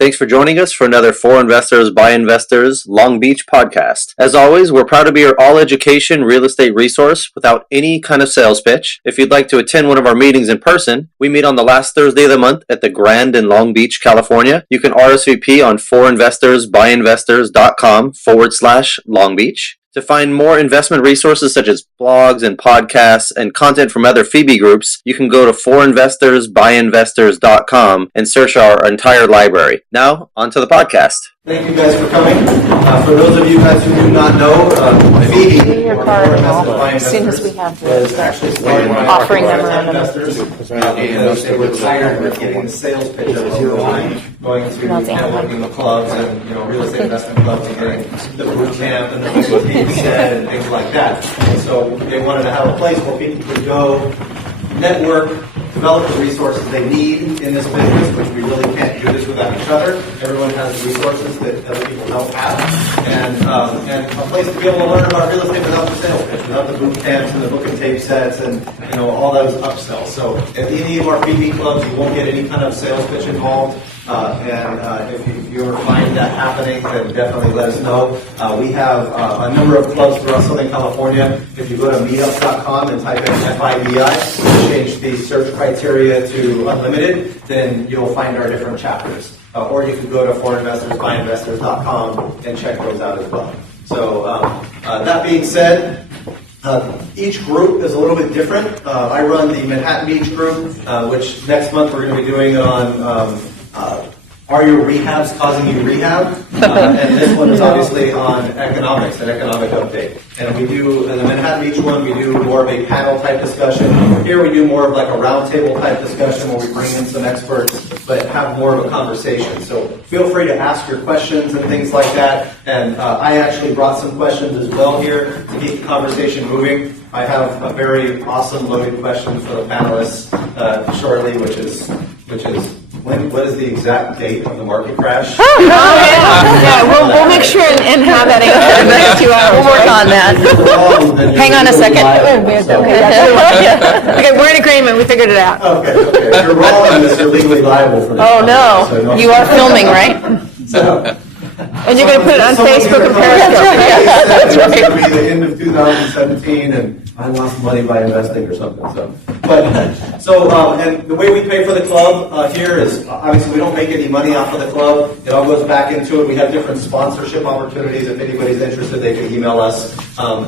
Thanks for joining us for another For Investors by Investors Long Beach podcast. As always, we're proud to be your all-education real estate resource without any kind of sales pitch. If you'd like to attend one of our meetings in person, we meet on the last Thursday of the month at the Grand in Long Beach, California. You can RSVP on forinvestorsbyinvestors.com/Long Beach. To find more investment resources such as blogs and podcasts and content from other FIBI groups, you can go to forinvestorsbyinvestors.com and search our entire library. Now, on to the podcast. Thank you guys for coming. For those of you guys who do not know, FIBI, your card and all. As soon as we have this, offering memorandum. They were tired of getting the sales pitch of online, going to networking the clubs and real estate investment clubs and getting the boot camp and the being said and things like that. And so they wanted to have a place where people could go, network, develop the resources they need in this business, which we really can't do this without each other. Everyone has resources that other people don't have, and a place to be able to learn about real estate without the sales pitch, without the boot camps and the book and tape sets and all those upsells. So at any of our FIBI clubs, you won't get any kind of sales pitch involved. If you find that happening, then definitely let us know. We have a number of clubs throughout Southern California. If you go to meetup.com and type in FIBI, change the search criteria to unlimited, then you'll find our different chapters. Or you can go to forinvestorsbyinvestors.com and check those out as well. So that being said, each group is a little bit different. I run the Manhattan Beach group, which next month we're going to be doing it on are your rehabs causing you rehab? And this one is obviously on economics, an economic update. And we do, in the Manhattan Beach one, we do more of a panel type discussion. Here we do more of like a roundtable type discussion where we bring in some experts, but have more of a conversation. So feel free to ask your questions and things like that. And I actually brought some questions as well here to keep the conversation moving. I have a very awesome loaded question for the panelists shortly, which is what is the exact date of the market crash? Yeah, we'll make sure and have that answer in the next 2 hours. We'll work on that. Hang on a second. Okay, we're in agreement. We figured it out. Okay. If you're wrong on this, you're legally liable for this. Oh, no. So you are filming, right? And you're going to put it on Facebook and Periscope. That's right. It's going to be the end of 2017, and I lost money by investing or something. And the way we pay for the club here is obviously we don't make any money off of the club. It all goes back into it. We have different sponsorship opportunities. If anybody's interested, they can email us.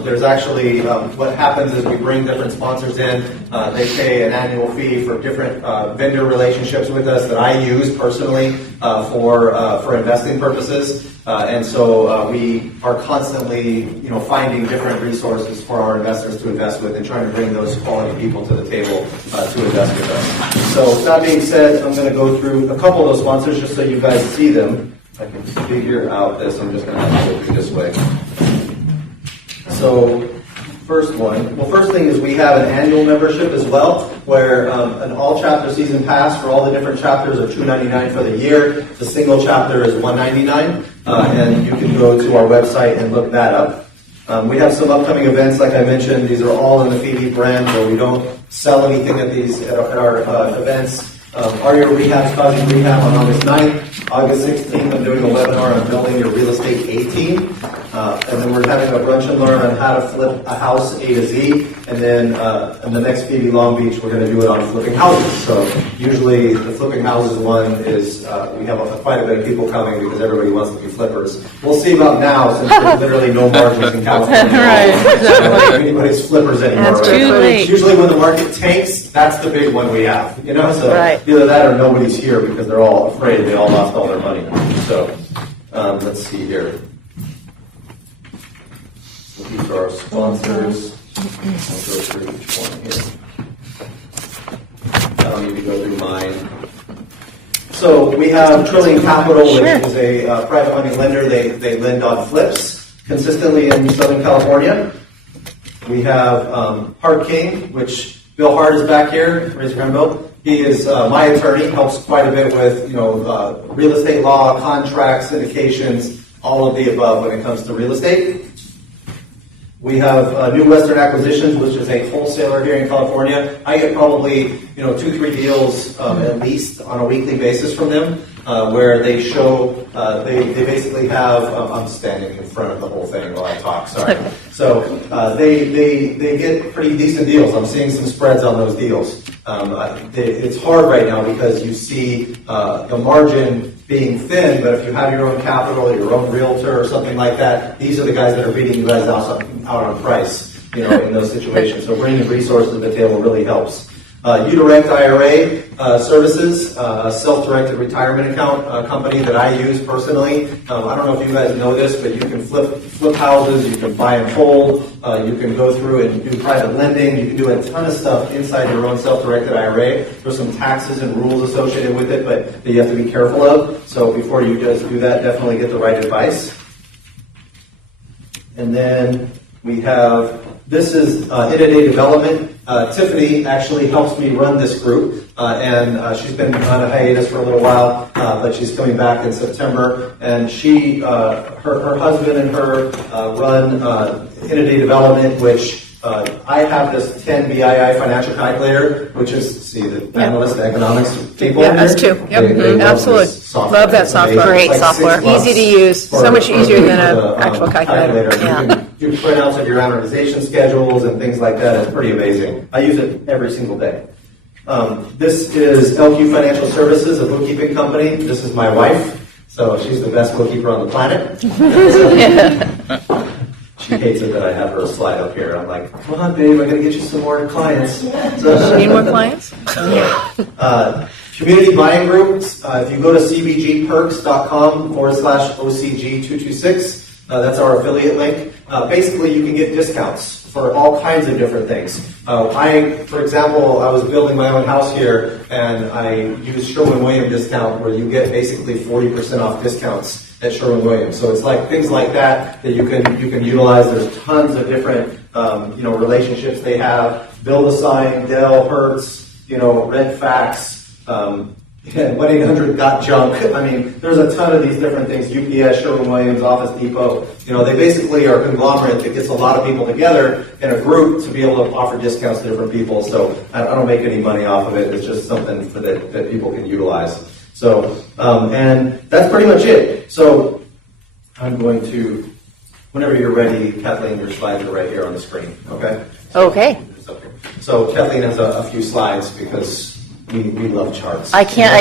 There's actually what happens is we bring different sponsors in. They pay an annual fee for different vendor relationships with us that I use personally for investing purposes. And so we are constantly, finding different resources for our investors to invest with and trying to bring those quality people to the table to invest with us. So that being said, I'm going to go through a couple of those sponsors just so you guys see them. I can figure out this. I'm just going to have to go through this way. So first thing is we have an annual membership as well, where an all-chapter season pass for all the different chapters are $299 for the year. The single chapter is $199, and you can go to our website and look that up. We have some upcoming events, like I mentioned. These are all in the FIBI brand, where we don't sell anything at our events. Are your rehabs causing rehab on August 9th? August 16th, I'm doing a webinar on building your real estate A team. And then we're having a brunch and learn on how to flip a house A to Z. And then in the next FIBI Long Beach, we're going to do it on flipping houses. So usually the flipping houses one is, we have quite a bit of people coming because everybody wants to be flippers. We'll see about now, since there's literally no margins in California. Right. Exactly. Anybody's flippers anymore. That's too late. Usually when the market tanks, that's the big one we have. So right. Either that or nobody's here because they're all afraid they all lost all their money. So let's see here. So these are our sponsors. I'll go through each one here. I don't need to go through mine. So we have Trillion Capital, which is a private money lender. They lend on flips consistently in Southern California. We have Hart King, which Bill Hart is back here. Raise your hand, Bill. He is my attorney, helps quite a bit with real estate law, contracts, syndications, all of the above when it comes to real estate. We have New Western Acquisitions, which is a wholesaler here in California. I get probably 2-3 deals at least on a weekly basis from them. where they show, they basically have, I'm standing in front of the whole thing while I talk, sorry. So they get pretty decent deals. I'm seeing some spreads on those deals. It's hard right now because you see the margin being thin, but if you have your own capital, your own realtor or something like that, these are the guys that are beating you guys out on price, in those situations. So bringing resources to the table really helps. UDirect IRA services, a self-directed retirement account company that I use personally. I don't know if you guys know this, but you can flip houses, you can buy and hold, you can go through and do private lending, you can do a ton of stuff inside your own self-directed IRA. There's some taxes and rules associated with it, but that you have to be careful of. So before you just do that, definitely get the right advice. And then we have, this is in-a-day development. Tiffany actually helps me run this group, and she's been on a hiatus for a little while, but she's coming back in September. And she, her husband and her run in-a-day development, which I have this 10 BII financial calculator, which is, see, the analyst economics people. Yeah, us too. Yep, absolutely. Love that software. Great software. Easy to use. So much easier than an actual calculator. You can do printouts of your amortization schedules and things like that. It's pretty amazing. I use it every single day. This is LQ Financial Services, a bookkeeping company. This is my wife, so she's the best bookkeeper on the planet. She hates it that I have her slide up here. I'm like, come on, babe, I gotta get you some more clients. So, Need more clients? Community buying groups. If you go to cbgperks.com/OCG226, that's our affiliate link. Basically, you can get discounts for all kinds of different things. For example, I was building my own house here, and I used Sherwin-Williams discount, where you get basically 40% off discounts at Sherwin-Williams. So it's like things like that you can utilize. There's tons of different relationships they have. Build a Sign, Dell, Hertz, Red Fax. 1-800-GOT-JUNK. I mean, there's a ton of these different things. UPS, Sherwin-Williams, Office Depot. They basically are a conglomerate that gets a lot of people together in a group to be able to offer discounts to different people. So I don't make any money off of it. It's just something that people can utilize. So, and that's pretty much it. So I'm going to, whenever you're ready, Kathleen, your slides are right here on the screen. Okay? Okay. So Kathleen has a few slides because we love charts. I can't,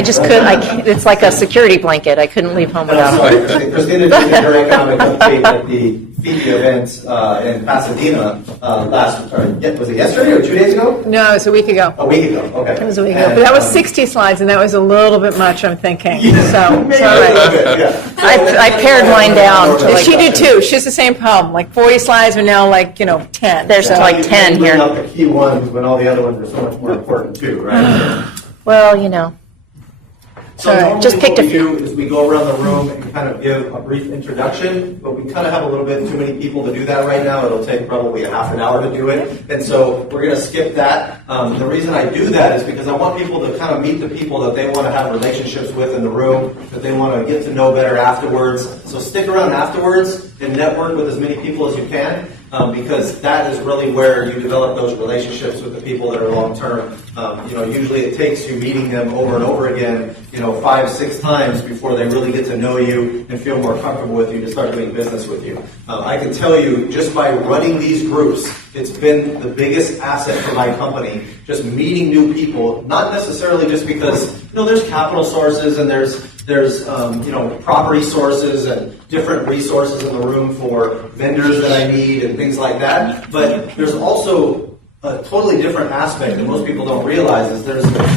it's like a security blanket. I couldn't leave home without it. Christina did her economic update at the FIBI event in Pasadena was it yesterday or 2 days ago? No, it was a week ago. A week ago, okay. It was a week ago. But that was 60 slides, and that was a little bit much, I'm thinking. So, it's all right. I pared mine down. She did too. She has the same problem. Like 40 slides are now 10. There's like 10 you here. bring out the key ones when all the other ones are so much more important too, right? Well, So normally just picked what a we do is we go around the room and kind of give a brief introduction, but we kind of have a little bit too many people to do that right now. It'll take probably a half an hour to do it, and so we're going to skip that. The reason I do that is because I want people to kind of meet the people that they want to have relationships with in the room, that they want to get to know better afterwards. So stick around afterwards and network with as many people as you can. Because that is really where you develop those relationships with the people that are long-term. Usually it takes you meeting them over and over again, 5-6 times before they really get to know you and feel more comfortable with you to start doing business with you. I can tell you, just by running these groups, it's been the biggest asset for my company, just meeting new people, not necessarily just because, there's capital sources and there's property sources and different resources in the room for vendors that I need and things like that. But there's also a totally different aspect that most people don't realize is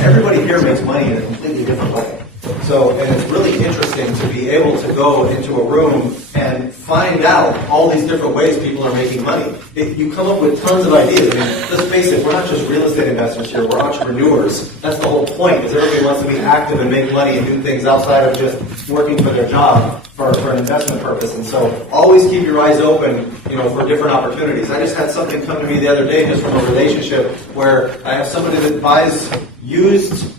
everybody here makes money in a completely different way. So, and it's really interesting to be able to go into a room and find out all these different ways people are making money. You come up with tons of ideas. I mean, let's face it, we're not just real estate investors here, we're entrepreneurs. That's the whole point, is everybody wants to be active and make money and do things outside of just working for their job for an investment purpose. And so always keep your eyes open, for different opportunities. I just had something come to me the other day just from a relationship where I have somebody that buys used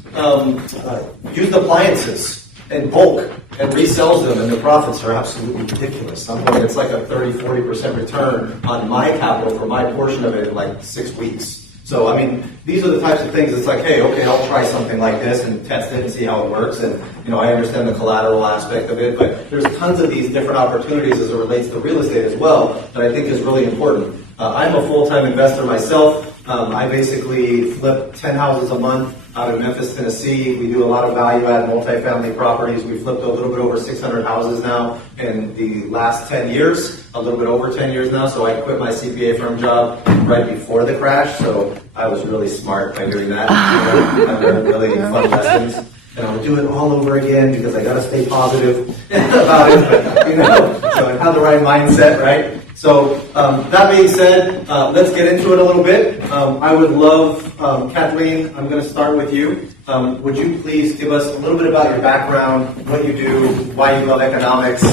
appliances in bulk and resells them, and the profits are absolutely ridiculous. It's like a 30-40% return on my capital for my portion of it in like 6 weeks. So, I mean, these are the types of things, it's like, hey, okay, I'll try something like this and test it and see how it works. And, I understand the collateral aspect of it, but there's tons of these different opportunities as it relates to real estate as well that I think is really important. I'm a full-time investor myself. I basically flip 10 houses a month out of Memphis, Tennessee. We do a lot of value-add multifamily properties. We flipped a little bit over 600 houses now in the last 10 years, a little bit over 10 years now. So I quit my CPA firm job right before the crash. So I was really smart by doing that. I learned really fun lessons. And I would do it all over again because I got to stay positive about it. But, so I have the right mindset, right? So that being said, let's get into it a little bit. I would love, Kathleen, I'm going to start with you. Would you please give us a little bit about your background, what you do, why you love economics?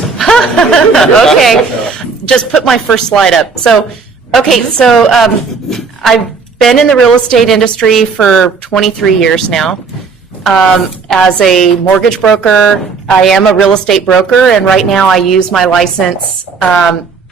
Okay, just put my first slide up. So I've been in the real estate industry for 23 years now. As a mortgage broker, I am a real estate broker, and right now I use my license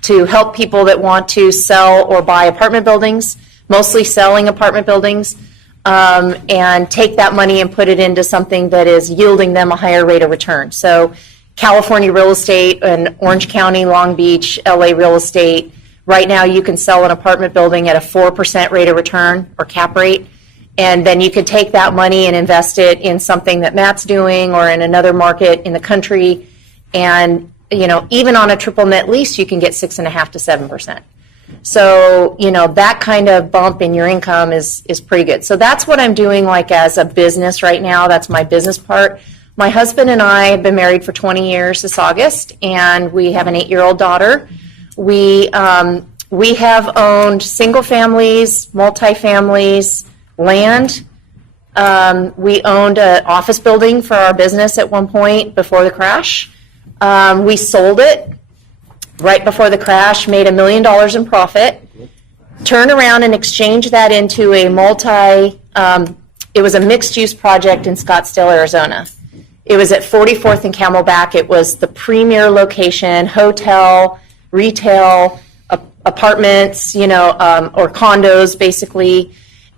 to help people that want to sell or buy apartment buildings, mostly selling apartment buildings, and take that money and put it into something that is yielding them a higher rate of return. So California real estate and Orange County, Long Beach, LA real estate, right now you can sell an apartment building at a 4% rate of return or cap rate, and then you could take that money and invest it in something that Matt's doing or in another market in the country, and even on a triple net lease, you can get 6.5% to 7%. So, that kind of bump in your income is pretty good. So that's what I'm doing like as a business right now. That's my business part. My husband and I have been married for 20 years this August, and we have an 8-year-old daughter. We have owned single families, multifamilies, land. We owned an office building for our business at one point before the crash. We sold it right before the crash, made $1 million in profit, turned around and exchanged that into a it was a mixed-use project in Scottsdale, Arizona. It was at 44th and Camelback. It was the premier location, hotel, retail, apartments, or condos, basically.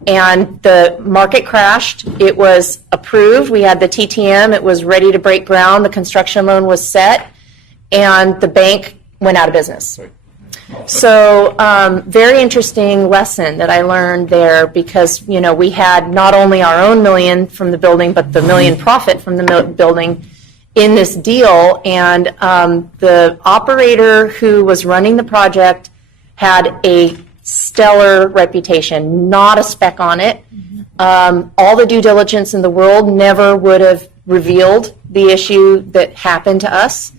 And the market crashed. It was approved. We had the TTM. It was ready to break ground. The construction loan was set, and the bank went out of business. So very interesting lesson that I learned there, because we had not only our own $1 million from the building, but the $1 million profit from the building in this deal. And the operator who was running the project had a stellar reputation, not a speck on it. All the due diligence in the world never would have revealed the issue that happened to us.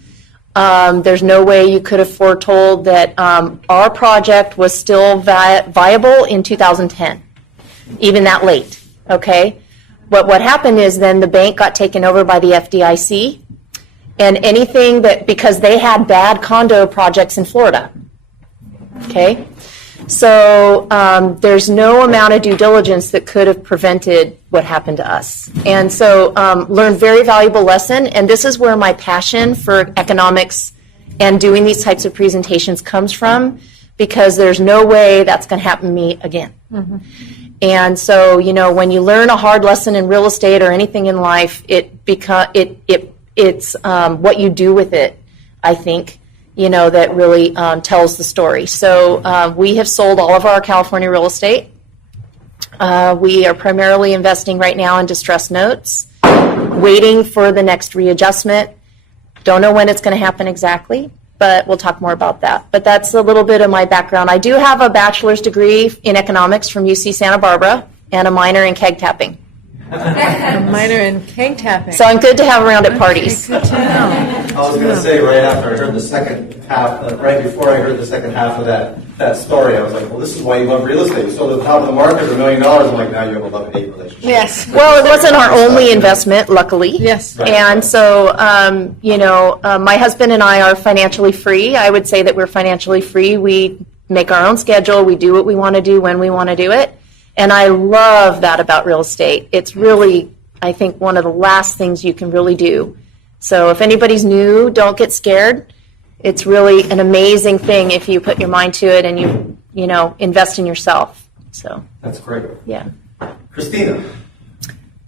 There's no way you could have foretold that our project was still viable in 2010, even that late, okay? But what happened is then the bank got taken over by the FDIC, and anything that, because they had bad condo projects in Florida, okay? So there's no amount of due diligence that could have prevented what happened to us. And so learned very valuable lesson, and this is where my passion for economics and doing these types of presentations comes from, because there's no way that's going to happen to me again. Mm-hmm. And so, when you learn a hard lesson in real estate or anything in life, it's what you do with it, I think, that really tells the story. So we have sold all of our California real estate. We are primarily investing right now in distressed notes, waiting for the next readjustment. Don't know when it's going to happen exactly, but we'll talk more about that. But that's a little bit of my background. I do have a bachelor's degree in economics from UC Santa Barbara and a minor in keg tapping. A minor in keg tapping. So I'm good to have around at parties. Good to know. I was going to say right after I heard the second half, right before I heard the second half of that story, I was like, well, this is why you love real estate. You sold at the top of the market for $1 million. I'm like, now you have a love-and-hate relationship. Yes. Well, it wasn't our only investment, luckily. Yes. Right. And so, my husband and I are financially free. I would say that we're financially free. We make our own schedule. We do what we want to do when we want to do it. And I love that about real estate. It's really, I think, one of the last things you can really do. So if anybody's new, don't get scared. It's really an amazing thing if you put your mind to it and you invest in yourself. So, That's great. yeah. Christina,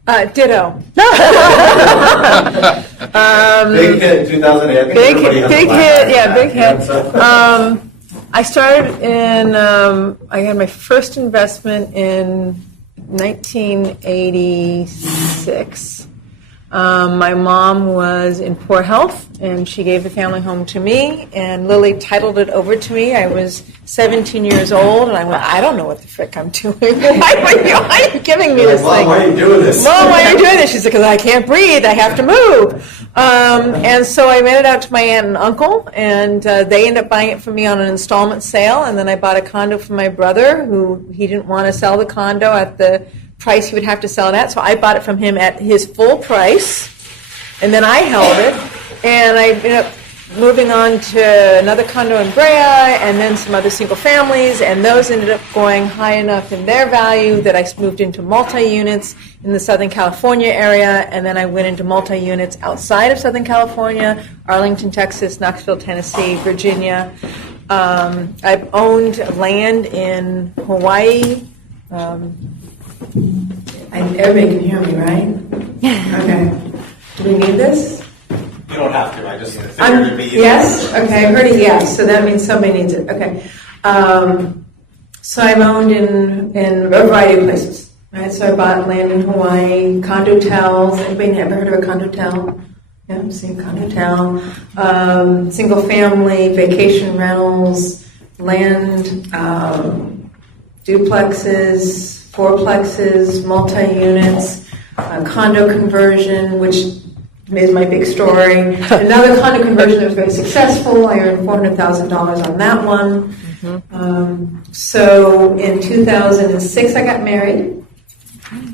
Ditto. big hit in 2008. I think Big everybody has a hit, flashback yeah, to big that. hit. So- I started in, I had my first investment in 1986. My mom was in poor health, and she gave the family home to me, and Lily titled it over to me. I was 17 years old, and I went, I don't know what the frick I'm doing. Why are you giving me You're this like, thing? Mom, why are you doing this? Mom, why are you doing this? She said, because I can't breathe. I have to move. And so I rented it out to my aunt and uncle, and they ended up buying it for me on an installment sale. And then I bought a condo for my brother, who he didn't want to sell the condo at the price he would have to sell it at. So I bought it from him at his full price. And then I held it, and I ended up moving on to another condo in Brea, and then some other single families, and those ended up going high enough in their value that I moved into multi-units in the Southern California area, and then I went into multi-units outside of Southern California, Arlington, Texas, Knoxville, Tennessee, Virginia. I've owned land in Hawaii. Everybody can hear me, right? Okay. Do we need this? You don't have to. I just figured it'd be easy. Yes? Okay, I heard a yes, so that means somebody needs it. Okay. So I've owned in a variety of places, right? So I bought land in Hawaii, condotel. Anybody ever heard of a condotel? Yeah, seen condotel. Single family, vacation rentals, land, duplexes, fourplexes, multi-units, condo conversion, which is my big story. Another condo conversion that was very successful. I earned $400,000 on that one. So in 2006, I got married.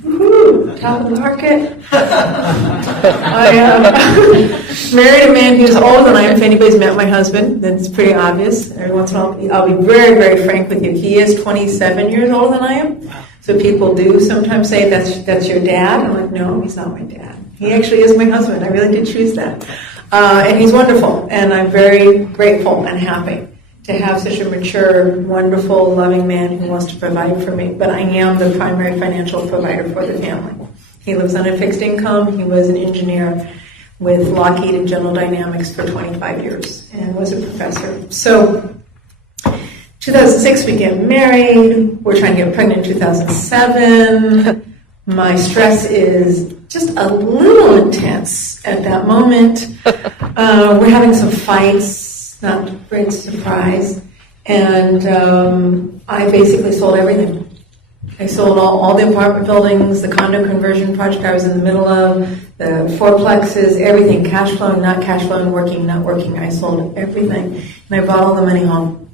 Woo-hoo, top of the market. I married a man who's older than I am. If anybody's met my husband, then it's pretty obvious. Every once in a while, I'll be very, very frank with you. He is 27 years older than I am. So people do sometimes say, that's your dad. I'm like, no, he's not my dad. He actually is my husband. I really did choose that. And he's wonderful. And I'm very grateful and happy to have such a mature, wonderful, loving man who wants to provide for me. But I am the primary financial provider for the family. He lives on a fixed income. He was an engineer with Lockheed and General Dynamics for 25 years and was a professor. So 2006, we get married. We're trying to get pregnant in 2007. My stress is just a little intense at that moment. We're having some fights, not a great surprise. And I basically sold everything. I sold all the apartment buildings, the condo conversion project I was in the middle of, the fourplexes, everything, cash flowing, not cash flowing, working, not working. I sold everything. And I brought all the money home.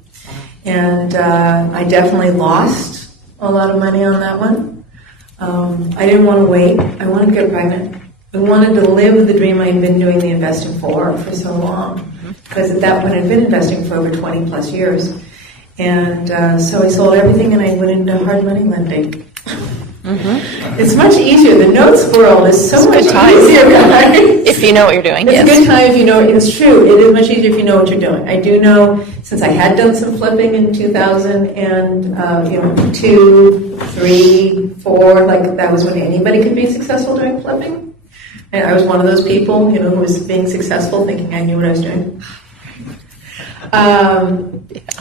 And I definitely lost a lot of money on that one. I didn't want to wait. I wanted to get pregnant. I wanted to live the dream I had been doing the investing for so long. Because at that point I'd been investing for over 20 plus years. And so I sold everything and I went into hard money lending. It's much easier. The notes world is so much easier, guys. If you know what you're doing, It's yes. a good time if you know. It's true. It is much easier if you know what you're doing. I do know, since I had done some flipping in 2002, 3, 4. Like that was when anybody could be successful doing flipping. And I was one of those people, who was being successful, thinking I knew what I was doing.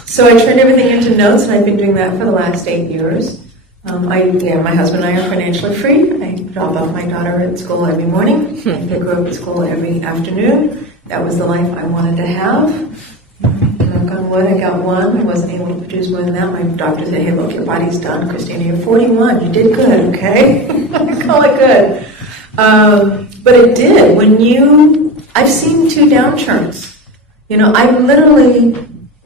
So I turned everything into notes, and I've been doing that for the last 8 years. My husband and I are financially free. I drop off my daughter at school every morning. I pick her up at school every afternoon. That was the life I wanted to have. Knock on wood, I got one. I wasn't able to produce more than that. My doctor said, hey, look, your body's done. Christina, you're 41. You did good, okay? I call it good. But it did. I've seen 2 downturns. I literally...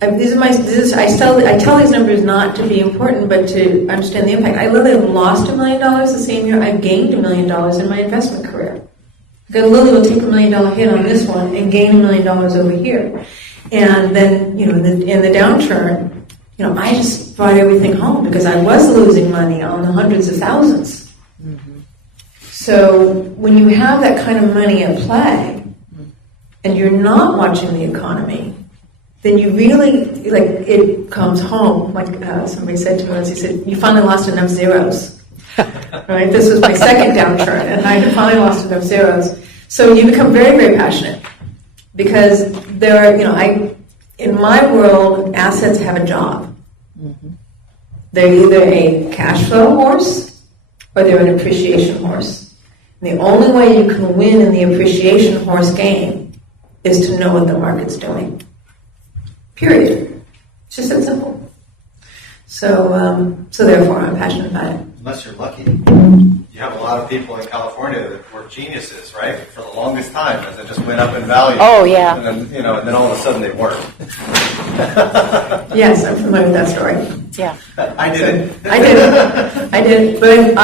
I tell these numbers not to be important, but to understand the impact. I literally lost $1 million the same year I gained $1 million in my investment career. Because Lily will take $1 million hit on this one and gain $1 million over here. And then, in the downturn, I just brought everything home because I was losing money on the hundreds of thousands. So when you have that kind of money at play and you're not watching the economy, then you really, like, it comes home, like somebody said to us, he said, you finally lost enough zeros, right? This was my second downturn, and I had finally lost enough zeros. So you become very, very passionate, because there are, in my world, assets have a job. They're either a cash flow horse, or they're an appreciation horse. And the only way you can win in the appreciation horse game is to know what the market's doing. Period. It's just that simple. So therefore, I'm passionate about it. Unless you're lucky. You have a lot of people in California that were geniuses, right? For the longest time, as it just went up in value. Oh, yeah. And then, and then all of a sudden they weren't. Yes, I'm familiar with that story. Yeah. I did it. I did. But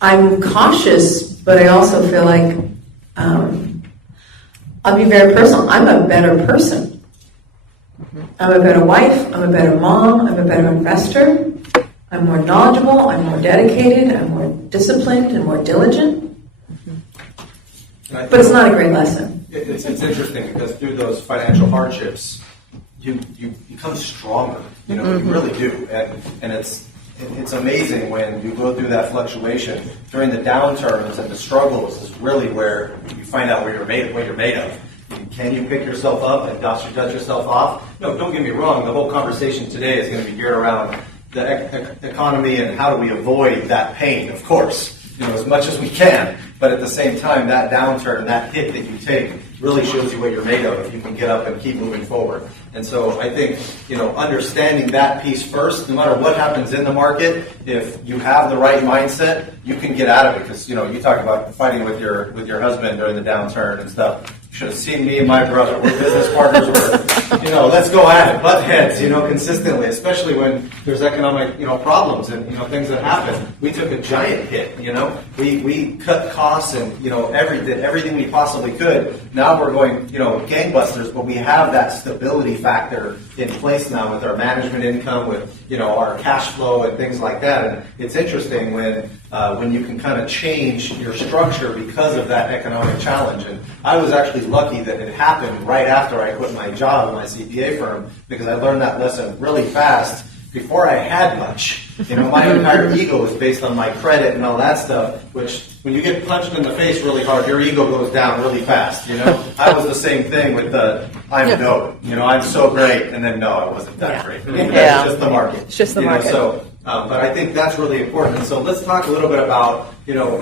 I'm cautious, but I also feel like I'll be very personal. I'm a better person. I'm a better wife. I'm a better mom. I'm a better investor. I'm more knowledgeable. I'm more dedicated. I'm more disciplined and more diligent. But it's not a great lesson. It's interesting because through those financial hardships, you become stronger. You really do, and it's amazing when you go through that fluctuation during the downturns and the struggles is really where you find out what you're made of. Can you pick yourself up and dust yourself off? No, don't get me wrong. The whole conversation today is going to be geared around the economy and how do we avoid that pain. Of course, as much as we can. But at the same time, that downturn and that hit that you take really shows you what you're made of if you can get up and keep moving forward. And so I think, understanding that piece first, no matter what happens in the market, if you have the right mindset, you can get out of it. Because, you talk about fighting with your husband during the downturn and stuff. You should have seen me and my brother. We're business partners. We're, let's go at it, butt heads, consistently, especially when there's economic, problems and, things that happen. We took a giant hit, We cut costs and, did everything we possibly could. Now we're going, gangbusters, but we have that stability factor in place now with our management income, with, our cash flow and things like that. And it's interesting when you can kind of change your structure because of that economic challenge. And I was actually lucky that it happened right after I quit my job at my CPA firm, because I learned that lesson really fast before I had much. My entire ego is based on my credit and all that stuff, which when you get punched in the face really hard, your ego goes down really fast. I was the same thing with the I'm no, I'm so great, and then no, I wasn't that great. It's just the market. It's just the market. But I think that's really important. And so let's talk a little bit about,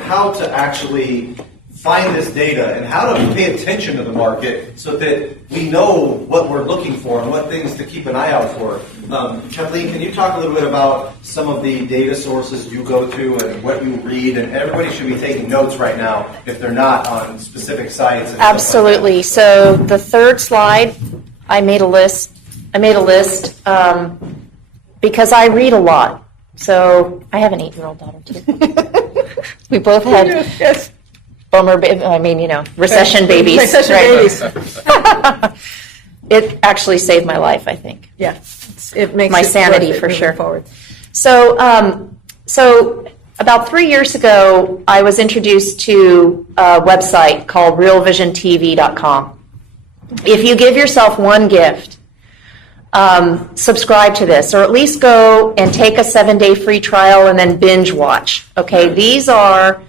how to actually find this data and how to pay attention to the market so that we know what we're looking for and what things to keep an eye out for. Kathleen, can you talk a little bit about some of the data sources you go to and what you read? And everybody should be taking notes right now if they're not on specific sites. And absolutely. Like so the third slide, I made a list because I read a lot. So I have an 8-year-old daughter too. We both had recession babies. Recession babies. It actually saved my life, I think. Yeah, it makes my sanity for sure. Forward. So about 3 years ago, I was introduced to a website called realvisiontv.com. If you give yourself one gift, subscribe to this, or at least go and take a 7-day free trial and then binge watch. Okay, these are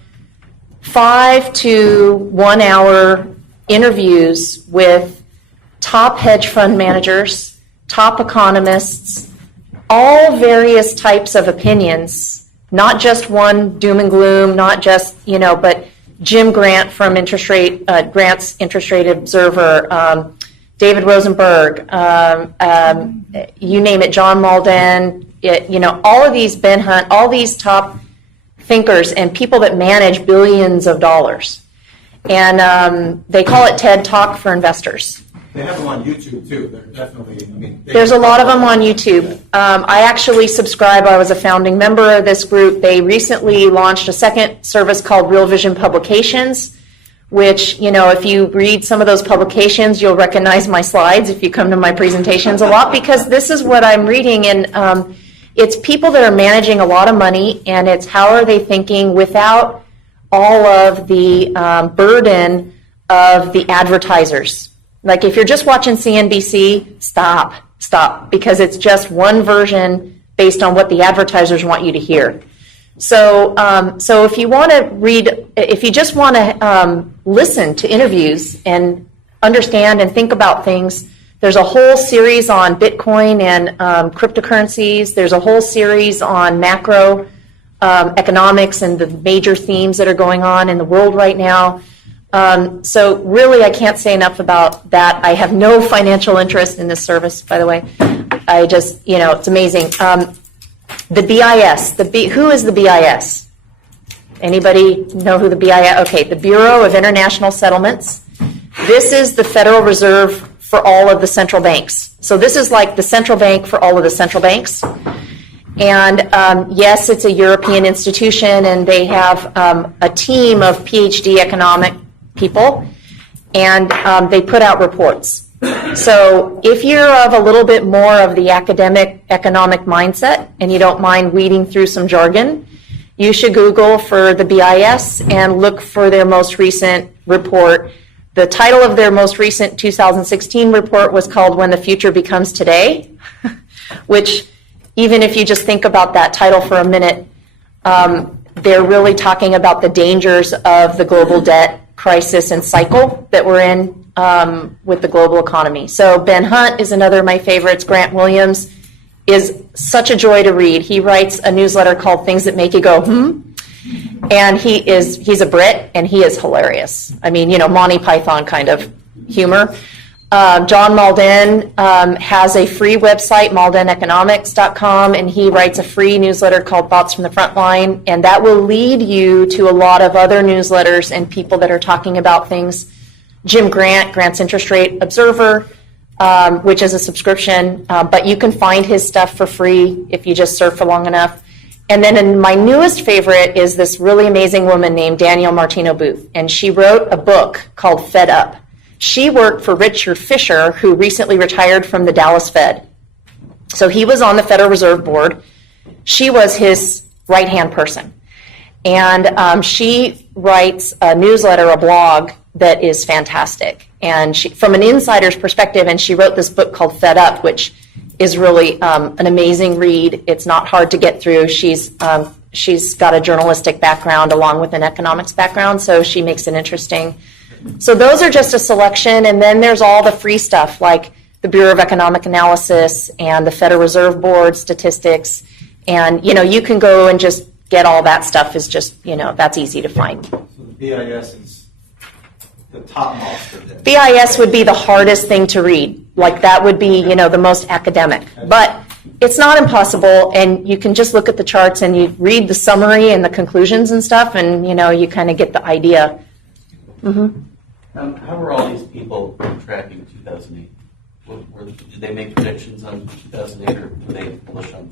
5 to 1 hour interviews with top hedge fund managers, top economists, all various types of opinions, not just one doom and gloom, not just, but Jim Grant from Grant's Interest Rate Observer, David Rosenberg, you name it, John Malden, all of these, Ben Hunt, all these top thinkers and people that manage billions of dollars. And they call it TED Talk for investors. They have them on YouTube too. They're definitely, there's a lot of them on YouTube. I actually subscribe. I was a founding member of this group. They recently launched a second service called Real Vision Publications, which, if you read some of those publications, you'll recognize my slides if you come to my presentations a lot, because this is what I'm reading. And it's people that are managing a lot of money, and it's how are they thinking without all of the burden of the advertisers. Like if you're just watching CNBC, stop, because it's just one version based on what the advertisers want you to hear. So, so if you want to read, if you just want to listen to interviews and understand and think about things, there's a whole series on Bitcoin and cryptocurrencies. There's a whole series on macro economics and the major themes that are going on in the world right now. So really, I can't say enough about that. I have no financial interest in this service, by the way. I just, it's amazing. The BIS, who is the BIS? Anybody know who the BIS? Okay, the Bureau of International Settlements. This is the Federal Reserve for all of the central banks. So this is like the central bank for all of the central banks. And yes, it's a European institution, and they have a team of PhD economic people, and they put out reports. So if you're of a little bit more of the academic economic mindset and you don't mind weeding through some jargon, you should Google for the BIS and look for their most recent report. The title of their most recent 2016 report was called When the Future Becomes Today, which even if you just think about that title for a minute, they're really talking about the dangers of the global debt crisis and cycle that we're in with the global economy. So Ben Hunt is another of my favorites. Grant Williams is such a joy to read. He writes a newsletter called Things That Make You Go, and he's a Brit, and he is hilarious. I mean, Monty Python kind of humor. John Malden has a free website, maldeneconomics.com, and he writes a free newsletter called Thoughts from the Frontline, and that will lead you to a lot of other newsletters and people that are talking about things. Jim Grant, Grant's Interest Rate Observer, which is a subscription, but you can find his stuff for free if you just surf for long enough. And then my newest favorite is this really amazing woman named Danielle Martino Booth, and she wrote a book called Fed Up. She worked for Richard Fisher, who recently retired from the Dallas Fed. So he was on the Federal Reserve Board. She was his right-hand person. And she writes a newsletter, a blog, that is fantastic. And from an insider's perspective, and she wrote this book called Fed Up, which is really an amazing read. It's not hard to get through. She's got a journalistic background along with an economics background, so she makes it interesting. So those are just a selection, and then there's all the free stuff like the Bureau of Economic Analysis and the Federal Reserve Board statistics, and you can go and just get all that stuff. Is just that's easy to find. So the BIS is the topmost of this. BIS would be the hardest thing to read. Like that would be the most academic, but it's not impossible, and you can just look at the charts and you read the summary and the conclusions and stuff, and you kind of get the idea. Mm-hmm. How were all these people tracking 2008? Did they make predictions on 2008, or were they bullish on?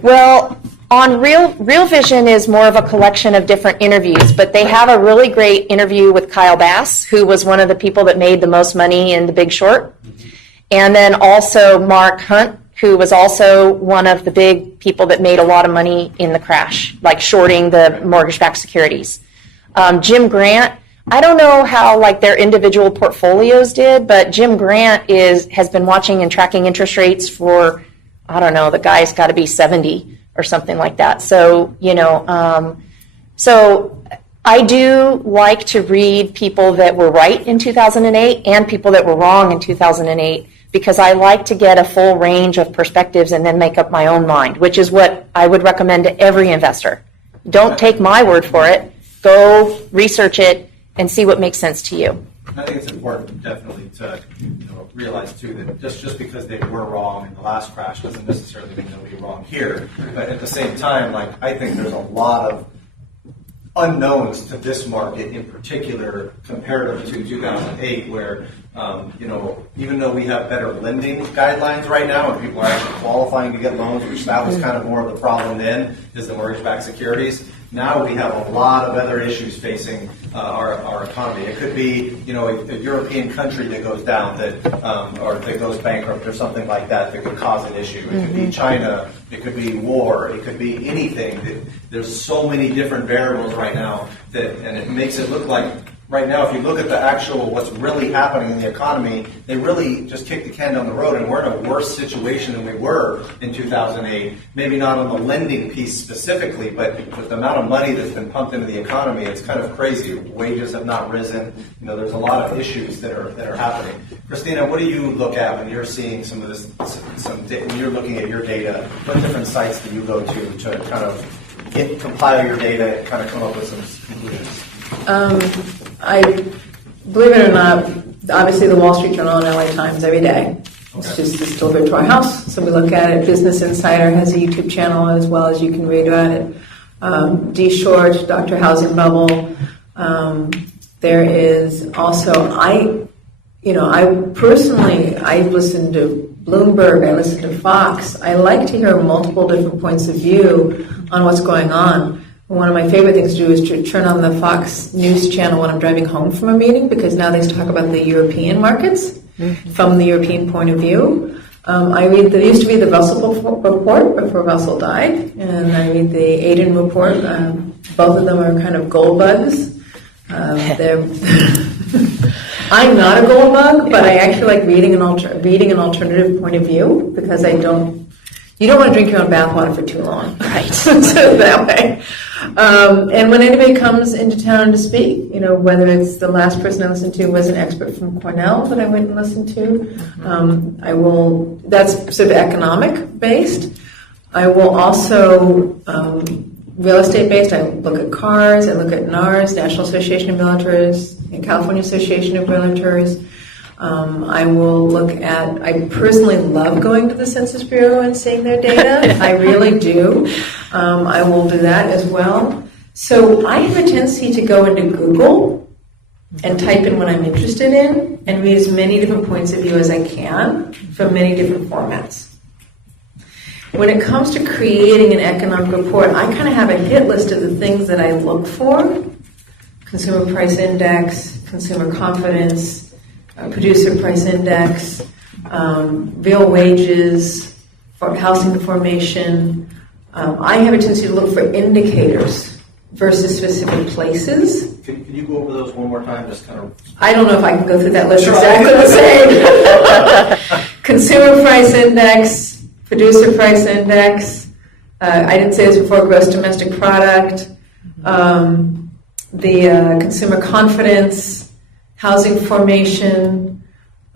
Well, on Real Vision is more of a collection of different interviews, but they have a really great interview with Kyle Bass, who was one of the people that made the most money in The Big Short, and then also Mark Hunt, who was also one of the big people that made a lot of money in the crash, like shorting the mortgage-backed securities. Jim Grant. I don't know how their individual portfolios did, but Jim Grant has been watching and tracking interest rates for, I don't know, the guy's got to be 70 or something like that. So, so I do like to read people that were right in 2008 and people that were wrong in 2008, because I like to get a full range of perspectives and then make up my own mind, which is what I would recommend to every investor. Don't take my word for it. Go research it and see what makes sense to you. I think it's important, definitely, to realize too that just because they were wrong in the last crash doesn't necessarily mean they'll be wrong here. But at the same time, I think there's a lot of unknowns to this market in particular, comparative to 2008, where even though we have better lending guidelines right now and people are actually qualifying to get loans, which that was kind of more of the problem then, is the mortgage-backed securities. Now we have a lot of other issues facing our economy. It could be, a European country that goes down or that goes bankrupt or something like that could cause an issue. It could be China. It could be war. It could be anything. There's so many different variables right now and it makes it look like right now, if you look at the actual, what's really happening in the economy, they really just kicked the can down the road, and we're in a worse situation than we were in 2008. Maybe not on the lending piece specifically, but with the amount of money that's been pumped into the economy, it's kind of crazy. Wages have not risen. There's a lot of issues that are happening. Christina, what do you look at when you're seeing some of this? When you're looking at your data, what different sites do you go to kind of compile your data and kind of come up with some conclusions? I believe it or not, obviously the Wall Street Journal and LA Times every day. It's delivered to our house, so we look at it. Business Insider has a YouTube channel as well, as you can read about it. D Short, Dr. Housing Bubble. There is also I personally listen to Bloomberg, I listen to Fox. I like to hear multiple different points of view on what's going on. One of my favorite things to do is to turn on the Fox News channel when I'm driving home from a meeting, because now they talk about the European markets from the European point of view. There used to be the Russell report before Russell died, and I read the Aiden report. Both of them are kind of gold bugs. I'm not a gold bug, but I actually like reading an alternative point of view, because you don't want to drink your own bathwater for too long. Right. So that way. And when anybody comes into town to speak, whether it's the last person I listened to was an expert from Cornell that I went and listened to, that's sort of economic based. I will also, real estate based, I look at CARS, I look at NARS, National Association of Realtors, and California Association of Realtors. I will look at, I personally love going to the Census Bureau and seeing their data. I really do. I will do that as well. So I have a tendency to go into Google and type in what I'm interested in and read as many different points of view as I can from many different formats. When it comes to creating an economic report, I kind of have a hit list of the things that I look for: consumer price index, consumer confidence, producer price index, real wages, housing formation. I have a tendency to look for indicators versus specific places. Can you go over those one more time? Just kind of. I don't know if I can go through that list exactly the same. Consumer price index, producer price index. I didn't say this before. Gross domestic product. The consumer confidence, housing formation,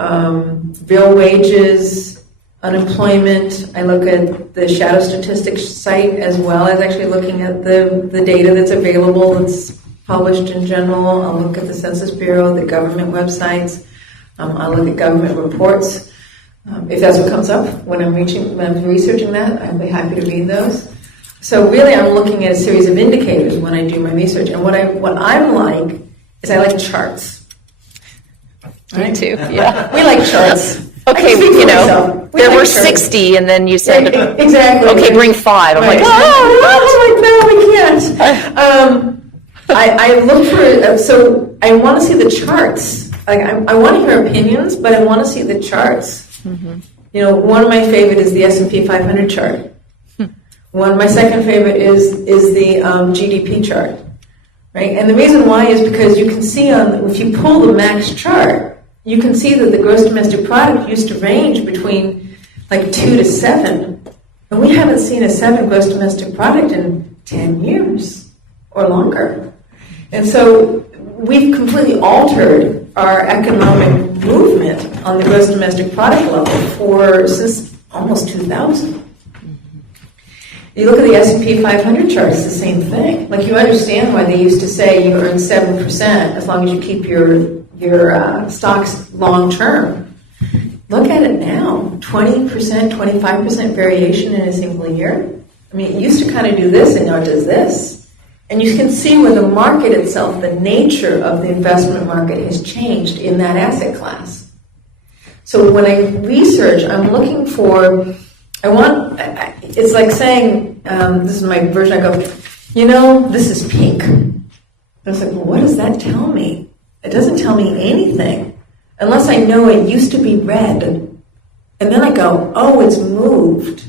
real wages, unemployment. I look at the shadow statistics site as well as actually looking at the data that's available, that's published in general. I'll look at the Census Bureau, the government websites. I'll look at government reports. If that's what comes up when I'm researching that, I'd be happy to read those. So really, I'm looking at a series of indicators when I do my research. And what I'm like is I like charts. Me too, yeah. We like charts. Okay, there were 60, and then you said, exactly. Okay, bring 5. I'm right. No, we can't. I look for, so I want to see the charts. Like I want to hear opinions, but I want to see the charts. Mm-hmm. One of my favorite is the S&P 500 chart. My second favorite is the GDP chart, right? And the reason why is because you can see if you pull the max chart, you can see that the gross domestic product used to range between like 2 to 7, and we haven't seen a 7 gross domestic product in 10 years or longer. And so we've completely altered our economic movement on the gross domestic product level since almost 2000. You look at the S&P 500 chart, it's the same thing. Like, you understand why they used to say you earn 7% as long as you keep your stocks long term. Look at it now, 20%, 25% variation in a single year. I mean, it used to kind of do this, and now it does this. And you can see where the market itself, the nature of the investment market, has changed in that asset class. So when I research, I'm looking for, it's like saying, this is my version, I go, this is pink. And I was like, well, what does that tell me? It doesn't tell me anything, unless I know it used to be red. And then I go, oh, it's moved.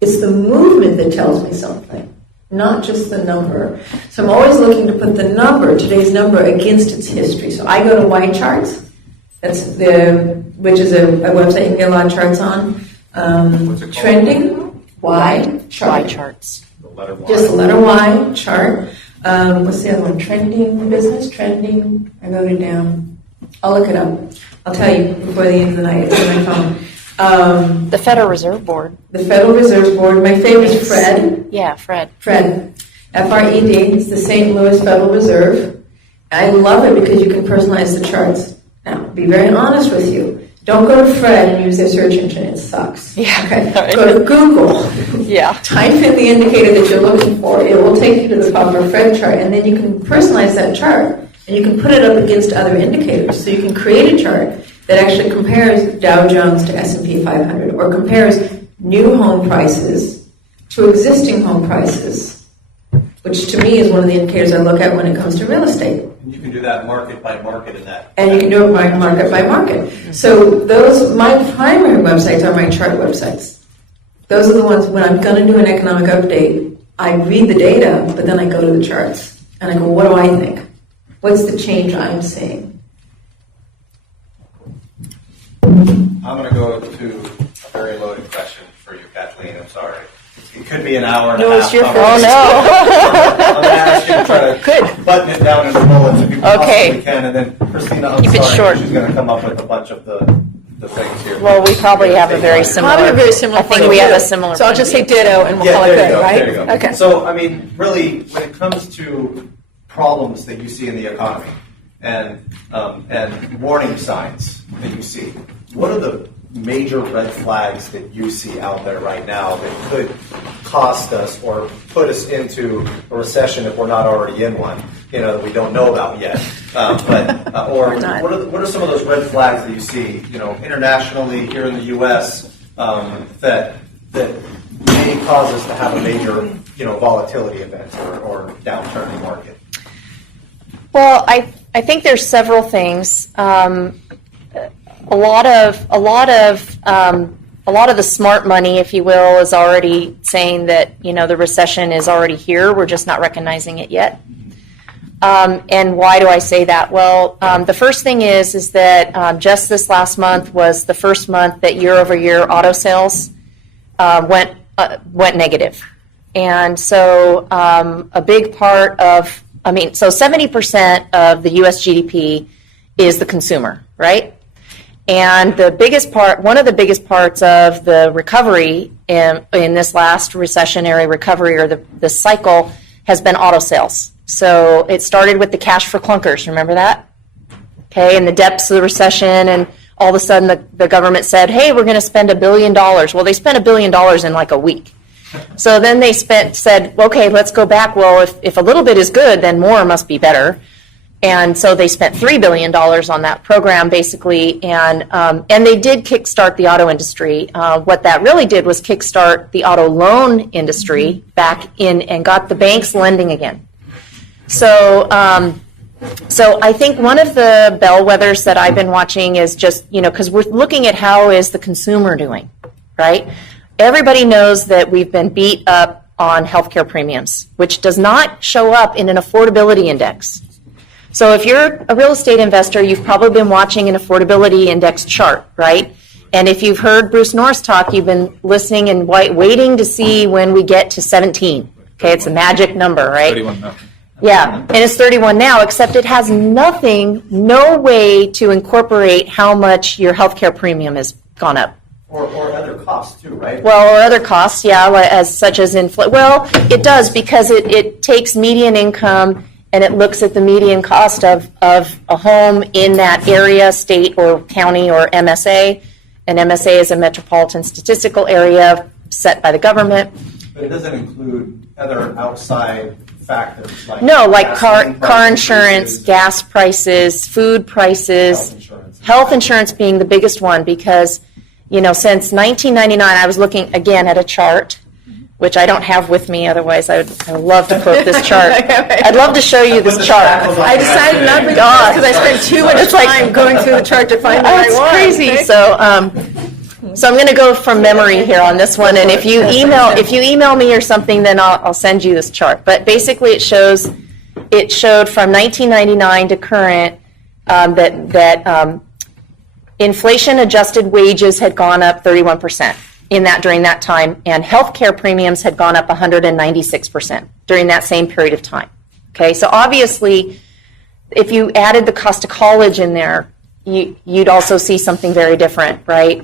It's the movement that tells me something. not just the number. So I'm always looking to put the number, today's number, against its history. So I go to Y Charts, which is a website you can get a lot of charts on. Trending Y chart. Y charts. Just the letter Y chart. What's the other one? Trending business, trending. I wrote it down. I'll look it up. I'll tell you before the end of the night. It's on my phone. The Federal Reserve Board. The Federal Reserve Board. My favorite is Fred. Yeah, Fred. Fred. FRED. It's the St. Louis Federal Reserve. I love it because you can personalize the charts. Now, be very honest with you. Don't go to Fred and use their search engine. It sucks. Yeah. Okay. Right. Go to Google. Yeah. Type in the indicator that you're looking for. It will take you to the proper Fred chart, and then you can personalize that chart, and you can put it up against other indicators. So you can create a chart that actually compares Dow Jones to S&P 500, or compares new home prices to existing home prices, which to me is one of the indicators I look at when it comes to real estate. And you can do that market by market in that. And you can do it by market by market. So my primary websites are my chart websites. Those are the ones when I'm going to do an economic update, I read the data, but then I go to the charts. And I go, what do I think? What's the change I'm seeing? I'm going to go to a very loaded question for you, Kathleen. I'm sorry. It could be an hour and a half. It's your fault. conversation. Oh, I'm going to ask you to try to button it down into bullets if you possibly can. And then Christina, I'm Keep it sorry, short. she's going to come up with a bunch of the things here. Well, we probably have a very similar. Probably very similar I think point we of have a view. similar. So I'll just say point of view. ditto and we'll Yeah, call it there you good, go, right? there you go. Okay. So, I mean, really, when it comes to problems that you see in the economy and warning signs that you see, what are the major red flags that you see out there right now that could cost us or put us into a recession if we're not already in one, that we don't know about yet? Or what are some of those red flags that you see, internationally here in the U.S. That may cause us to have a major, volatility event or downturn in the market? Well, I think there's several things. A lot of the smart money, if you will, is already saying that the recession is already here. We're just not recognizing it yet. And why do I say that? Well, the first thing is that just this last month was the first month that year-over-year auto sales went negative, and so a big part of, so 70% of the U.S. GDP is the consumer, right? And one of the biggest parts of the recovery in this last recessionary recovery or the cycle has been auto sales. So it started with the cash for clunkers. Remember that? Okay, in the depths of the recession, and all of a sudden the government said, hey, we're going to spend $1 billion. Well, they spent $1 billion in like a week. So then they said, okay, let's go back. Well, if a little bit is good, then more must be better. And so they spent $3 billion on that program, basically, and they did kickstart the auto industry. What that really did was kickstart the auto loan industry back in and got the banks lending again. So I think one of the bellwethers that I've been watching is just, because we're looking at how is the consumer doing, right? Everybody knows that we've been beat up on healthcare premiums, which does not show up in an affordability index. So if you're a real estate investor, you've probably been watching an affordability index chart, right? And if you've heard Bruce Norris talk, you've been listening and waiting to see when we get to 17. Okay, it's a magic number, right? 31 now. Yeah, and it's 31 now, except it has no way to incorporate how much your healthcare premium has gone up. Or other costs too, right? Well, or other costs, yeah, such as inflation. Well, it does, because it takes median income and it looks at the median cost of a home in that area, state or county or MSA. And MSA is a metropolitan statistical area set by the government. But it doesn't include other outside factors like car insurance, gas prices, food prices, health insurance being the biggest one, because since 1999, I was looking again at a chart, which I don't have with me, otherwise I would love to quote this chart. I'd love to show you this chart. I decided not to because I spent too much time going through the chart to find the right one. It's crazy. So So I'm going to go from memory here on this one, and if you email me or something, then I'll send you this chart. But basically, it showed from 1999 to current that inflation-adjusted wages had gone up 31% during that time, and healthcare premiums had gone up 196% during that same period of time. Okay, so obviously, if you added the cost of college in there, you'd also see something very different, right?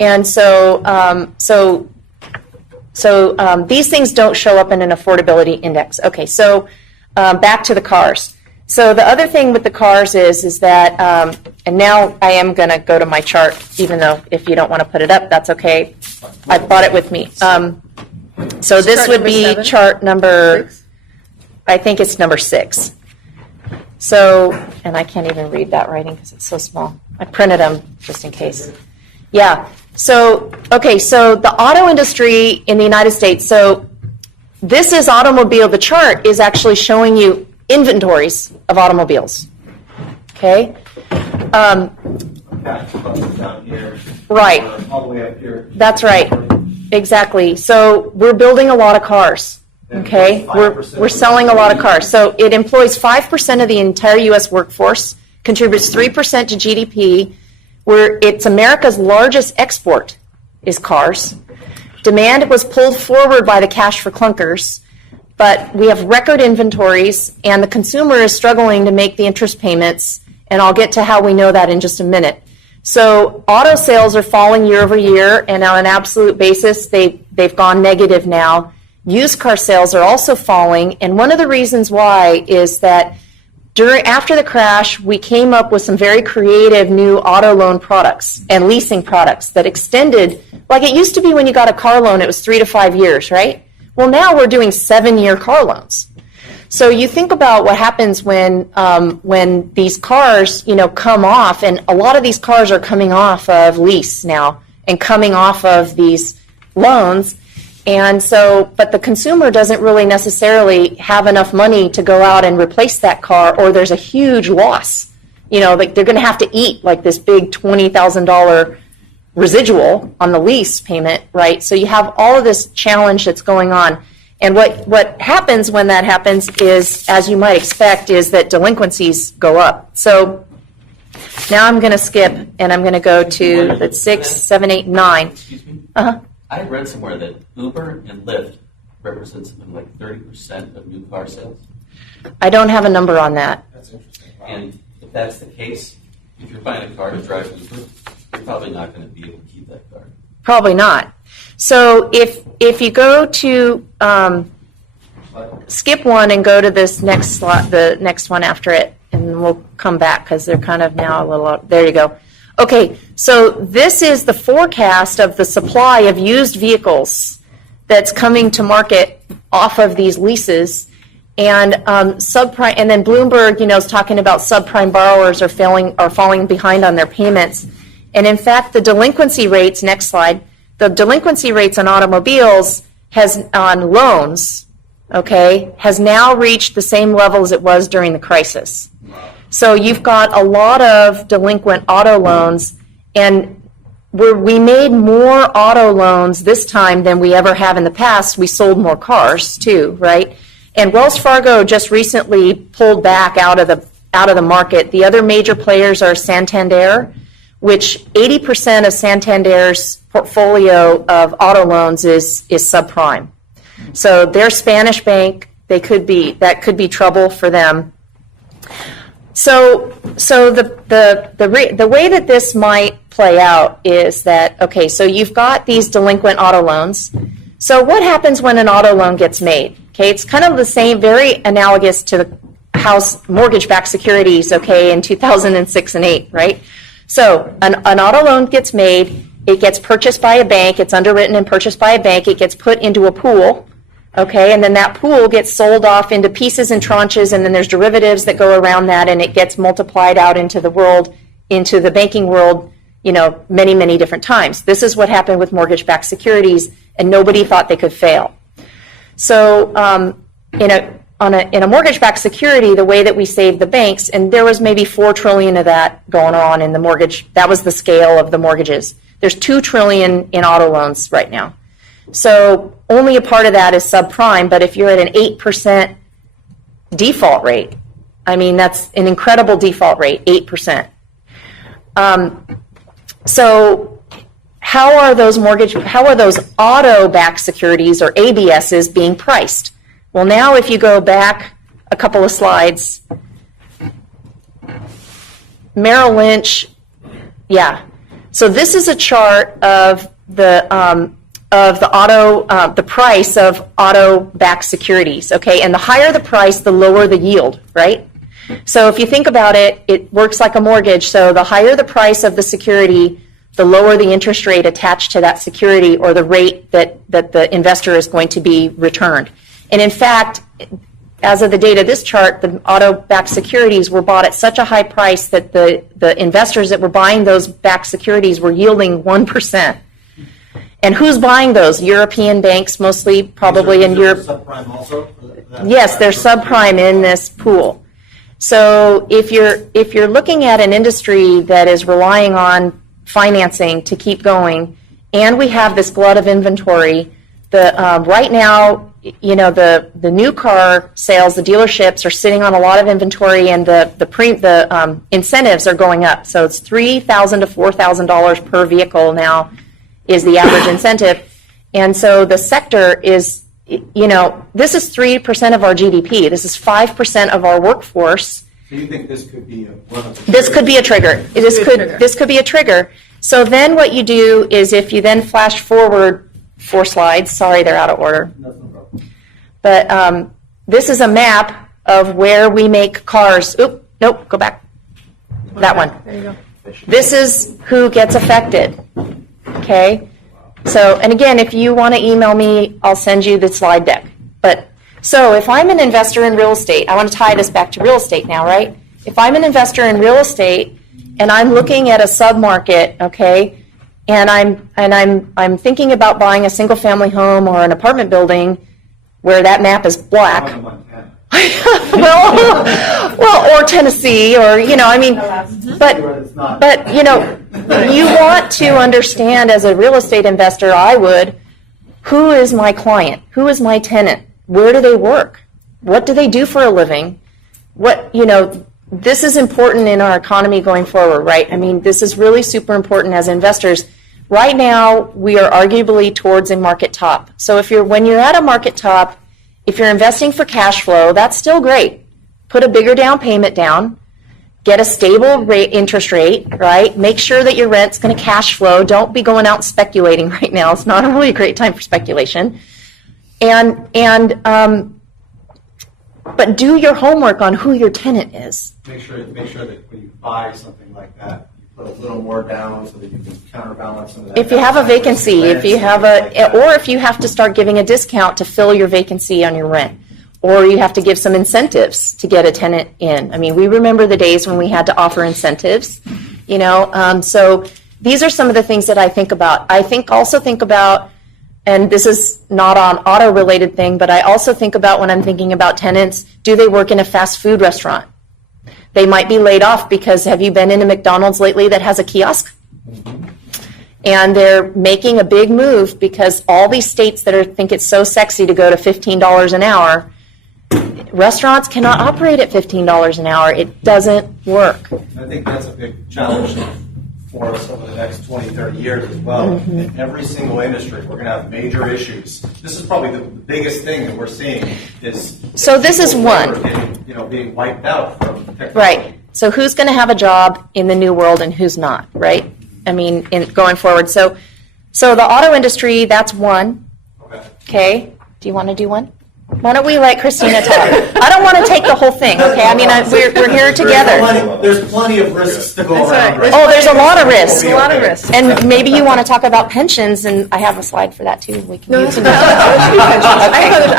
And so these things don't show up in an affordability index. Okay, so back to the cars. So the other thing with the cars is that, and now I am going to go to my chart, even though if you don't want to put it up, that's okay. I brought it with me. So this would be chart number, I think it's number 6. So, and I can't even read that writing because it's so small. I printed them just in case. Yeah. So, okay, so the auto industry in the United States, so this is automobile, the chart is actually showing you inventories of automobiles, okay? Down here. Right. All the way up here. That's right, exactly. So we're building a lot of cars, okay? We're selling a lot of cars. So it employs 5% of the entire U.S. workforce, contributes 3% to GDP, it's America's largest export is cars. Demand was pulled forward by the cash for clunkers, but we have record inventories, and the consumer is struggling to make the interest payments, and I'll get to how we know that in just a minute. So auto sales are falling year over year, and on an absolute basis, they've gone negative now. Used car sales are also falling, and one of the reasons why is that after the crash, we came up with some very creative new auto loan products and leasing products that extended, like it used to be when you got a car loan, it was 3 to 5 years, right? Well, now we're doing 7-year car loans. So you think about what happens when these cars, come off, and a lot of these cars are coming off of lease now and coming off of these loans. And so, but the consumer doesn't really necessarily have enough money to go out and replace that car, or there's a huge loss. Like they're going to have to eat like this big $20,000 residual on the lease payment, right? So you have all of this challenge that's going on. And what happens when that happens is, as you might expect, is that delinquencies go up. So now I'm going to skip, and I'm going to go to the 6, 7, 8, 9. Excuse me? Uh-huh. I read somewhere that Uber and Lyft represent something like 30% of new car sales. I don't have a number on that. That's interesting. Wow. And if that's the case, if you're buying a car to drive Uber, you're probably not going to be able to keep that car. Probably not. So if you go to skip one and go to this next slide, the next one after it, and we'll come back because they're kind of now a little. There you go. Okay, so this is the forecast of the supply of used vehicles that's coming to market off of these leases, and subprime. And then Bloomberg, is talking about subprime borrowers are falling behind on their payments. And in fact, the delinquency rates. Next slide. The delinquency rates on automobiles on loans, okay, has now reached the same level as it was during the crisis. So you've got a lot of delinquent auto loans, and we made more auto loans this time than we ever have in the past. We sold more cars too, right? And Wells Fargo just recently pulled back out of the market. The other major players are Santander, which 80% of Santander's portfolio of auto loans is subprime. So their Spanish bank, that could be trouble for them. So the way that this might play out is that, okay, so you've got these delinquent auto loans. So what happens when an auto loan gets made? Okay, it's kind of the same, very analogous to the house mortgage-backed securities, okay, in 2006 and 8, right? So an auto loan gets made, it gets purchased by a bank, it's underwritten and purchased by a bank, it gets put into a pool, okay, and then that pool gets sold off into pieces and tranches, and then there's derivatives that go around that, and it gets multiplied out into the world, into the banking world, many, many different times. This is what happened with mortgage-backed securities, and nobody thought they could fail. So in a mortgage-backed security, the way that we saved the banks, and there was maybe $4 trillion of that going on in the mortgage, that was the scale of the mortgages. There's $2 trillion in auto loans right now. So only a part of that is subprime, but if you're at an 8% default rate, I mean, that's an incredible default rate, 8%. So how are those auto-backed securities or ABSs being priced? Well, now if you go back a couple of slides, Merrill Lynch, yeah. So this is a chart of the price of auto-backed securities, okay? And the higher the price, the lower the yield, right? So if you think about it, it works like a mortgage. So the higher the price of the security, the lower the interest rate attached to that security or the rate that the investor is going to be returned. And in fact, as of the date of this chart, the auto-backed securities were bought at such a high price that the investors that were buying those backed securities were yielding 1%. And who's buying those? European banks, mostly, probably in Europe. Subprime also? Yes, they're subprime in this pool. So if you're looking at an industry that is relying on financing to keep going, and we have this glut of inventory, right now, you know, the new car sales, the dealerships are sitting on a lot of inventory, and the incentives are going up. So it's $3,000 to $4,000 per vehicle now is the average incentive, and so the sector is, you know, this is 3% of our GDP. This is 5% of our workforce. So you think this could be This could be a trigger. This could be a trigger. So then what you do is, if you then flash forward 4 slides, sorry, they're out of order. But this is a map of where we make cars. Oop, nope, go back. That one. There you go. This is who gets affected. Okay? So, and again, if you want to email me, I'll send you the slide deck. But, so if I'm an investor in real estate, I want to tie this back to real estate now, right? If I'm an investor in real estate and I'm looking at a submarket, okay, and I'm thinking about buying a single family home or an apartment building where that map is black. well, or Tennessee, or, you know, I mean, but, you know, you want to understand as a real estate investor, I would, who is my client? Who is my tenant? Where do they work? What do they do for a living? What, you know, this is important in our economy going forward, right? I mean, this is really super important as investors. Right now, we are arguably towards a market top. So when you're at a market top, if you're investing for cash flow, that's still great. Put a bigger down payment down, get a stable interest rate, right? Make sure that your rent's going to cash flow. Don't be going out and speculating right now. It's not a really great time for speculation. But do your homework on who your tenant is. Make sure that when you buy something like that, you put a little more down so that you can counterbalance some of that. If you have a vacancy, if you have or if you have to start giving a discount to fill your vacancy on your rent, or you have to give some incentives to get a tenant in. I mean, we remember the days when we had to offer incentives, you know. So these are some of the things that I think about. I also think about, and this is not an auto-related thing, but I also think about when I'm thinking about tenants, do they work in a fast food restaurant? They might be laid off because, have you been in a McDonald's lately that has a kiosk? And they're making a big move because all these states that think it's so sexy to go to $15 an hour, restaurants cannot operate at $15 an hour. It doesn't work. I think that's a big challenge for us over the next 20, 30 years as well. In every single industry, we're going to have major issues. This is probably the biggest thing that we're seeing is. So this is one. Being wiped out from technology. Right. So who's going to have a job in the new world and who's not, right? I mean, going forward. So the auto industry, that's one. Okay. Do you want to do one? Why don't we let Christina talk? I don't want to take the whole thing, okay? I mean, we're here together. There's plenty of risks to go around. Right. Oh, there's a lot of risks. A lot of risks. And maybe you want to talk about pensions, and I have a slide for that too. We can use some. I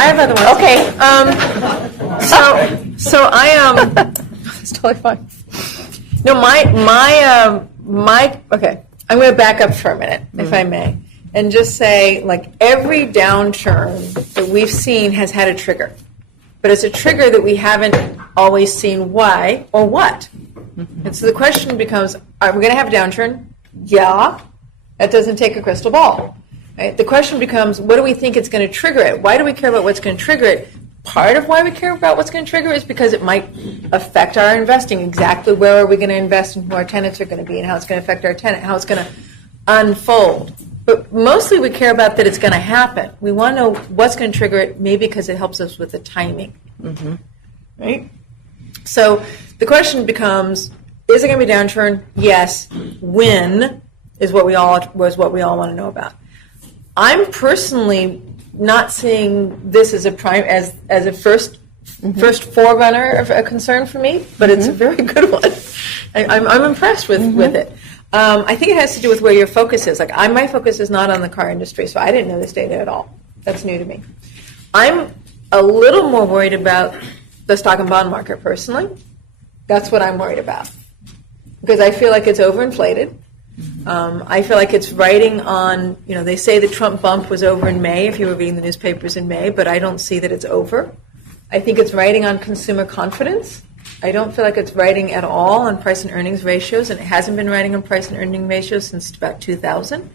have other ones. Okay. So I am. It's totally fine. No, my. Okay, I'm going to back up for a minute, if I may, and just say, like, every downturn that we've seen has had a trigger, but it's a trigger that we haven't always seen why or what. And so the question becomes: are we going to have a downturn? Yeah. That doesn't take a crystal ball. Right? The question becomes, what do we think it's going to trigger it? Why do we care about what's going to trigger it? Part of why we care about what's going to trigger it is because it might affect our investing. Exactly where are we going to invest and who our tenants are going to be and how it's going to affect our tenant, how it's going to unfold. But mostly we care about that it's going to happen. We want to know what's going to trigger it, maybe because it helps us with the timing. Right? So the question becomes, is it going to be a downturn? Yes. When is what we all want to know about. I'm personally not seeing this as a first forerunner of a concern for me, but it's a very good one. I'm impressed with it. I think it has to do with where your focus is. Like my focus is not on the car industry, so I didn't know this data at all. That's new to me. I'm a little more worried about the stock and bond market personally. That's what I'm worried about because I feel like it's overinflated. I feel like it's riding on, they say the Trump bump was over in May, if you were reading the newspapers in May, but I don't see that it's over. I think it's riding on consumer confidence. I don't feel like it's riding at all on price and earnings ratios, and it hasn't been riding on price and earning ratios since about 2000.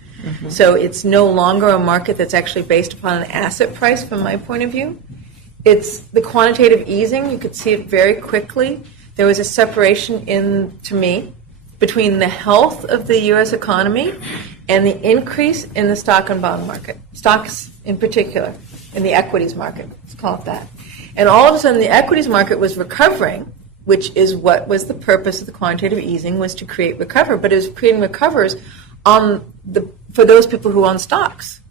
So it's no longer a market that's actually based upon an asset price from my point of view. It's the quantitative easing. You could see it very quickly. There was a separation to me, between the health of the U.S. economy and the increase in the stock and bond market, stocks in particular, in the equities market, let's call it that. And all of a sudden the equities market was recovering, which is what was the purpose of the quantitative easing, was to create recover, but it was creating recovers for those people who own stocks.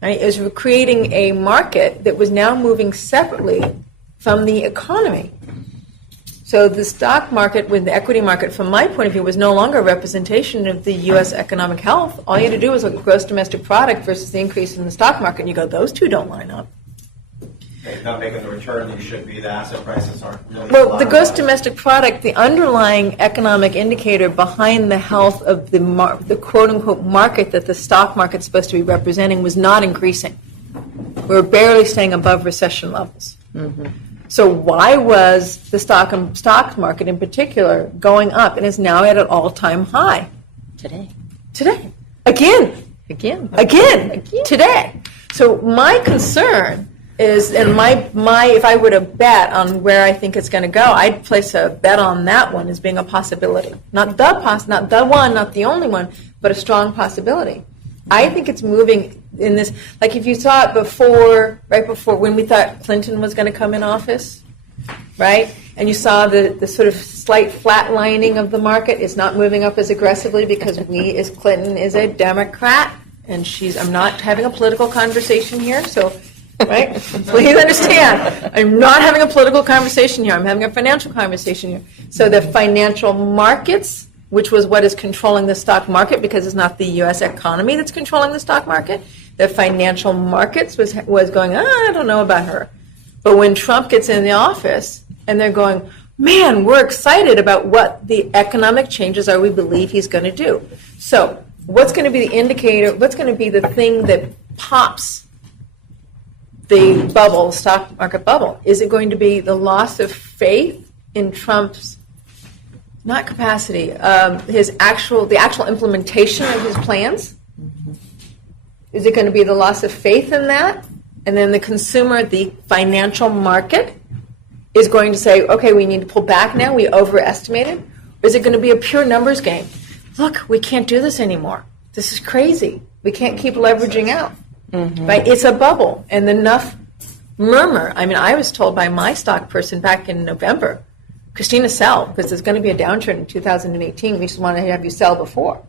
Right? It was creating a market that was now moving separately from the economy. So the stock market with the equity market, from my point of view, was no longer a representation of the U.S. economic health. All you had to do was look at gross domestic product versus the increase in the stock market, and you go, those two don't line up. If not making the return you should be, the asset prices aren't really. Well, the gross domestic product, the underlying economic indicator behind the health of the quote-unquote market that the stock market's supposed to be representing, was not increasing. We were barely staying above recession levels. So why was the stock market in particular going up and is now at an all-time high? Today. Again. Again. Today. So my concern is, and my if I were to bet on where I think it's going to go, I'd place a bet on that one as being a possibility. Not the one, not the only one, but a strong possibility. I think it's moving in this, like if you saw it right before when we thought Clinton was going to come in office, right? And you saw the sort of slight flatlining of the market. It's not moving up as aggressively because Clinton is a Democrat, and I'm not having a political conversation here, so, right? Please understand, I'm not having a political conversation here. I'm having a financial conversation here. So the financial markets, which was what is controlling the stock market, because it's not the U.S. economy that's controlling the stock market. The financial markets was going, I don't know about her. But when Trump gets in the office and they're going, man, we're excited about what the economic changes are we believe he's going to do. So what's going to be the indicator, what's going to be the thing that pops the bubble, stock market bubble? Is it going to be the loss of faith in Trump's not capacity, the actual implementation of his plans? Is it going to be the loss of faith in that? And then the consumer, the financial market, is going to say, okay, we need to pull back now, we overestimated? Or is it going to be a pure numbers game? Look, we can't do this anymore. This is crazy. We can't keep leveraging out. Right? It's a bubble. And enough murmur. I mean, I was told by my stock person back in November, Christina, sell, because there's going to be a downturn in 2018. We just want to have you sell before.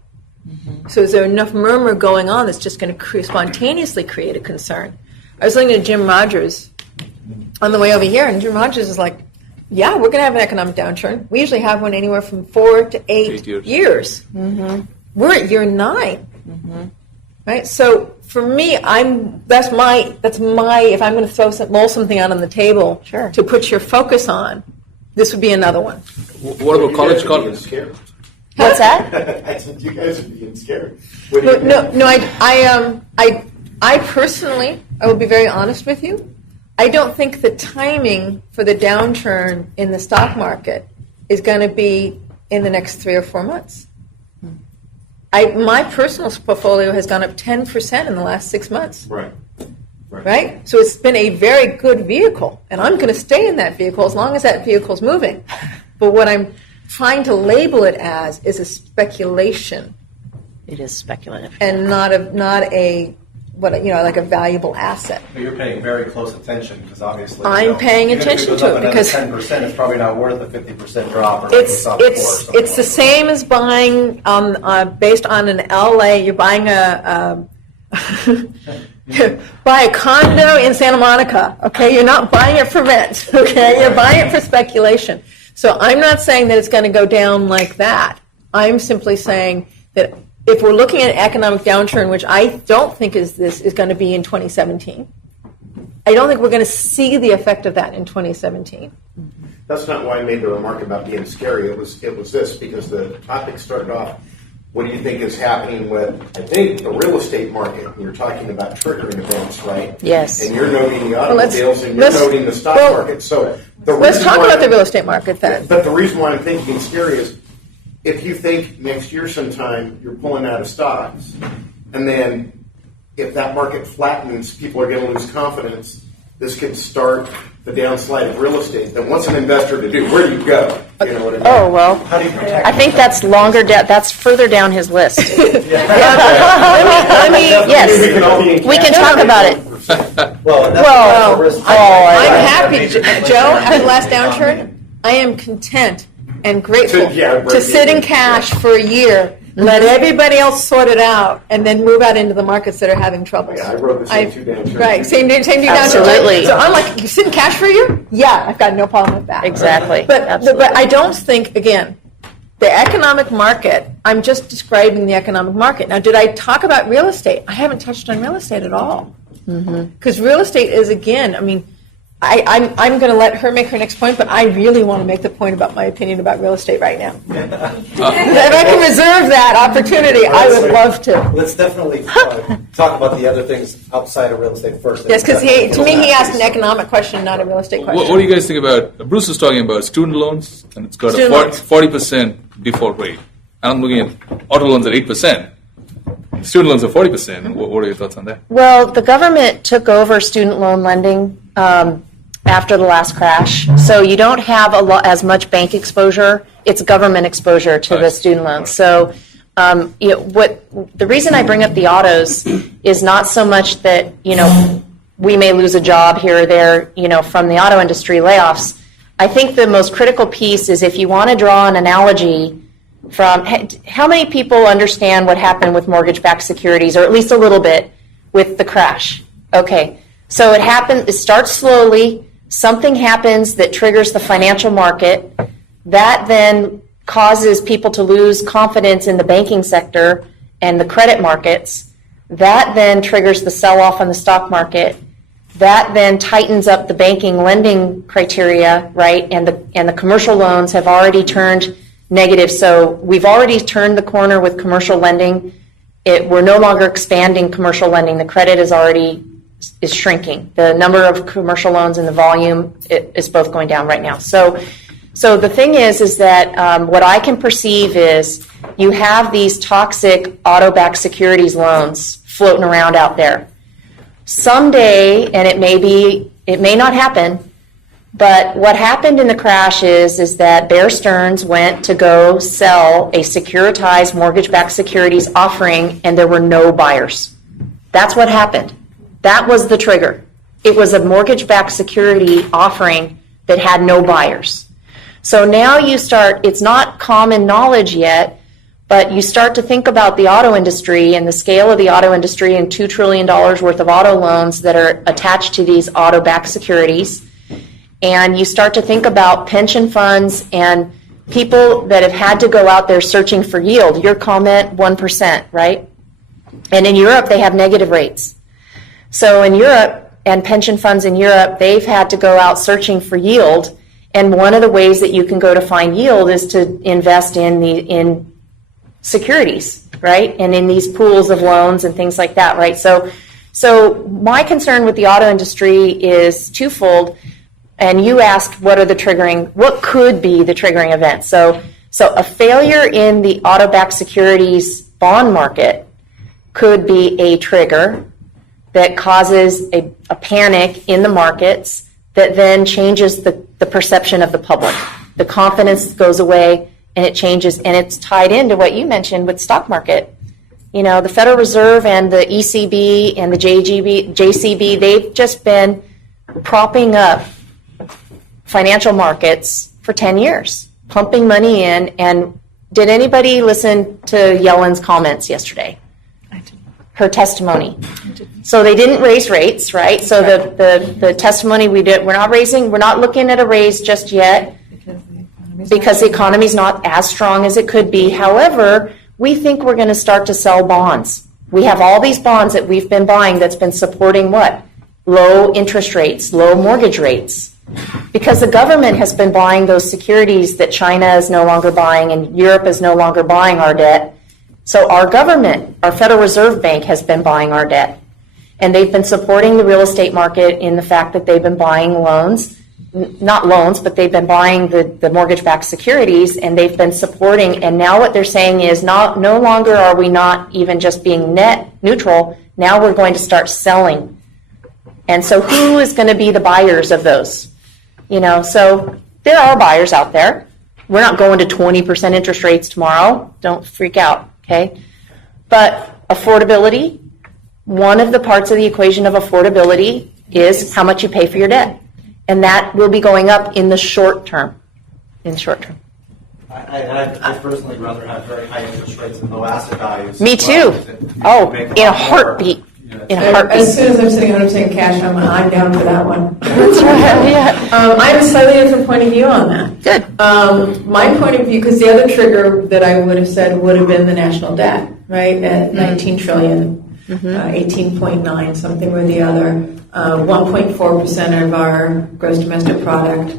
So is there enough murmur going on that's just going to spontaneously create a concern? I was listening to Jim Rogers on the way over here, and Jim Rogers is like, yeah, we're going to have an economic downturn. We usually have one anywhere from 4 to 8 years. We're at year 9. Right? So for me, that's my if I'm going to roll something out on the table to put your focus on, this would be another one. What about college colleges? What's that? I said you guys are being scared. No. I personally, I will be very honest with you. I don't think the timing for the downturn in the stock market is going to be in the next 3 or 4 months. my personal portfolio has gone up 10% in the last 6 months. Right. Right? So it's been a very good vehicle, and I'm going to stay in that vehicle as long as that vehicle's moving. But what I'm trying to label it as is a speculation It is speculative. and not a like a valuable asset. But you're paying very close attention because obviously I'm paying attention to it because 10%, it's probably not worth a 50% drop. Or like we saw before or something it's the like same as buying based on an LA. You're buying a buy a condo in Santa Monica. Okay, you're not buying it for rent. Okay, you're buying it for speculation. So I'm not saying that it's going to go down like that. I'm simply saying that if we're looking at an economic downturn, which I don't think is going to be in 2017, I don't think we're going to see the effect of that in 2017. That's not why I made the remark about being scary. It was this, because the topic started off, what do you think is happening with, I think, the real estate market? You're talking about triggering events, right? Yes. And you're noting the Well, automobiles and you're noting the stock market. So Let's talk about the real estate market then. But the reason why I'm thinking scary is if you think next year sometime you're pulling out of stocks, and then if that market flattens, people are going to lose confidence, this could start the downslide of real estate. Then what's an investor to do? Where do you go? You know what I mean? Oh, well, How do you protect I think that's longer down, that's further down his list. Let me, yes, we can talk about it. Well, that's Well, a risk. I'm happy, Joe, after the last downturn, I am content and grateful to sit in cash for a year, let everybody else sort it out, and then move out into the markets that are having troubles. Yeah, I wrote the same two downturns. Right, same two downturns. Absolutely. So I'm like, you sit in cash for a year? Yeah, I've got no problem with that. Exactly. But Absolutely. I don't think, again, the economic market, I'm just describing the economic market. Now, did I talk about real estate? I haven't touched on real estate at all. Because real estate is, again, I mean, I'm going to let her make her next point, but I really want to make the point about my opinion about real estate right now. If I can reserve that opportunity, I would love to. Let's definitely talk about the other things outside of real estate first. Yes, because to me, he asked an economic question, not a real estate question. What do you guys think about, Bruce is talking about student loans, and it's got Student a loans. 40% default rate. And I'm looking at auto loans at 8%. Student loans are 40%. What are your thoughts on that? Well, the government took over student loan lending after the last crash, so you don't have as much bank exposure. It's government exposure to the student loans. So, the reason I bring up the autos is not so much that we may lose a job here or there, from the auto industry layoffs. I think the most critical piece is if you want to draw an analogy from how many people understand what happened with mortgage-backed securities, or at least a little bit, with the crash. Okay, so it starts slowly, something happens that triggers the financial market, that then causes people to lose confidence in the banking sector and the credit markets, that then triggers the sell-off on the stock market, that then tightens up the banking lending criteria, right, and the commercial loans have already turned negative. So we've already turned the corner with commercial lending. We're no longer expanding commercial lending. The credit is shrinking. The number of commercial loans and the volume is both going down right now. So the thing is that what I can perceive is you have these toxic auto-backed securities loans floating around out there. Someday, and it may not happen, but what happened in the crash is that Bear Stearns went to go sell a securitized mortgage-backed securities offering, and there were no buyers. That's what happened. That was the trigger. It was a mortgage-backed security offering that had no buyers. So now it's not common knowledge yet, but you start to think about the auto industry and the scale of the auto industry and $2 trillion worth of auto loans that are attached to these auto-backed securities. And you start to think about pension funds and people that have had to go out there searching for yield. Your comment, 1%, right? And in Europe, they have negative rates. So in Europe, and pension funds in Europe, they've had to go out searching for yield. And one of the ways that you can go to find yield is to invest in securities, right? And in these pools of loans and things like that, right? So my concern with the auto industry is twofold. And you asked what could be the triggering event. So a failure in the auto-backed securities bond market could be a trigger that causes a panic in the markets that then changes the perception of the public. The confidence goes away and it changes, and it's tied into what you mentioned with stock market. You know, the Federal Reserve and the ECB and the JCB, they've just been propping up financial markets for 10 years, pumping money in. And did anybody listen to Yellen's comments yesterday? Her testimony. So they didn't raise rates, right? So the testimony we're not looking at a raise just yet because the economy's not as strong as it could be. However, we think we're going to start to sell bonds. We have all these bonds that we've been buying that's been supporting what? Low interest rates, low mortgage rates. Because the government has been buying those securities that China is no longer buying and Europe is no longer buying our debt. So our government, our Federal Reserve Bank, has been buying our debt. And they've been supporting the real estate market in the fact that they've been buying loans, not loans, but they've been buying the mortgage-backed securities, and they've been supporting. And now what they're saying is no longer are we not even just being net neutral, now we're going to start selling. And so who is going to be the buyers of those? You know, so there are buyers out there. We're not going to 20% interest rates tomorrow. Don't freak out, okay? But affordability, one of the parts of the equation of affordability is how much you pay for your debt. And that will be going up in the short term. I personally rather have very high interest rates and low asset values. Me too. Oh, in a heartbeat. In a heartbeat. As soon as I'm sitting 100% cash, I'm down for that one. That's right, yeah. I have a slightly different point of view on that. Good. My point of view, because the other trigger that I would have said would have been the national debt, right, at 19 trillion, 18.9, something or the other, 1.4% of our gross domestic product.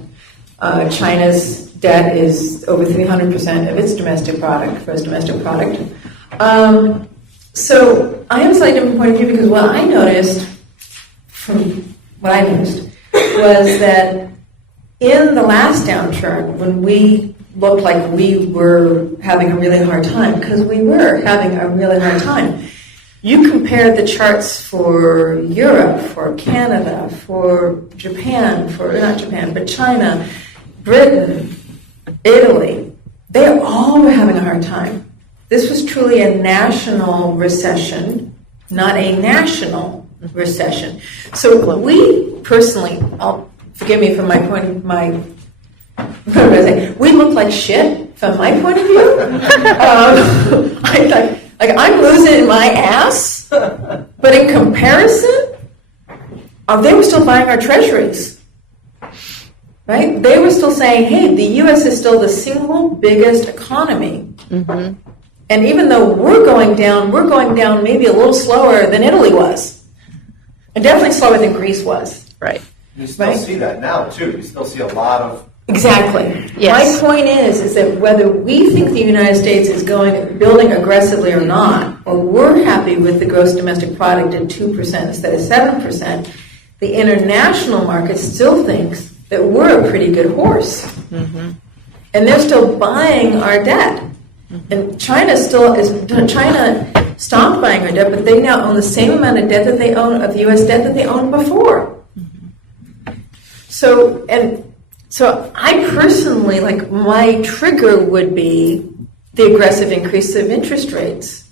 China's debt is over 300% of its domestic product, gross domestic product. So I have a slightly different point of view because what I noticed was that in the last downturn, when we looked like we were having a really hard time, because we were having a really hard time, you compared the charts for Europe, for Canada, for Japan, but China, Britain, Italy, they all were having a hard time. This was truly a national recession, not a national recession. So we personally, forgive me from we look like shit from my point of view. I'm losing my ass, but in comparison, they were still buying our treasuries. Right? They were still saying, hey, the U.S. is still the single biggest economy. Mm-hmm. And even though we're going down maybe a little slower than Italy was. And definitely slower than Greece was. Right. You still see that now, too. You still see a lot of... Exactly. Yes. My point is that whether we think the United States is building aggressively or not, or we're happy with the gross domestic product at 2% instead of 7%, the international market still thinks that we're a pretty good horse. Mm-hmm. And they're still buying our debt. And China stopped buying our debt, but they now own the same amount of debt that they own, of U.S. debt that they owned before. Mm-hmm. So I personally, my trigger would be the aggressive increase of interest rates.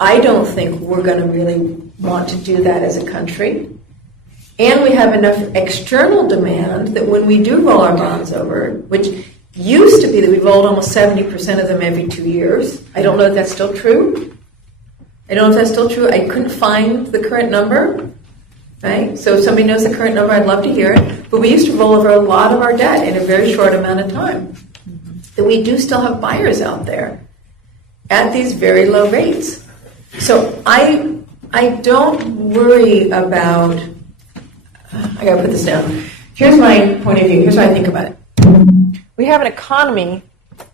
I don't think we're going to really want to do that as a country. And we have enough external demand that when we do roll our bonds over, which used to be that we rolled almost 70% of them every 2 years. I don't know if that's still true. I couldn't find the current number. Right? So if somebody knows the current number, I'd love to hear it. But we used to roll over a lot of our debt in a very short amount of time. That we do still have buyers out there at these very low rates. So I don't worry about... I got to put this down. Here's my point of view. Here's what I think about it. We have an economy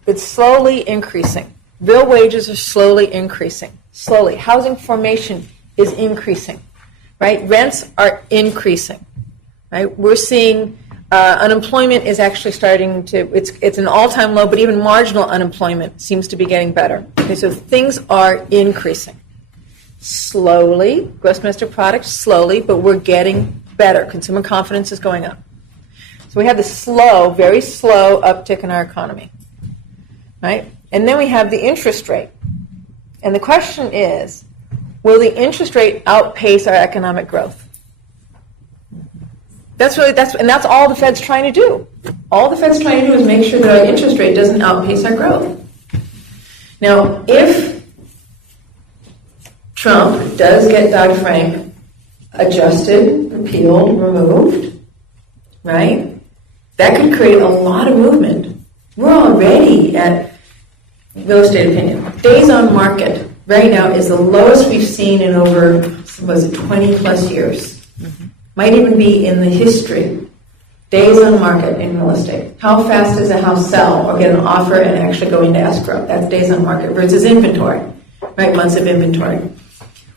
that's slowly increasing. Real wages are slowly increasing. Slowly. Housing formation is increasing. Right? Rents are increasing. Right? We're seeing Unemployment is actually starting to, it's an all-time low, but even marginal unemployment seems to be getting better. Okay, so things are increasing. Slowly, gross domestic product, slowly, but we're getting better. Consumer confidence is going up. So we have this slow, very slow uptick in our economy, right? And then we have the interest rate. And the question is, will the interest rate outpace our economic growth? That's all the Fed's trying to do. All the Fed's trying to do is make sure that our interest rate doesn't outpace our growth. Now, if Trump does get Dodd-Frank adjusted, repealed, removed, right, that could create a lot of movement. We're already at real estate opinion. Days on market right now is the lowest we've seen in over, 20 plus years. Might even be in the history. Days on market in real estate. How fast does a house sell or get an offer and actually go into escrow? That's days on market versus inventory, right? Months of inventory.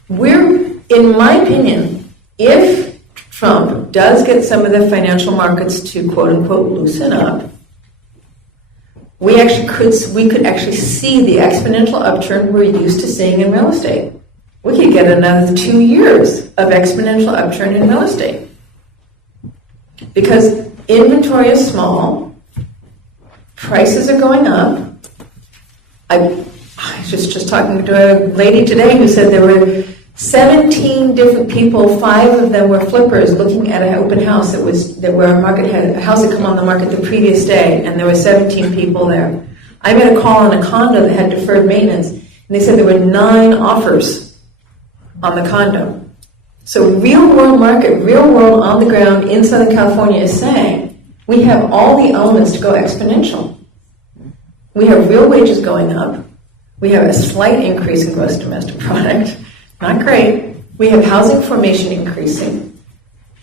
In my opinion, if Trump does get some of the financial markets to quote unquote loosen up, we could actually see the exponential upturn we're used to seeing in real estate. We could get another 2 years of exponential upturn in real estate. Because inventory is small, prices are going up. I was just talking to a lady today who said there were 17 different people, 5 of them were flippers looking at an open house where a market had a house had come on the market the previous day, and there were 17 people there. I made a call on a condo that had deferred maintenance, and they said there were 9 offers on the condo. So real world market, real world on the ground in Southern California is saying we have all the elements to go exponential. We have real wages going up. We have a slight increase in gross domestic product. Not great. We have housing formation increasing.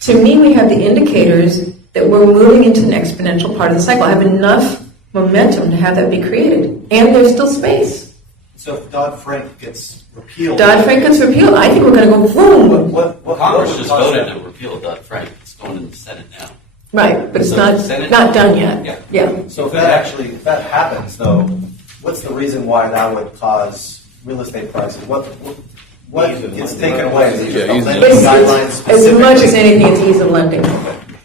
To me, we have the indicators that we're moving into an exponential part of the cycle. I have enough momentum to have that be created. And there's still space. So if Dodd-Frank gets repealed. Dodd-Frank gets repealed. I think we're going to go boom. What Congress just voted to repeal Dodd-Frank. It's going in the Senate now. Right, but it's So not Senate- done yet. Yeah. So if that happens though, what's the reason why that would cause real estate prices? What gets taken away? Is it just the ease of lending But guidelines it's, as much as anything, it's ease of lending.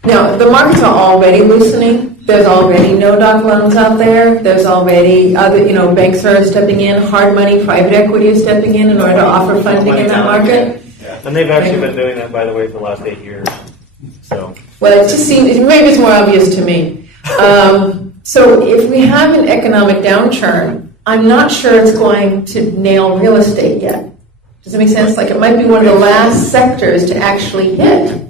Now, the markets are already loosening. There's already no-doc loans out there. There's already other, banks are stepping in. Hard money, private equity is stepping in order to offer funding in that market. And they've actually been doing that, by the way, for the last 8 years. So. Well, it just seems, maybe it's more obvious to me. So if we have an economic downturn, I'm not sure it's going to nail real estate yet. Does it make sense? Like it might be one of the last sectors to actually hit.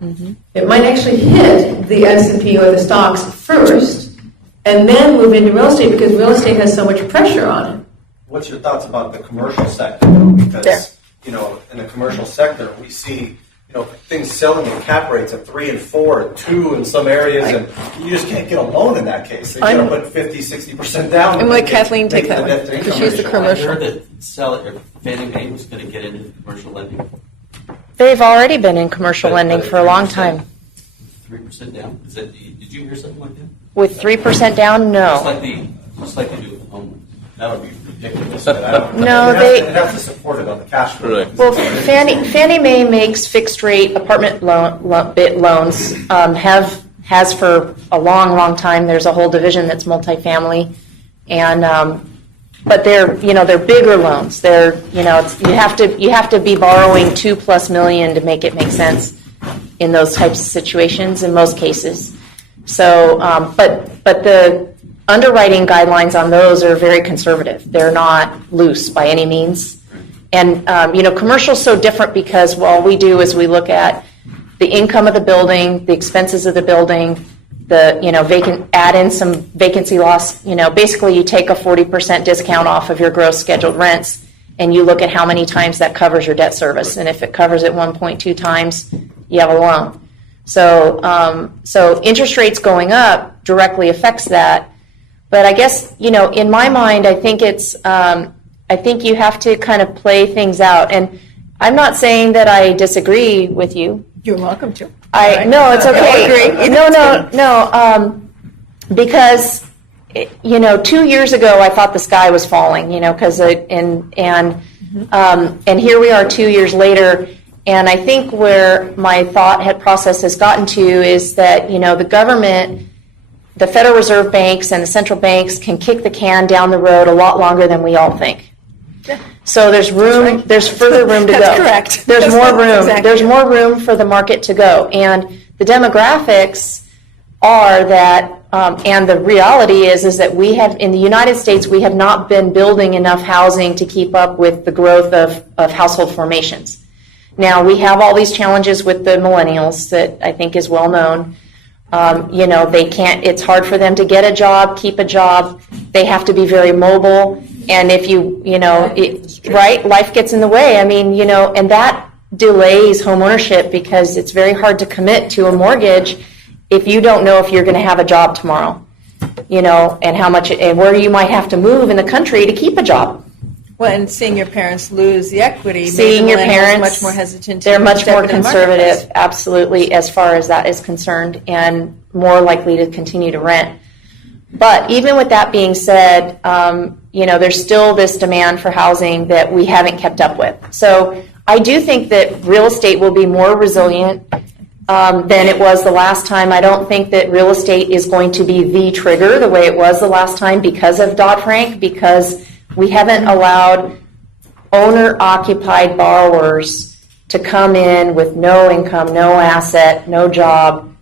Mm-hmm. It might actually hit the S&P or the stocks first, and then move into real estate because real estate has so much pressure on it. What's your thoughts about the commercial sector? Because, in the commercial sector, we see, things selling in cap rates of 3 and 4 and 2 in some areas, and you just can't get a loan in that case. So you got to put 50-60% down. I'm going to let Kathleen take that one, because because she's the I commercial. heard that Fannie Mae was going to get into commercial lending. They've already been in commercial lending for a long time. 3% down? Did you hear something like that? With 3% down, no. Just like they do with homeowners. That would be ridiculous. But I don't, No, it has to support it on the cash flow. Right. Well, Fannie Mae makes fixed rate apartment loans, has for a long, long time. There's a whole division that's multifamily, and but they're bigger loans. They're you have to be borrowing $2+ million to make it make sense in those types of situations in most cases. So, but the underwriting guidelines on those are very conservative. They're not loose by any means. And, commercial's so different because all we do is we look at the income of the building, the expenses of the building, add in some vacancy loss. Basically you take a 40% discount off of your gross scheduled rents and you look at how many times that covers your debt service. And if it covers it 1.2 times, you have a loan. So interest rates going up directly affects that. But I guess, in my mind, I think I think you have to kind of play things out. And I'm not saying that I disagree with you. You're welcome to. No, it's okay. No. Because, 2 years ago, I thought the sky was falling, because and here we are 2 years later, and I think where my process has gotten to is that, the government, the Federal Reserve banks and the central banks can kick the can down the road a lot longer than we all think. So there's room, there's further room to go. That's correct. There's more room. Exactly. There's more room for the market to go. And the demographics are that, and the reality is that we have, in the United States, we have not been building enough housing to keep up with the growth of household formations. Now, we have all these challenges with the millennials that I think is well known. They can't, it's hard for them to get a job, keep a job. They have to be very mobile. And if right, life gets in the way. I mean, and that delays home ownership because it's very hard to commit to a mortgage if you don't know if you're going to have a job tomorrow, and how much, and where you might have to move in the country to keep a job. Well, and seeing your parents lose the equity, Seeing your parents, much more hesitant. They're much step more into the conservative, marketplace. absolutely, as far as that is concerned, and more likely to continue to rent. But even with that being said, there's still this demand for housing that we haven't kept up with. So I do think that real estate will be more resilient than it was the last time. I don't think that real estate is going to be the trigger the way it was the last time because of Dodd-Frank, because we haven't allowed owner-occupied borrowers to come in with no income, no asset, no job,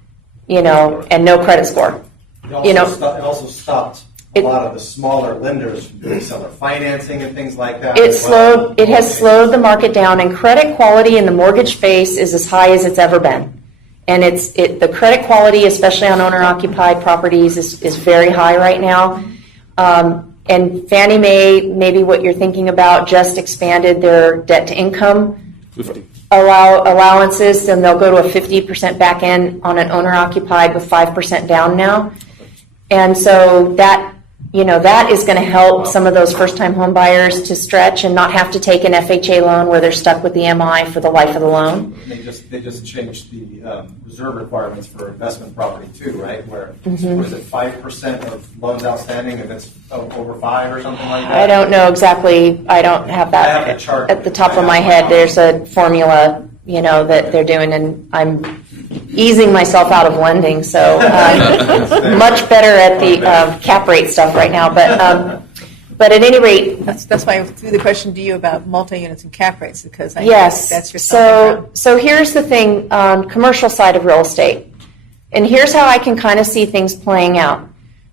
and no credit score. It also stopped a lot of the smaller lenders from doing seller financing and things like that. It has slowed the market down, and credit quality in the mortgage space is as high as it's ever been. And the credit quality, especially on owner-occupied properties, is very high right now. And Fannie Mae, maybe what you're thinking about, just expanded their debt-to-income 50. allowances, and they'll go to a 50% back end on an owner-occupied with 5% down now. And so that is going to help some of those first-time home buyers to stretch and not have to take an FHA loan where they're stuck with the MI for the life of the loan. They just changed the reserve requirements for investment property too, right? Where what is it, 5% of loans outstanding if it's over 5 or something like that? I don't know exactly. I don't have that I have the chart. at the top of my head. There's a formula, that they're doing, and I'm easing myself out of lending, so much better at the cap rate stuff right now. But at any rate, That's why I threw the question to you about multi-units and cap rates, because I yes. think that's your stopping ground. So here's the thing, commercial side of real estate, and here's how I can kind of see things playing out.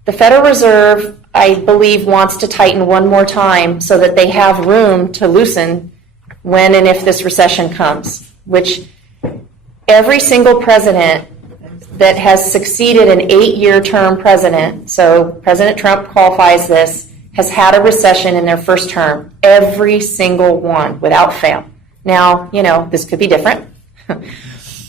The Federal Reserve, I believe, wants to tighten one more time so that they have room to loosen when and if this recession comes, which every single president that has succeeded an 8-year term president, so President Trump qualifies this, has had a recession in their first term. Every single one, without fail. Now, this could be different.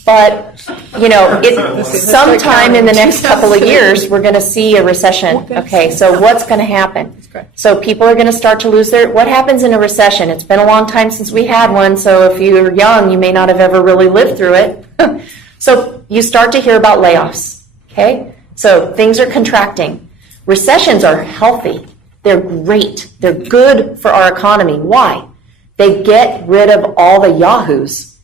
But, sometime in the next couple of years, we're going to see a recession. Okay, so what's going to happen? So people are going to start to lose what happens in a recession? It's been a long time since we had one, so if you're young, you may not have ever really lived through it. So you start to hear about layoffs, okay? So things are contracting. Recessions are healthy. They're great. They're good for our economy. Why? They get rid of all the yahoos.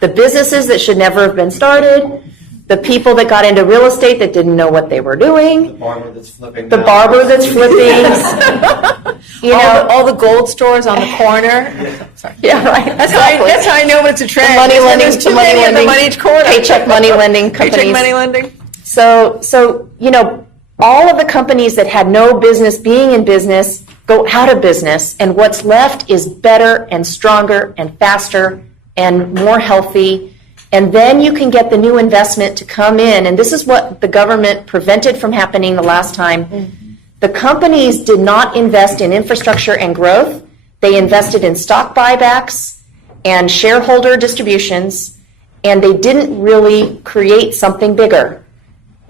The businesses that should never have been started, the people that got into real estate that didn't know what they were doing, The barber that's flipping. the barber that's flipping, all the gold stores on the corner. Sorry. Yeah, right. That's how I know when it's a trend. The money lending, There's too many of them on each corner. paycheck money lending companies. Paycheck money lending. So all of the companies that had no business being in business go out of business, and what's left is better and stronger and faster and more healthy. And then you can get the new investment to come in, and this is what the government prevented from happening the last time. The companies did not invest in infrastructure and growth. They invested in stock buybacks and shareholder distributions, and they didn't really create something bigger.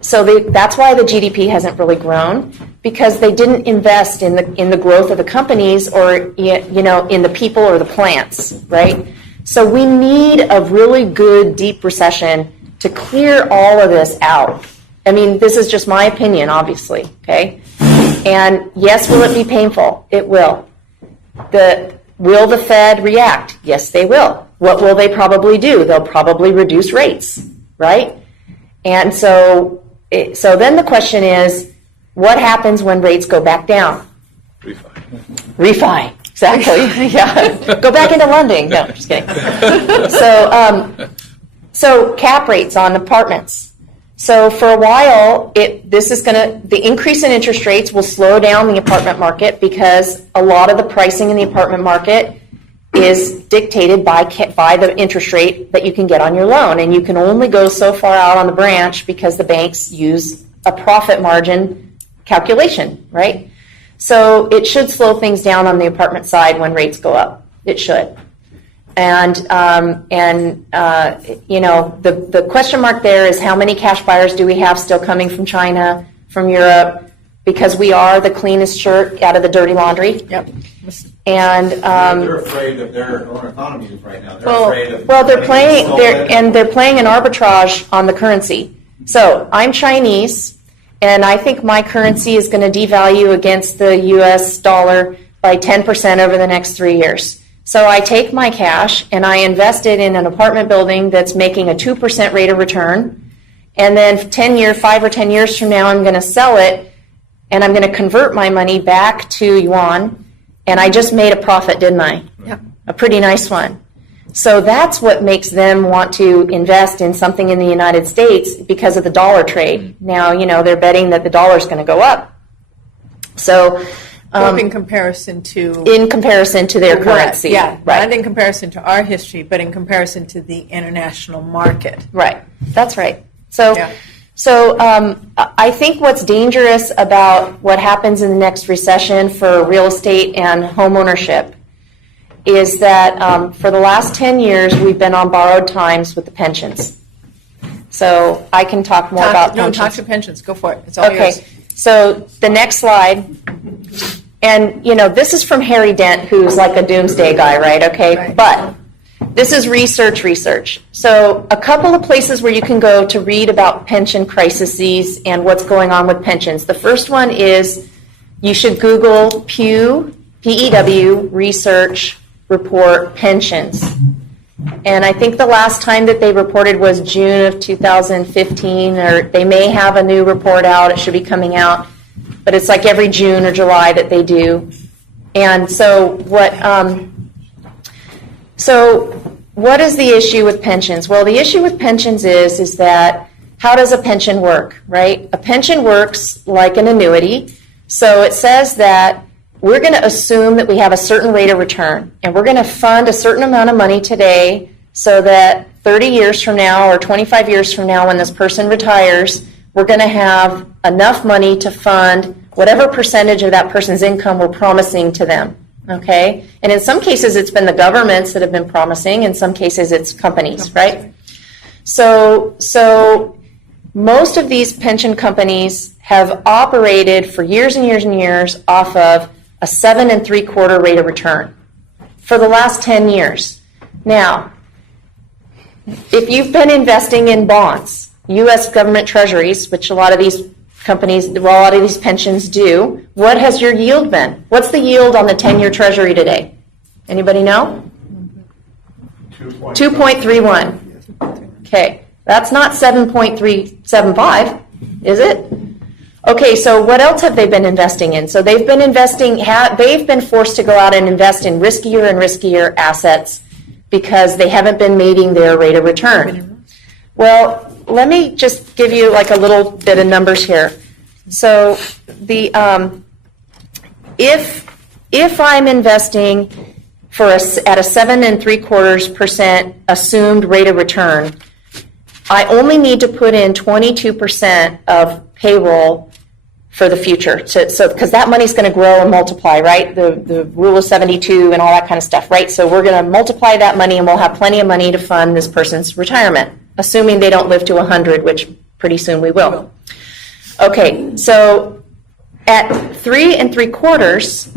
So that's why the GDP hasn't really grown, because they didn't invest in the growth of the companies or in the people or the plants, right? So we need a really good deep recession to clear all of this out. I mean, this is just my opinion, obviously, okay? And yes, will it be painful? It will. Will the Fed react? Yes, they will. What will they probably do? They'll probably reduce rates, right? And so then the question is, what happens when rates go back down? Refi. Exactly. Yeah. Go back into lending. No, just kidding. So cap rates on apartments. So for a while, the increase in interest rates will slow down the apartment market because a lot of the pricing in the apartment market is dictated by the interest rate that you can get on your loan. And you can only go so far out on the branch because the banks use a profit margin calculation, right? So it should slow things down on the apartment side when rates go up. It should. And you know, the question mark there is how many cash buyers do we have still coming from China, from Europe, because we are the cleanest shirt out of the dirty laundry. Yep. And They're afraid of their own economies right now. They're afraid of they're playing they're playing an arbitrage on the currency. So I'm Chinese, and I think my currency is going to devalue against the U.S. dollar by 10% over the next 3 years. So I take my cash and I invest it in an apartment building that's making a 2% rate of return, and then 5 or 10 years from now, I'm going to sell it, and I'm going to convert my money back to yuan. And I just made a profit, didn't I? Yep. A pretty nice one. So that's what makes them want to invest in something in the United States because of the dollar trade. Now, you know, they're betting that the dollar's going to go up. So in comparison to their currency. Yeah, right. Not in comparison to our history, but in comparison to the international market. Right. That's right. So. Yeah. So I think what's dangerous about what happens in the next recession for real estate and home ownership is that for the last 10 years, we've been on borrowed times with the pensions. So I can talk more about pensions. Talk to pensions. Go for it. It's all yours. Okay. So the next slide. And, you know, this is from Harry Dent, who's like a doomsday guy, right? Okay. Right. But this is research. So a couple of places where you can go to read about pension crises and what's going on with pensions. The first one is you should Google Pew, P-E-W, research report pensions. And I think the last time that they reported was June of 2015, or they may have a new report out. It should be coming out. But it's like every June or July that they do. And so what is the issue with pensions? Well, the issue with pensions is that how does a pension work, right? A pension works like an annuity. So it says that we're going to assume that we have a certain rate of return, and we're going to fund a certain amount of money today so that 30 years from now or 25 years from now when this person retires, we're going to have enough money to fund whatever percentage of that person's income we're promising to them. Okay? And in some cases, it's been the governments that have been promising. In some cases, it's companies, right? So most of these pension companies have operated for years and years and years off of a 7 3/4 rate of return for the last 10 years. Now, if you've been investing in bonds, U.S. government treasuries, which a lot of these companies, a lot of these pensions do, what has your yield been? What's the yield on the 10-year treasury today? Anybody know? 2.31. Okay, that's not 7.375, is it? Okay, so what else have they been investing in? So they've been forced to go out and invest in riskier and riskier assets because they haven't been meeting their rate of return. Well, let me just give you like a little bit of numbers here. So the if I'm investing at a 7 3/4% assumed rate of return, I only need to put in 22% of payroll for the future. So because that money's going to grow and multiply, right? The rule of 72 and all that kind of stuff, right? So we're going to multiply that money and we'll have plenty of money to fund this person's retirement, assuming they don't live to 100, which pretty soon we will. Okay, so at 3 3/4,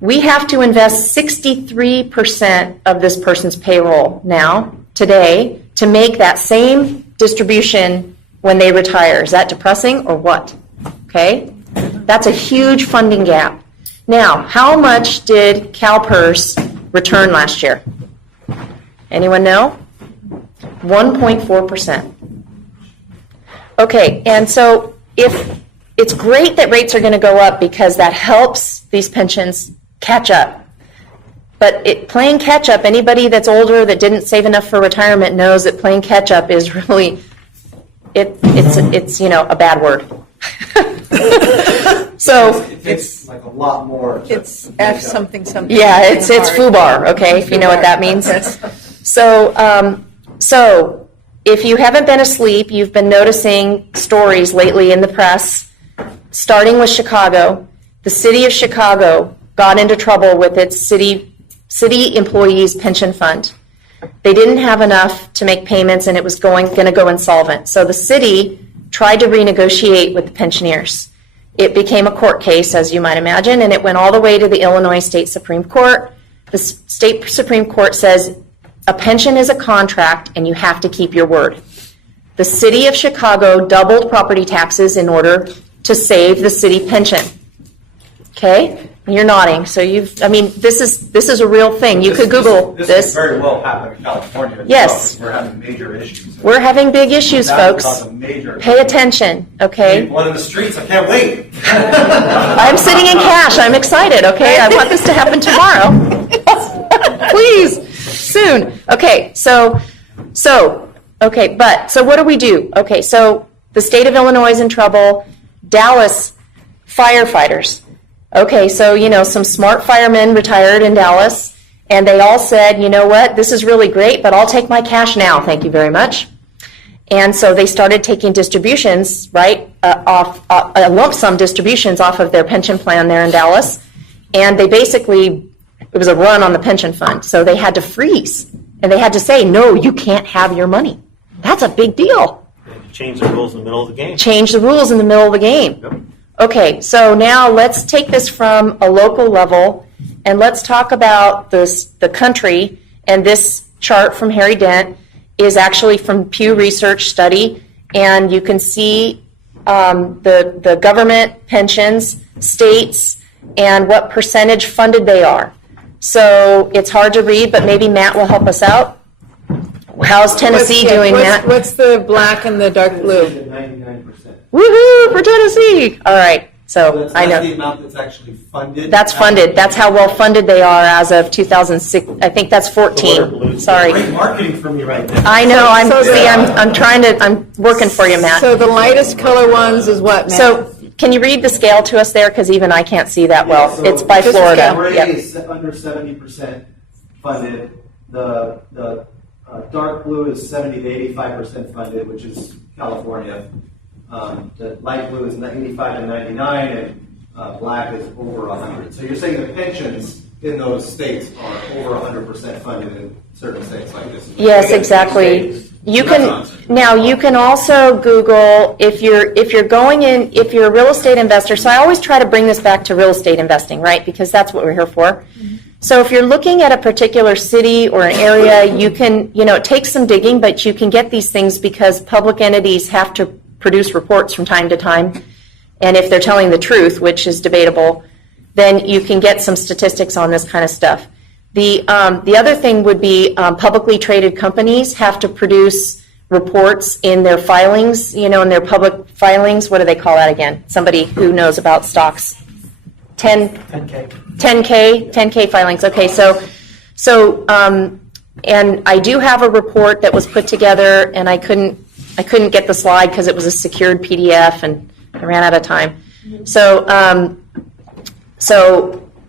we have to invest 63% of this person's payroll now, today, to make that same distribution when they retire. Is that depressing or what? Okay, that's a huge funding gap. Now, how much did CalPERS return last year? Anyone know? 1.4%. Okay, and so if it's great that rates are going to go up because that helps these pensions catch up. But playing catch up, anybody that's older that didn't save enough for retirement knows that playing catch up is really, it's a bad word. So It's like a lot more. It's F something something. yeah, it's FUBAR, okay, if you know what that means. So if you haven't been asleep, you've been noticing stories lately in the press, starting with Chicago. The city of Chicago got into trouble with its city employees pension fund. They didn't have enough to make payments, and it was going to go insolvent. So the city tried to renegotiate with the pensioners. It became a court case, as you might imagine, and it went all the way to the Illinois State Supreme Court. The State Supreme Court says a pension is a contract, and you have to keep your word. The city of Chicago doubled property taxes in order to save the city pension. Okay? And you're nodding, so this is a real thing. You could Google This this. could very well happen in California. as Yes. well, 'cause we're having major issues. We're having big issues, That would folks. cause a major. Pay attention, okay? One in the streets, I can't wait. I'm sitting in cash. I'm excited, okay? I want this to happen tomorrow. Please, soon. Okay, so what do we do? Okay, so the state of Illinois is in trouble. Dallas firefighters. Okay, so, some smart firemen retired in Dallas, and they all said, you know what, this is really great, but I'll take my cash now, thank you very much. And so they started taking distributions, right, lump sum distributions off of their pension plan there in Dallas, and it was a run on the pension fund, so they had to freeze, and they had to say, no, you can't have your money. That's a big deal. Change the rules in the middle of the game. Change the rules in the middle of the game. Yep. Okay, so now let's take this from a local level, and let's talk about the country, and this chart from Harry Dent is actually from Pew Research study, and you can see the government pensions, states, and what percentage funded they are. So it's hard to read, but maybe Matt will help us out. How's Tennessee doing, Matt? What's the black and the dark blue? 99%. Woohoo, for Tennessee! All right, so That's I not the know. amount that's actually funded. That's funded. That's how well funded they are as of 2006. I think that's 14. Sorry. Great marketing from you right now. I know, I'm working for you, Matt. So the lightest color ones is what, Matt? So, can you read the scale to us there? Because even I can't see that well. So It's by just the Florida. scale. Gray Yep. is under 70% funded. The dark blue is 70 to 85% funded, which is California. The light blue is 85 to 99, and black is over 100. So you're saying the pensions in those states are over 100% funded in certain states like this? Yes, Again, exactly. states. You So that's can nonsense. now. You can also Google if you're a real estate investor. So I always try to bring this back to real estate investing, right? Because that's what we're here for. So if you're looking at a particular city or an area, you can, it takes some digging, but you can get these things because public entities have to produce reports from time to time. And if they're telling the truth, which is debatable, then you can get some statistics on this kind of stuff. The other thing would be publicly traded companies have to produce reports in their filings, in their public filings. What do they call that again? Somebody who knows about stocks. 10K filings. Okay, so and I do have a report that was put together, and I couldn't get the slide because it was a secured PDF, and I ran out of time. So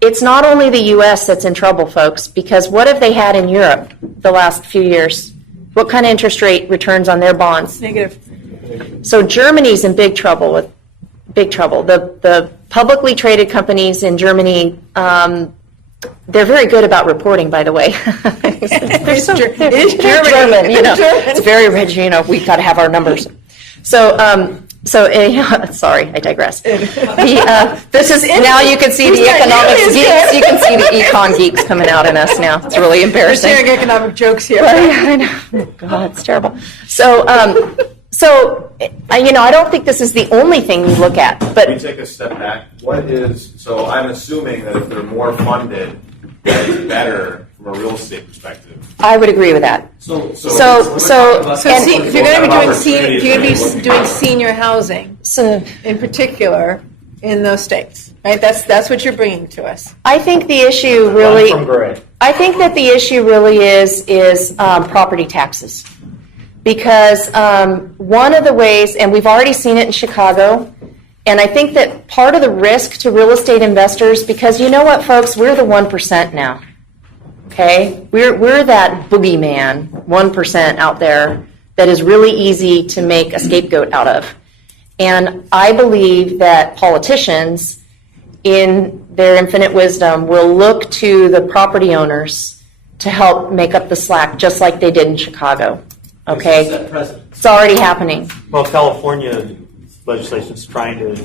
it's not only the U.S. that's in trouble, folks, because what have they had in Europe the last few years? What kind of interest rate returns on their bonds? Negative. So Germany's in big trouble. The publicly traded companies in Germany, they're very good about reporting, by the way. They're German, It's very rich, we've got to have our numbers. So Sorry, I digress. This is, now you can see the economics geeks, you can see the econ geeks coming out in us now. It's really We're embarrassing. sharing economic jokes here. I know. Oh, God, it's terrible. So, I don't think this is the only thing you look at, Let me but take a step back. So I'm assuming that if they're more funded, that is better from a real estate perspective. I would agree with that. So So, if you're going to be doing opportunities if you're going are you to be looking doing at? senior housing so in particular in those states, right? That's what you're bringing to us. I think the issue really, From Gray. I think that the issue really is property taxes. Because one of the ways, and we've already seen it in Chicago, and I think that part of the risk to real estate investors, because you know what, folks, we're the 1% now. Okay? We're that boogeyman, 1% out there that is really easy to make a scapegoat out of. And I believe that politicians, in their infinite wisdom, will look to the property owners to help make up the slack, just like they did in Chicago. Okay? It's already happening. Well, California legislation is trying to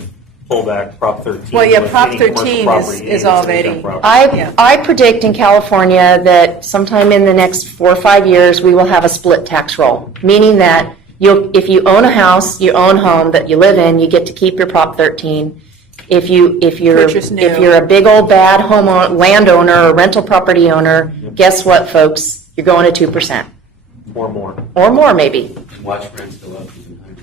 pull back Prop 13. Well, yeah, with Prop any commercial 13 property, is even if it's already- income property. I predict in California that sometime in the next 4 or 5 years, we will have a split tax roll, meaning that if you own a house, your own home that you live in, you get to keep your Prop 13. If Purchase new. you're a big old bad landowner or rental property owner, guess what, folks? You're going to 2%. Or more. Or more, maybe. Watch rents go up even higher.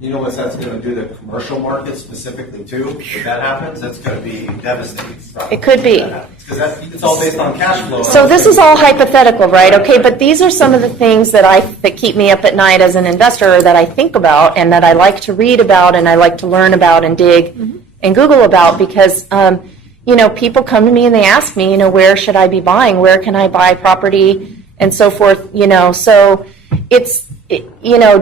You know what that's going to do to the commercial market specifically too? If that happens, that's going to be devastating. It could be. Because it's all based on cash flow. So this is all hypothetical, right? Okay, but these are some of the things that keep me up at night as an investor, that I think about and that I like to read about and I like to learn about and dig and Google about, because people come to me and they ask me, where should I be buying? Where can I buy property? And so forth, so it's,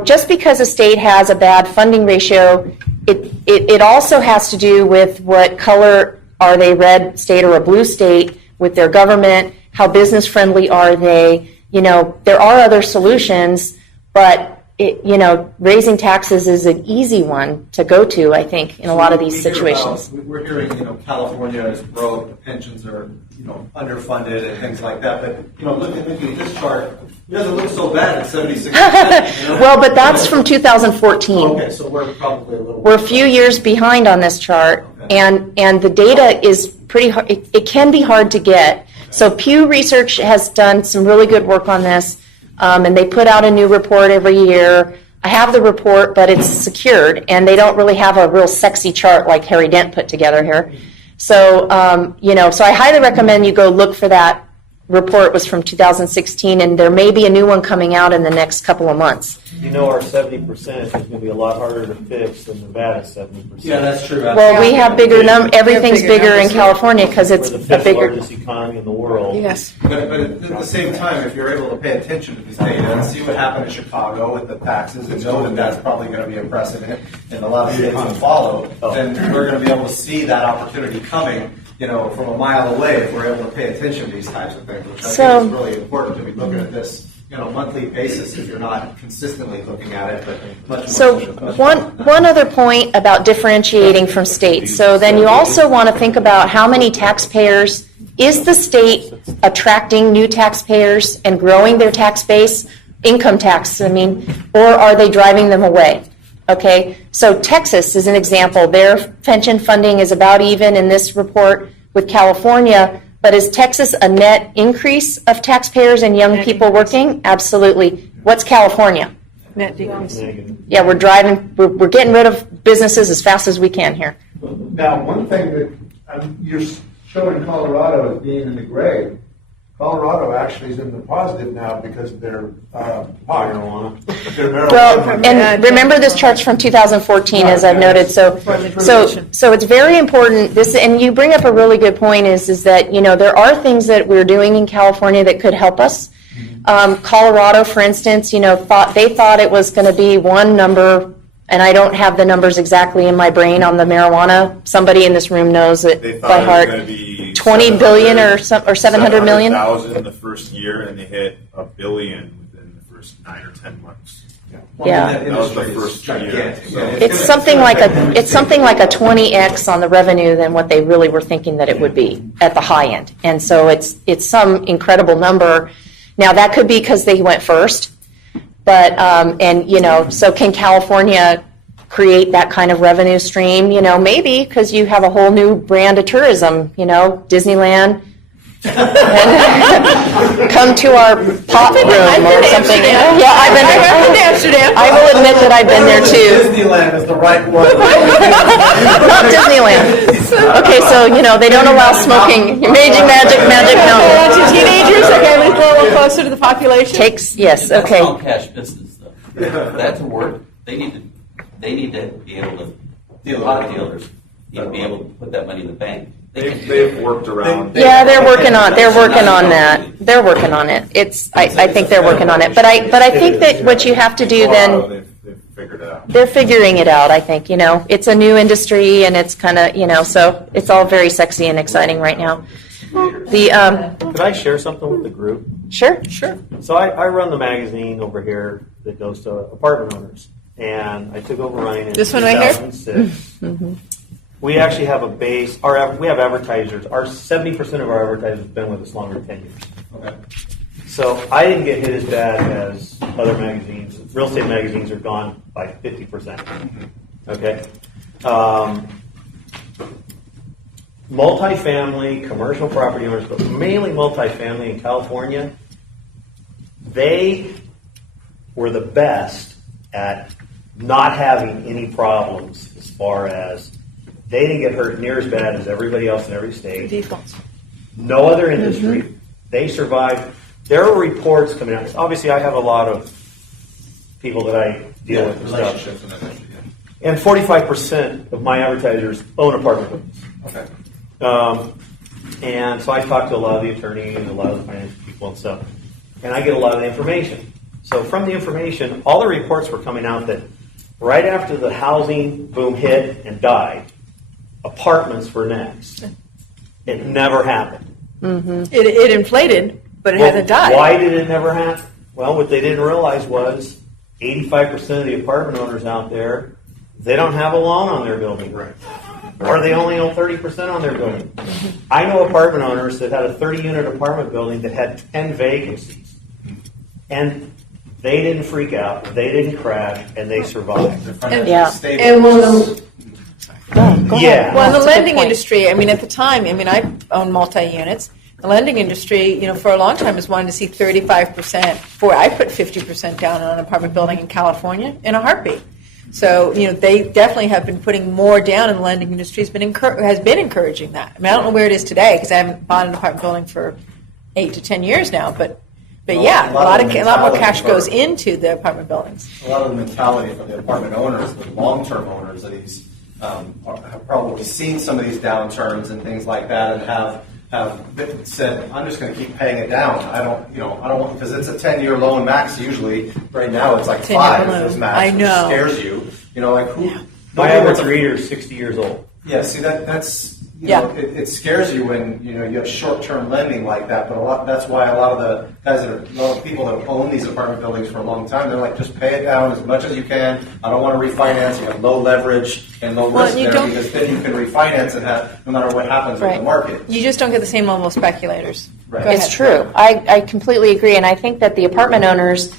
just because a state has a bad funding ratio, it also has to do with what color are they, red state or a blue state, with their government, how business friendly are they, there are other solutions, but raising taxes is an easy one to go to, I think, in a lot of these situations. We're hearing, California is broke, the pensions are, underfunded and things like that. But, looking at this chart, it doesn't look so bad at 76%. Well, but that's from 2014. Okay, so we're probably a little. We're a few years behind on this chart, and the data is pretty hard. It can be hard to get. So Pew Research has done some really good work on this, and they put out a new report every year. I have the report, but it's secured, and they don't really have a real sexy chart like Harry Dent put together here. So, so I highly recommend you go look for that report. It was from 2016, and there may be a new one coming out in the next couple of months. Our 70% is going to be a lot harder to fix than Nevada's 70%. Yeah, that's true. Well, we have bigger everything's bigger bigger in numbers. California because it's We're the a fifth bigger. largest economy in the world. Yes. But at the same time, if you're able to pay attention to these data and see what happened in Chicago with the taxes and know that that's probably going to be a precedent and a lot of states will follow, then we're going to be able to see that opportunity coming, from a mile away if we're able to pay attention to these types of things, which I think is really important to be looking at this, monthly basis if you're not consistently looking at it, but much more. So one other point about differentiating from states. So then you also want to think about how many taxpayers, is the state attracting new taxpayers and growing their tax base, income tax, or are they driving them away? Okay, so Texas is an example. Their pension funding is about even in this report with California. But is Texas a net increase of taxpayers and young people working? Absolutely. What's California? Net decrease. Yeah, we're getting rid of businesses as fast as we can here. Now, one thing that you're showing Colorado as being in the gray, Colorado actually is in the positive now because they're marijuana. Well, and remember this chart's from 2014, as I've noted. So it's very important. This, and you bring up a really good point. Is that there are things that we're doing in California that could help us. Colorado, for instance, thought it was going to be one number, and I don't have the numbers exactly in my brain on the marijuana. Somebody in this room knows it by heart. 20 billion or 700 million. 700,000 the first year, and they hit $1 billion within the first 9 or 10 months. Yeah. That was the first year. It's something like a 20x on the revenue than what they really were thinking that it would be at the high end. And so it's some incredible number. Now that could be because they went first, but so can California create that kind of revenue stream? Maybe because you have a whole new brand of tourism. Disneyland. Come to our pop room or something. Yeah, I've been to Amsterdam. I will admit that I've been there too. Disneyland is the right one. Not Disneyland. Okay, so they don't allow smoking. Magic Mountain. To teenagers, okay, let's go a little closer to the population. Yes, That's okay. all cash business, though. For that to work, they need to be able to, pot dealers need to be able to put that money in the bank. They've worked around. Yeah, they're working on that. They're working on it. I think they're working on it. But I think that what you have to do then, They've figured it out. they're figuring it out, I think. It's a new industry and it's kind of, so it's all very sexy and exciting right now. Could I share something with the group? Sure. So I run the magazine over here that goes to apartment owners, and I took over running in This one right here? 2006. We actually have a base. We have advertisers. 70% of our advertisers have been with us longer than 10 years. Okay. So I didn't get hit as bad as other magazines. Real estate magazines are gone by 50%. Okay. Multifamily, commercial property owners, but mainly multifamily in California, they were the best at not having any problems as far as they didn't get hurt near as bad as everybody else in every state. Defaults. No other industry. They survived. There are reports coming out. Obviously, I have a lot of people that I deal with and stuff. Relationships and everything. And 45% of my advertisers own apartment buildings. Okay. And so I talk to a lot of the attorneys, a lot of the financial people and stuff, and I get a lot of the information. So from the information, all the reports were coming out that right after the housing boom hit and died, apartments were next. It never happened. It inflated, but it hasn't died. Why did it never happen? Well, what they didn't realize was 85% of the apartment owners out there, they don't have a loan on their building. Right. Or they only own 30% on their building. I know apartment owners that had a 30-unit apartment building that had 10 vacancies. And they didn't freak out, they didn't crash, and they survived. And well, Yeah. well, in the That's a good lending point. industry, at the time, I own multi-units. The lending industry, for a long time, has wanted to see 35%. Boy, I put 50% down on an apartment building in California in a heartbeat. So, they definitely have been putting more down, and the lending industry has been encouraging that. I don't know where it is today because I haven't bought an apartment building for 8 to 10 years now. But yeah, a lot more cash goes into the apartment buildings. A lot of the mentality from the apartment owners, the long-term owners of these, have probably seen some of these downturns and things like that, and have said, I'm just going to keep paying it down. I don't want, because it's a 10-year loan max usually. Right now it's like 5 is max, I know. which scares you. My average reader is 60 years old. Yeah, see that's Yeah. it scares you when you have short-term lending like that. But that's why a lot of the guys a lot of people that have owned these apartment buildings for a long time, they're like, just pay it down as much as you can. I don't want to refinance. You have low leverage and low risk and you there don't- because then you can refinance and have no matter what happens with the market. You just don't get the same level of speculators. Right. Go It's ahead. true. I completely agree, and I think that the apartment owners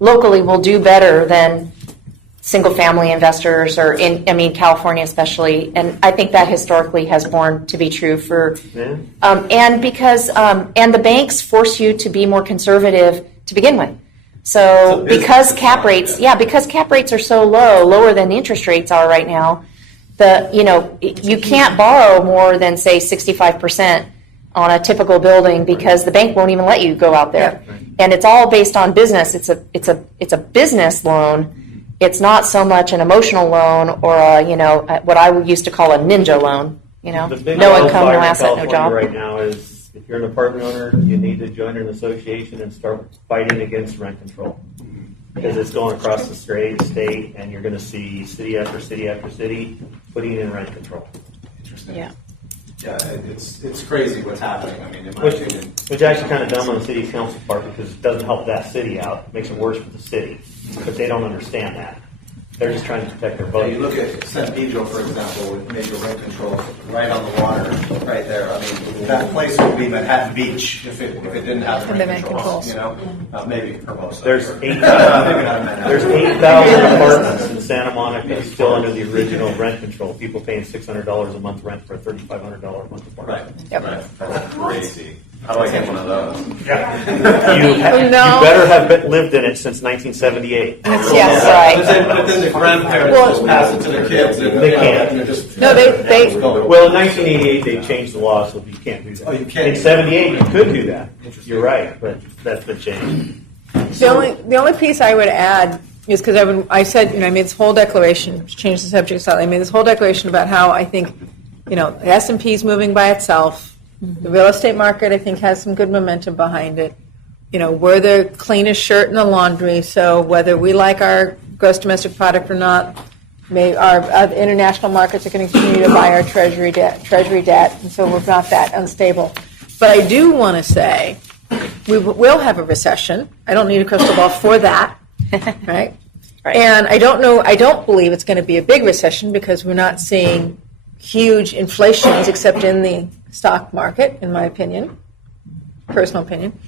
locally will do better than single-family investors, or in California especially, and I think that historically has borne to be true for, and because and the banks force you to be more conservative to begin with. So because cap rates are so low, lower than the interest rates are right now, you can't borrow more than say 65% on a typical building because the bank won't even let you go out there, and it's all based on business. It's a business loan. It's not so much an emotional loan or what I used to call a ninja loan. The big No income, wildfire no in asset, no California job. right now is if you're an apartment owner, you need to join an association and start fighting against rent control. Because it's going across the state, and you're going to see city after city after city putting in rent control. Interesting. Yeah. Yeah, it's crazy what's happening, I mean, in my Which opinion. is actually kind of dumb on the city council part because it doesn't help that city out. It makes it worse for the city. But they don't understand that. They're just trying to protect their Yeah, you vote. look at San Pedro, for example, with major rent control right on the water, right there. I mean, that place would be Manhattan Beach if it didn't have the And the rent rent controls, controls. you know? Maybe Hermosa. There's or- 8,000 Maybe not Manhattan. there's 8,000 apartments in Santa Monica still under the original rent control. People paying $600 a month rent for a $3,500 a month apartment. Right, Yep. right. That's crazy. How do I get one of those? You better have lived in it since 1978. Yes, But then the grandparents Well- just pass it to their kids. And, They you know, can't. and they're just- No, they- Well, in 1988, they changed the law so you can't do that. Oh, you can't. In 78, you could do that. You're right, but that's been changed. The only piece I would add is because I said, I made this whole declaration, to change the subject slightly, I made this whole declaration about how I think, the S&P is moving by itself. The real estate market, I think, has some good momentum behind it. We're the cleanest shirt in the laundry, so whether we like our gross domestic product or not, our international markets are going to continue to buy our treasury debt, and so we're not that unstable. But I do want to say, we will have a recession. I don't need a crystal ball for that, right? Right. And I don't believe it's going to be a big recession because we're not seeing huge inflations except in the stock market, in my opinion, personal opinion.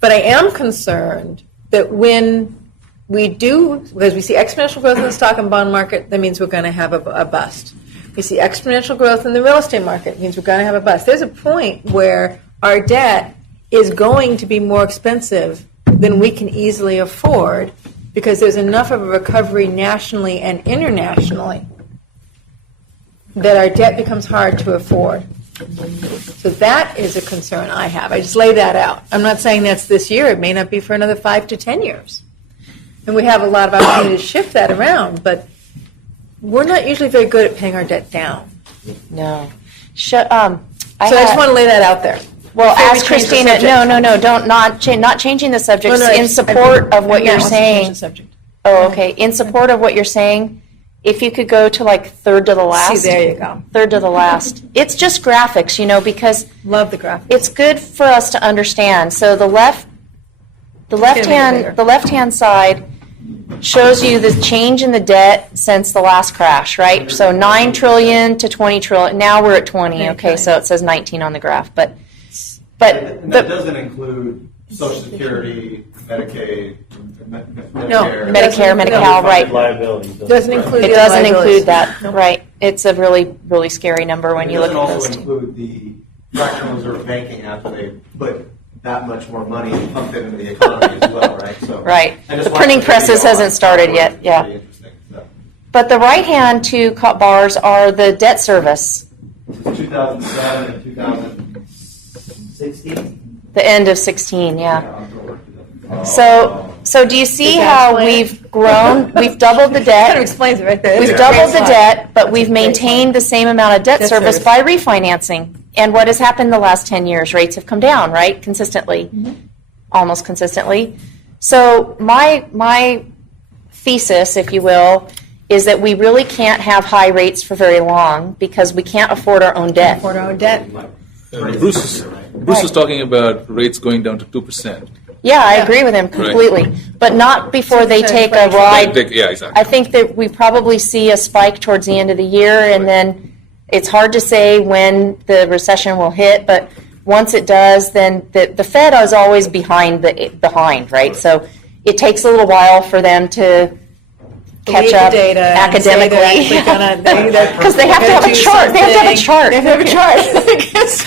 But I am concerned that when we do, because we see exponential growth in the stock and bond market, that means we're going to have a bust. We see exponential growth in the real estate market, means we're going to have a bust. There's a point where our debt is going to be more expensive than we can easily afford because there's enough of a recovery nationally and internationally that our debt becomes hard to afford. So that is a concern I have. I just lay that out. I'm not saying that's this year. It may not be for another 5 to 10 years. And we have a lot of opportunity to shift that around, but we're not usually very good at paying our debt down. No. So I just want to lay that out there. Well, Before we ask change the Christina. subject. No, don't not changing the subject. No, In support of what Matt you're wants to change saying. the subject. Oh, okay. In support of what you're saying, if you could go to like third to the last. See, there you go. Third to the last. It's just graphics, because Love the graphic. it's good for us to understand. So the left hand side shows you the change in the debt since the last crash, right? So 9 trillion to 20 trillion. Now we're at 20. Okay, so it says 19 on the graph, but And that doesn't include Social Security, Medicaid, Medicare. Medicare, Medi-Cal, right? Liabilities. Doesn't include It the doesn't liabilities. include that, right? It's a really, really scary number when It you look doesn't at also those two. include the fractional reserve banking after they put that much more money pumped into the economy as well, right? So Right. I just The watched printing video presses on hasn't started it. yet, yeah. Pretty interesting. So, But the right-hand two bars are the debt service, this is 2007 and 2016. the end of 16, yeah. October. So do you see Does that how explain it? we've grown, we've doubled the Kind of debt, explains it right there. we've That's a great doubled the slide. debt, but we've a great maintained the same amount of debt Debt service service. by refinancing. And what has happened the last 10 years? Rates have come down, right? Consistently, almost consistently. So my thesis, if you will, is that we really can't have high rates for very long because we can't afford our own debt. For our debt. Bruce is talking about rates going down to 2%. Yeah, I agree with him completely, but not before they take a ride. Yeah, exactly. I think that we probably see a spike towards the end of the year, and then it's hard to say when the recession will hit, but once it does, then the Fed is always behind, right? So it takes a little while for them to catch Read the up data and say academically. they're actually gonna- Because they have to have a do chart. They have to have a something. chart. They have to have a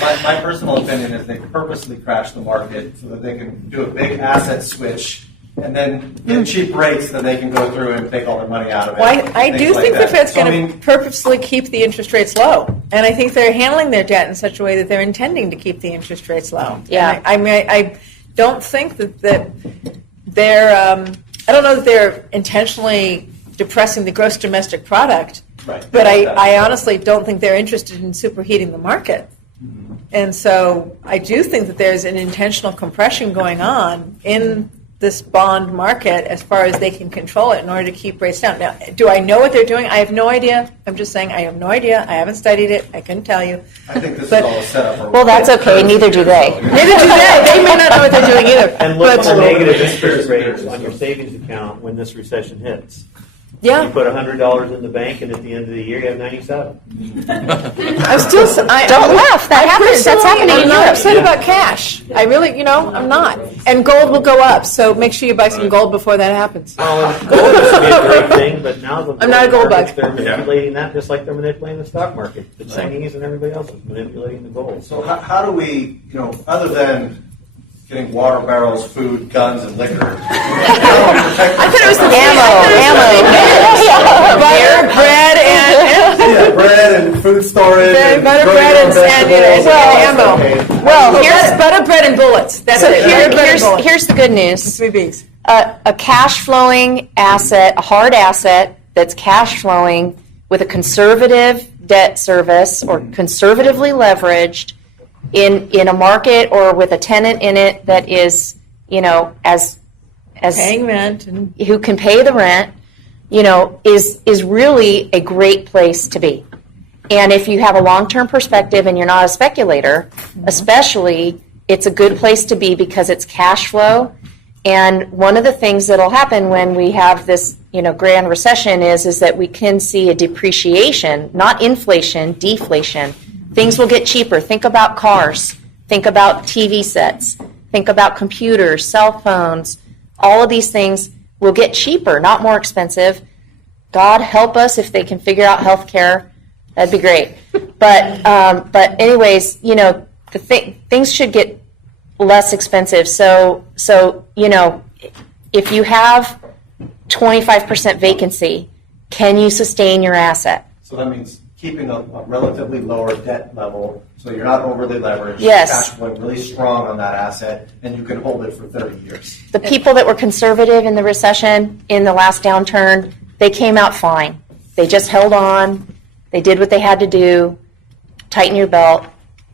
chart. My personal opinion is they purposely crash the market so that they can do a big asset switch and then get cheap rates that they can go through and take all their money out of it. Well, I things do like think the that. Fed's So, I going to mean, purposely keep the interest rates low, and I think they're handling their debt in such a way that they're intending to keep the interest rates low. Yeah. And I don't think that they're. I don't know that they're intentionally depressing the gross domestic product, Right. but I honestly don't think they're interested in superheating the market. And so I do think that there's an intentional compression going on in this bond market as far as they can control it in order to keep rates down. Now, do I know what they're doing? I have no idea. I'm just saying I have no idea. I haven't studied it. I couldn't tell you. I think this But- is all a setup for. Well, that's okay, neither do they. Neither do they. They may not know what they're doing either. And look But- at the negative interest rates on your savings account when this recession hits. You Yeah, put $100 in the bank, and at the end of the year, you have 97. I'm still. Don't laugh, that happens, that's happening I'm in not Europe. upset about cash. I really, I'm not. And gold will go up, so make sure you buy some gold before that happens. Well, gold used to be a great thing, but now the I'm not a gold markets, bug. they're manipulating that just like they're manipulating the stock market. The Chinese and everybody else is manipulating the gold. So how do we, other than getting water barrels, food, guns, and liquor? I thought it was the Ammo. butter, bread, and Yeah, bread and food storage. butter, bread, and ammo. Well, here's, Butter, bread, and bullets. That's so it. Butter, bread, and bullets. here's the good news. 3 Bs. A cash flowing asset, a hard asset that's cash flowing with a conservative debt service or conservatively leveraged in a market or with a tenant in it that is, as Paying rent and who can pay the rent, is really a great place to be. And if you have a long-term perspective and you're not a speculator, especially, it's a good place to be because it's cash flow. And one of the things that'll happen when we have this, grand recession is that we can see a depreciation, not inflation, deflation. Things will get cheaper. Think about cars. Think about TV sets. Think about computers, cell phones. All of these things will get cheaper, not more expensive. God help us if they can figure out health care. That'd be great. But anyways, things should get less expensive. So if you have 25% vacancy, can you sustain your asset? So that means keeping a relatively lower debt level, so you're not overly leveraged. Yes. Cash flow really strong on that asset, and you can hold it for 30 years. The people that were conservative in the recession, in the last downturn, they came out fine. They just held on. They did what they had to do. Tighten your belt.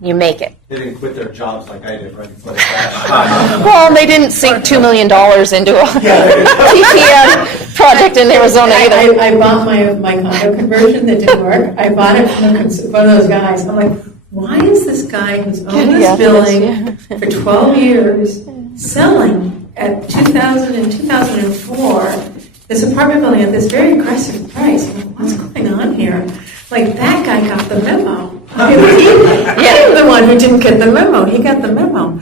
You make it. They didn't quit their jobs like I did right before the crash. Well, they didn't sink $2 million into a TPM project in Arizona either. I bought my condo conversion that didn't work. I bought it from one of those guys. I'm like, why is this guy who's owned this building for 12 years selling at 2000 and 2004 this apartment building at this very aggressive price? I'm like, what's going on here? Like, that guy got the memo. I'm the one who didn't get the memo. He got the memo.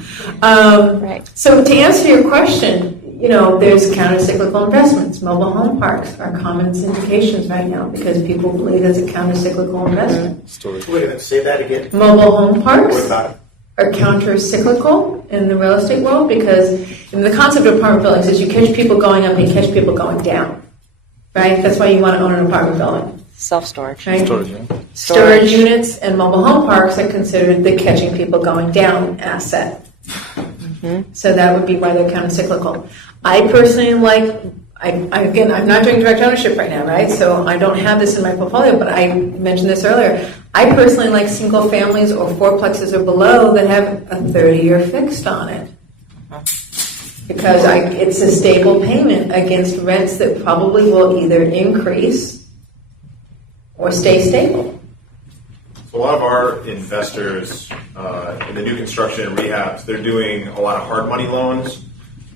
Right. So to answer your question, there's counter-cyclical investments. Mobile home parks are common syndications right now because people believe it's a counter-cyclical investment. Wait a minute, say that again. Mobile home parks What about it? are counter-cyclical in the real estate world because the concept of apartment buildings is you catch people going up and you catch people going down. Right? That's why you want to own an apartment building. Self-storage. Right? Storage, yeah. Storage units and mobile home parks are considered the catching people going down asset. So that would be why they're counter-cyclical. I personally again, I'm not doing direct ownership right now, right? So I don't have this in my portfolio, but I mentioned this earlier. I personally like single families or fourplexes or below that have a 30-year fixed on it. Because it's a stable payment against rents that probably will either increase or stay stable. So a lot of our investors in the new construction and rehabs, they're doing a lot of hard money loans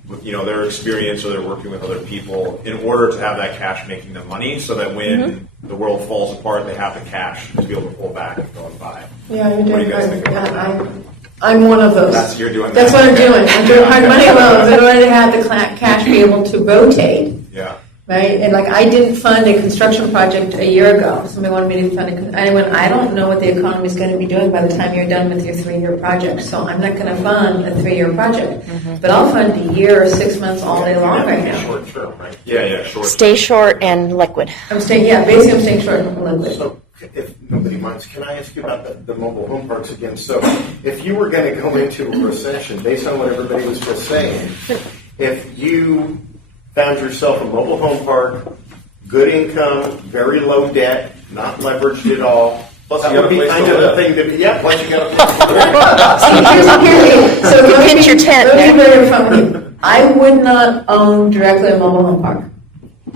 with their experience, or they're working with other people in order to have that cash making them money, so that when the world falls apart, they have the cash to be able to pull back and go and buy. Yeah, you're What do doing you guys hard. think about that? I'm one of those. You're doing That's that. what I'm doing. I'm doing hard money loans in order to have the cash be able to rotate. Yeah. Right? And I didn't fund a construction project a year ago. Somebody wanted me to fund I don't know what the economy is going to be doing by the time you're done with your 3-year project. So I'm not going to fund a 3-year project. But I'll fund a year or 6 months all day long right now. Short term, right? Yeah, short. Stay short and liquid. Basically I'm staying short and liquid. So, if nobody minds, can I ask you about the mobile home parks again? So, if you were going to go into a recession, based on what everybody was just saying, if you found yourself a mobile home park, good income, very low debt, not leveraged at all, Plus that you got would a be place kind to of the live. thing to be. Yeah, plus you got a place to live. So You pinch your tent let me there. be very funny. I would not own directly a mobile home park.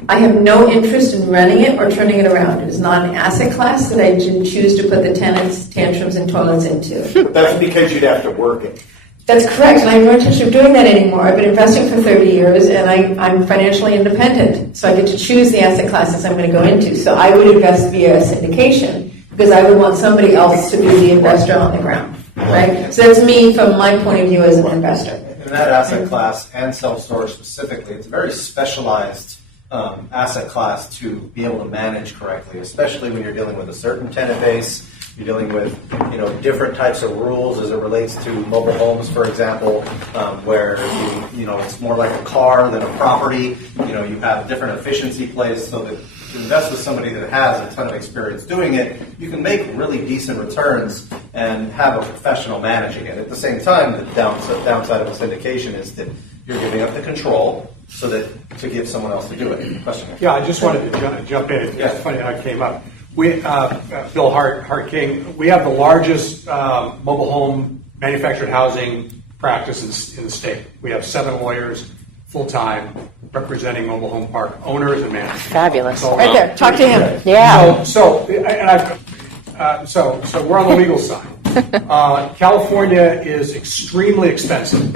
I have no interest in renting it or turning it around. It is not an asset class that I choose to put the tenants' tantrums and toilets into. But that's because you'd have to work it. That's correct, and I have no intention of doing that anymore. I've been investing for 30 years, and I'm financially independent, so I get to choose the asset classes I'm going to go into. So I would invest via syndication, because I would want somebody else to be the investor on the ground, right? So that's me from my point of view as an investor. In that asset class and self-storage specifically, it's a very specialized asset class to be able to manage correctly, especially when you're dealing with a certain tenant base. You're dealing with, different types of rules as it relates to mobile homes, for example, where it's more like a car than a property. You have different efficiency plays, so that to invest with somebody that has a ton of experience doing it, you can make really decent returns and have a professional managing it. At the same time, the downside of a syndication is that you're giving up the control so that to give someone else to do it. Question? Yeah, I just wanted to jump in. It's funny how it came up. We, Bill Hart King, we have the largest mobile home manufactured housing practice in the state. We have 7 lawyers full-time representing mobile home park owners and managers. Fabulous. Right there, talk to him. Yeah. So we're on the legal side. California is extremely expensive.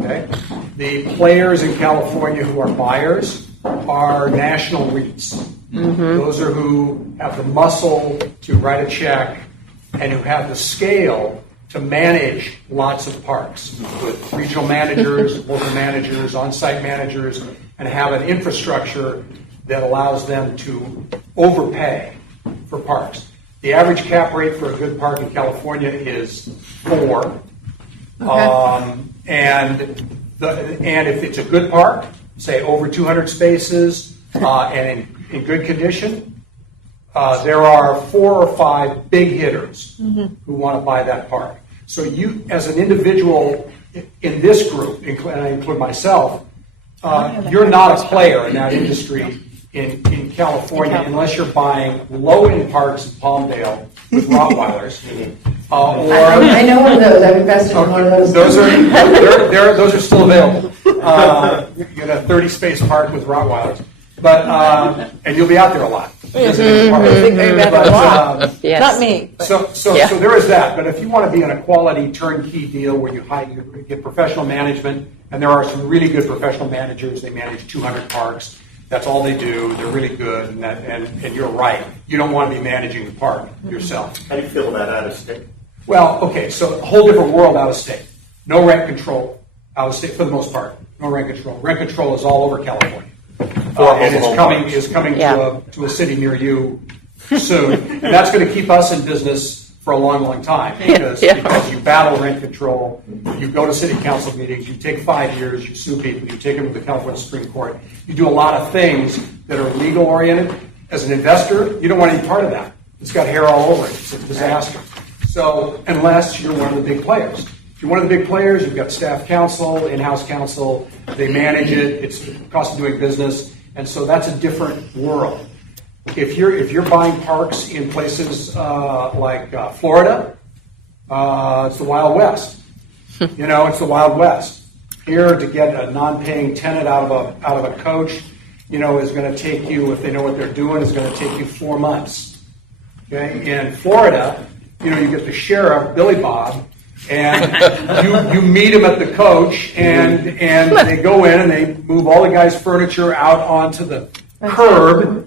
Okay, the players in California who are buyers are national REITs. Mm-hmm. Those are who have the muscle to write a check and who have the scale to manage lots of parks with regional managers, local managers, on-site managers, and have an infrastructure that allows them to overpay for parks. The average cap rate for a good park in California is 4. Okay. And if it's a good park, say over 200 spaces, and in good condition, there are 4 or 5 big hitters who want to buy that park. So you, as an individual in this group, and I include myself, you're not a player in that industry in California unless you're buying low-end parks in Palmdale with Rottweilers. I know one of those. I've invested in one of those. Those are still available. You get a 30-space park with Rottweilers, and you'll be out there a lot. Yes. Not me. So there is that. But if you want to be in a quality turnkey deal where you get professional management, and there are some really good professional managers, they manage 200 parks. That's all they do. They're really good, and you're right. You don't want to be managing the park yourself. How do you feel about out of state? Well, okay, so a whole different world out of state. No rent control out of state for the most part. No rent control. Rent control is all over California. And it's coming to a city near you soon. And that's going to keep us in business for a long, long time because you battle rent control. You go to city council meetings. You take 5 years. You sue people. You take them to the California Supreme Court. You do a lot of things that are legal oriented. As an investor, you don't want any part of that. It's got hair all over it. It's a disaster. So unless you're one of the big players. If you're one of the big players, you've got staff counsel, in-house counsel, they manage it, it's the cost of doing business, and so that's a different world. If you're buying parks in places like Florida, it's the Wild West. It's the Wild West. Here, to get a non-paying tenant out of a coach, is going to take you, if they know what they're doing, is going to take you 4 months. Okay, in Florida, you get the sheriff, Billy Bob, and you meet him at the coach, and they go in and they move all the guy's furniture out onto the curb,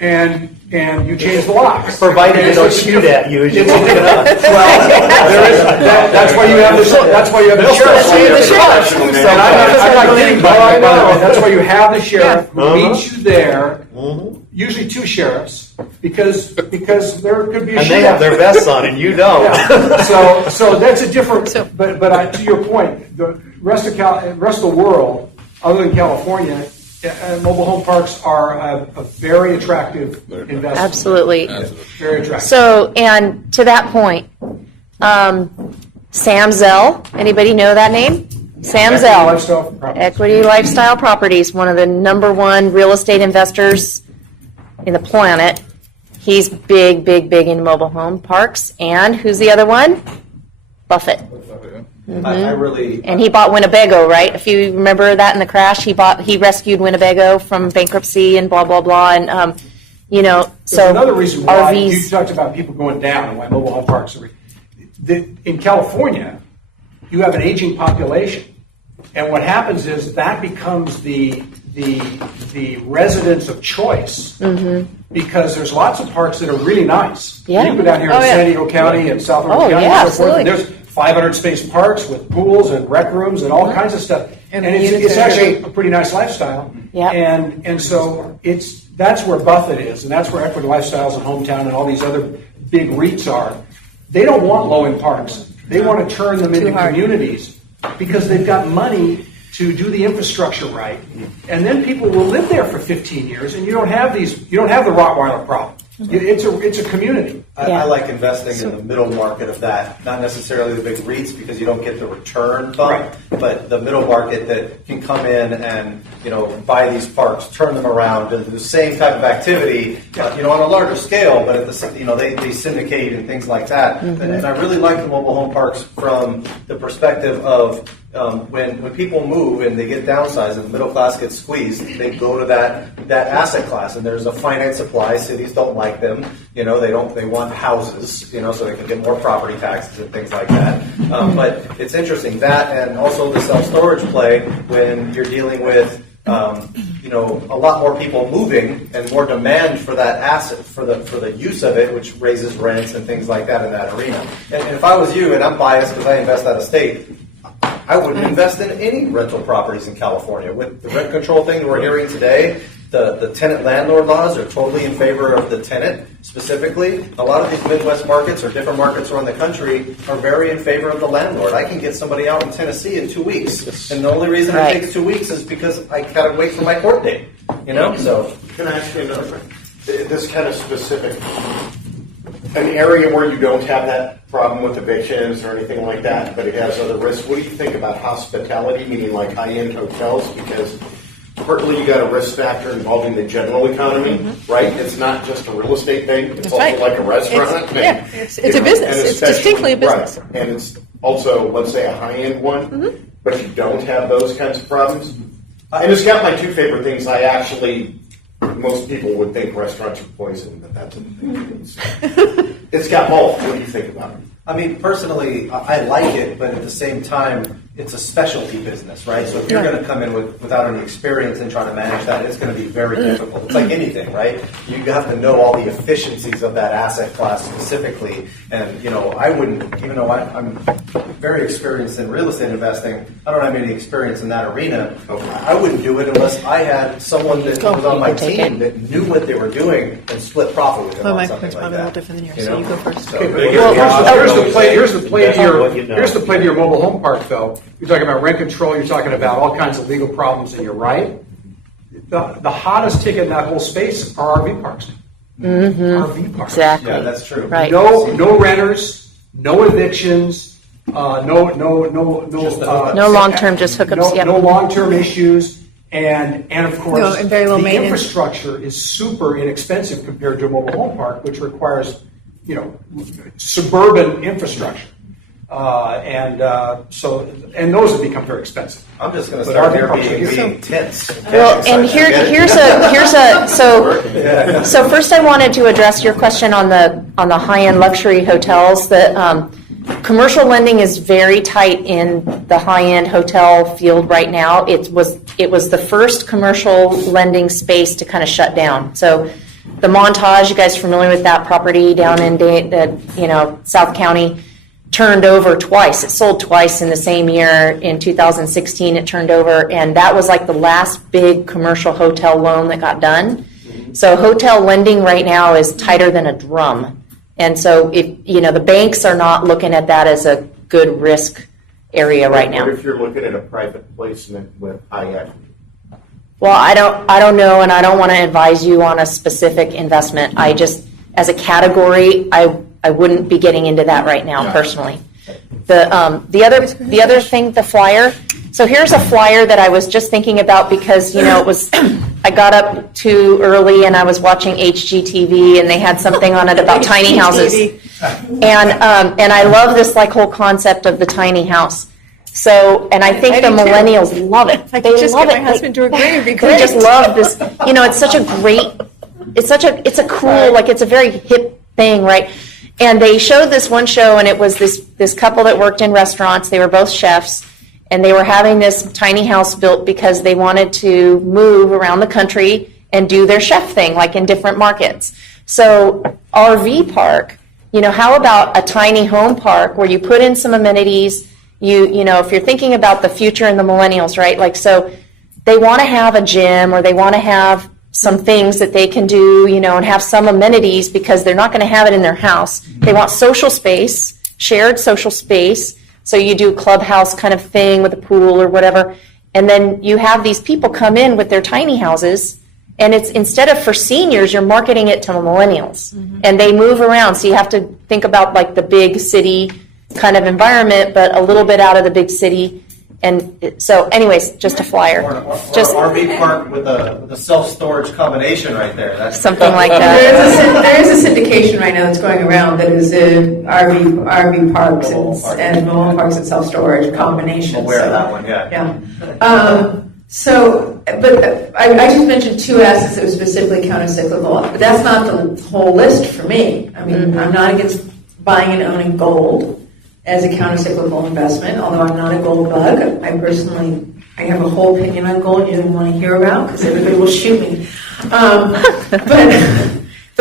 and you change the locks. Provided they don't shoot at you as you pick it up. Well, that's why you have the sheriff. And I'm not kidding, by the way. That's why you have the sheriff who meets you there. Usually 2 sheriffs, because there could be a shootout. And they have their vests on, and you don't. Yeah. So that's a different. But to your point, the rest of the world, other than California, mobile home parks are a very attractive investment. Absolutely. Very attractive. So, and to that point, Sam Zell. Anybody know that name? Sam Zell. Equity Lifestyle Properties, one of the #1 real estate investors in the planet. He's big in mobile home parks. And who's the other one? Buffett. I really. And he bought Winnebago, right? If you remember that in the crash, he rescued Winnebago from bankruptcy and blah, blah, blah. And, you know, so There's another reason why you RVs. talked about people going down and why mobile home parks are. In California, you have an aging population. And what happens is that becomes the residence of choice because there's lots of parks that are really nice. Yeah. You can go down here in San Diego County and South Orange County yeah, and so forth. And absolutely. there's 500 space parks with pools and rec rooms and all kinds of stuff. And it's actually a pretty nice lifestyle. Yeah. And so that's where Buffett is, and that's where Equity Lifestyles and Hometown and all these other big REITs are. They don't want low-end parks. They want to turn them into communities because they've got money to do the infrastructure right, and then people will live there for 15 years, and you don't have the Rottweiler problem. It's a community. I like investing in the middle market of that, not necessarily the big REITs because you don't get the return bump, but the middle market that can come in and buy these parks, turn them around, and do the same type of activity, on a larger scale, but at the they syndicate and things like that. And I really like the mobile home parks from the perspective of when people move and they get downsized and the middle class gets squeezed, they go to that asset class, and there's a finite supply. Cities don't like them, they want houses, so they can get more property taxes and things like that. But it's interesting that, and also the self-storage play when you're dealing with a lot more people moving and more demand for that asset, for the use of it, which raises rents and things like that in that arena. And if I was you, and I'm biased because I invest out of state, I wouldn't invest in any rental properties in California. With the rent control thing that we're hearing today, the tenant landlord laws are totally in favor of the tenant specifically. A lot of these Midwest markets or different markets around the country are very in favor of the landlord. I can get somebody out in Tennessee in 2 weeks. And the only reason it takes 2 weeks is because I got to wait for my court date. So. Can I ask you another thing? This kind of specific, an area where you don't have that problem with evictions or anything like that, but it has other risks. What do you think about hospitality, meaning like high-end hotels? Because partly you got a risk factor involving the general economy, right? It's not just a real estate thing. It's That's also right. like a restaurant. It's a business. It's distinctly a business. Right. And it's also, let's say, a high-end one, but you don't have those kinds of problems. And it's got my two favorite things. Most people would think restaurants are poison, but that's it's got both. What do you think about it? I mean, personally, I like it, but at the same time, it's a specialty business, right? So if you're going to come in without any experience and try to manage that, it's going to be very difficult. It's like anything, right? You have to know all the efficiencies of that asset class specifically. And, I wouldn't, even though I'm very experienced in real estate investing, I don't have any experience in that arena. I wouldn't do it unless I had someone that was on my team that knew what they were doing and split profit with them on something like that. different than yours, so you go first. Here's the play to your mobile home park, though. You're talking about rent control. You're talking about all kinds of legal problems, and you're right. The hottest ticket in that whole space are RV parks. RV parks. Exactly. Yeah, that's true. Right. No renters, no evictions, no long-term, just hookups. No long-term issues, and of course, No, and very low the maintenance. infrastructure is super inexpensive compared to a mobile home park, which requires suburban infrastructure. And those have become very expensive. I'm just going to But start RV parks are Airbnb tents. Well, and so first I wanted to address your question on the high-end luxury hotels. The commercial lending is very tight in the high-end hotel field right now. It was the first commercial lending space to kind of shut down. So the Montage, you guys familiar with that property down in South County? Turned over twice. It sold twice in the same year. In 2016, it turned over, and that was like the last big commercial hotel loan that got done. So hotel lending right now is tighter than a drum. And so if the banks are not looking at that as a good risk area right now. What if you're looking at a private placement with high equity? Well, I don't know, and I don't want to advise you on a specific investment. I just, as a category, I wouldn't be getting into that right now, personally. The other thing, the flyer. So here's a flyer that I was just thinking about because it was I got up too early and I was watching HGTV and they had something on it about tiny houses, and I love this whole concept of the tiny house. So, and I think I the do too. millennials love it. If I They could just love get my it. husband to agree, it'd be They great. just love this. You know, it's such a great. It's a cool, like it's a very hip thing, right? And they showed this one show, and it was this couple that worked in restaurants. They were both chefs, and they were having this tiny house built because they wanted to move around the country and do their chef thing, like in different markets. So RV park, you know, how about a tiny home park where you put in some amenities? You know, if you're thinking about the future and the millennials, right? Like, so they want to have a gym, or they want to have some things that they can do, you know, and have some amenities because they're not going to have it in their house. They want social space, shared social space. So you do a clubhouse kind of thing with a pool or whatever. And then you have these people come in with their tiny houses, and it's, instead of for seniors, you're marketing it to millennials. And they move around. So you have to think about like the big city kind of environment, but a little bit out of the big city. And so anyways, just a flyer. Or Just RV park with a self-storage combination right there. That's something like that. There is a syndication right now that's going around that is RV parks and mobile parks and self-storage combinations. Aware of So, that one, yeah. Yeah. But I just mentioned two assets that were specifically countercyclical, but that's not the whole list for me. I mean, I'm not against buying and owning gold as a countercyclical investment, although I'm not a gold bug. I have a whole opinion on gold you didn't want to hear about because everybody will shoot me. But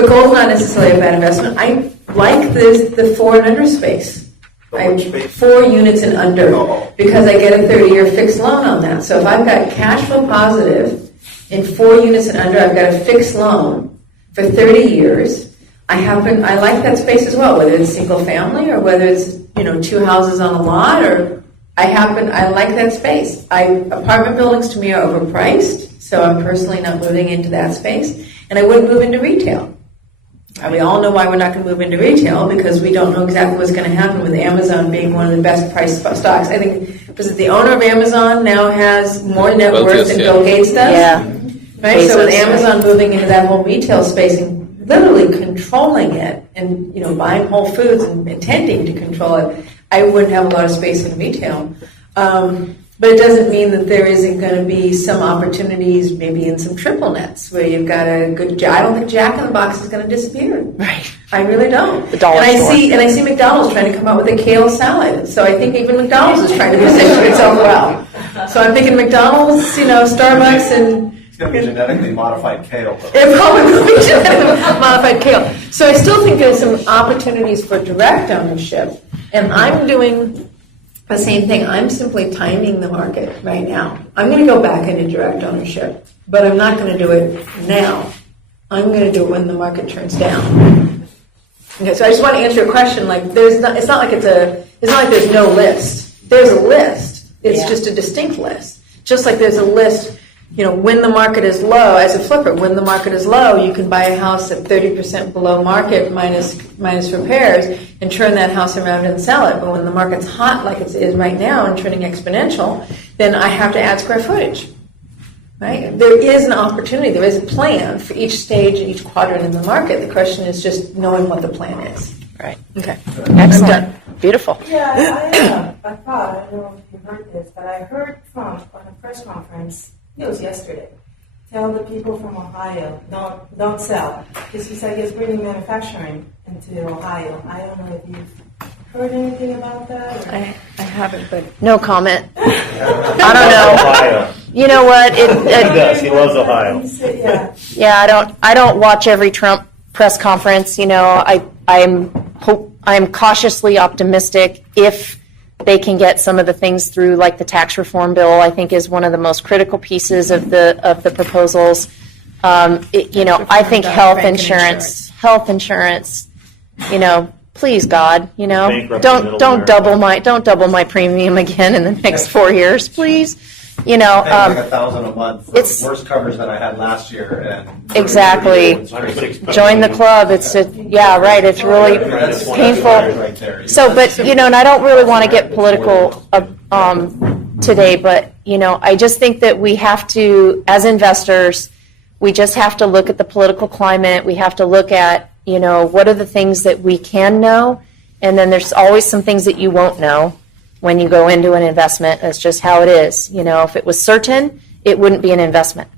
gold's not necessarily a bad investment. I like the 4 and under space. Which space? 4 units and under, because I get a 30-year fixed loan on that. So if I've got cash flow positive in 4 units and under, I've got a fixed loan for 30 years. I like that space as well, whether it's single family or whether it's 2 houses on a lot, or I like that space. Apartment buildings to me are overpriced, so I'm personally not moving into that space, and I wouldn't move into retail. We all know why we're not going to move into retail, because we don't know exactly what's going to happen with Amazon being one of the best priced stocks. I think because the owner of Amazon now has more net worth than Bill Gates does. Yeah. Right. So with Amazon moving into that whole retail space and literally controlling it, and buying Whole Foods and intending to control it, I wouldn't have a lot of space in retail. But it doesn't mean that there isn't going to be some opportunities, maybe in some triple nets, where you've got a good job. I don't think Jack in the Box is going to disappear. Right. I really don't. The dollar store. I see McDonald's trying to come out with a kale salad. So I think even McDonald's is trying to position itself well. So I'm thinking McDonald's, Starbucks, and It's going to be genetically modified kale. it probably will be genetically modified kale. So I still think there's some opportunities for direct ownership, and I'm doing the same thing. I'm simply timing the market right now. I'm going to go back into direct ownership, but I'm not going to do it now. I'm going to do it when the market turns down. Okay, so I just want to answer your question. Like, it's not like there's no list. There's a list. It's just a distinct list. Just like there's a list. When the market is low, as a flipper, when the market is low, you can buy a house at 30% below market minus repairs and turn that house around and sell it. But when the market's hot like it is right now and turning exponential, then I have to add square footage. Right? There is an opportunity. There is a plan for each stage and each quadrant in the market. The question is just knowing what the plan is. Right. Okay. Excellent. Beautiful. Yeah, I thought, I don't know if you heard this, but I heard Trump on a press conference, it was yesterday, tell the people from Ohio, don't sell. Because he said he's bringing manufacturing into Ohio. I don't know if you've heard anything about that? Or? I haven't, but No comment. I don't know. Ohio. You know what? He does. He loves Ohio. He said, yeah. Yeah, I don't watch every Trump press conference. I'm cautiously optimistic if they can get some of the things through, like the tax reform bill. I think is one of the most critical pieces of the proposals. I think health insurance. Please God, don't double my premium again in the next 4 years, please. Paying like $1,000 a month for it's- worse coverage than I had last year. And Exactly. Join the club. It's really painful. Right there. So, but, and I don't really want to get political today, but, I just think that we have to, as investors, we just have to look at the political climate. We have to look at, what are the things that we can know, and then there's always some things that you won't know. when you go into an investment. That's just how it is. You know, if it was certain, it wouldn't be an investment.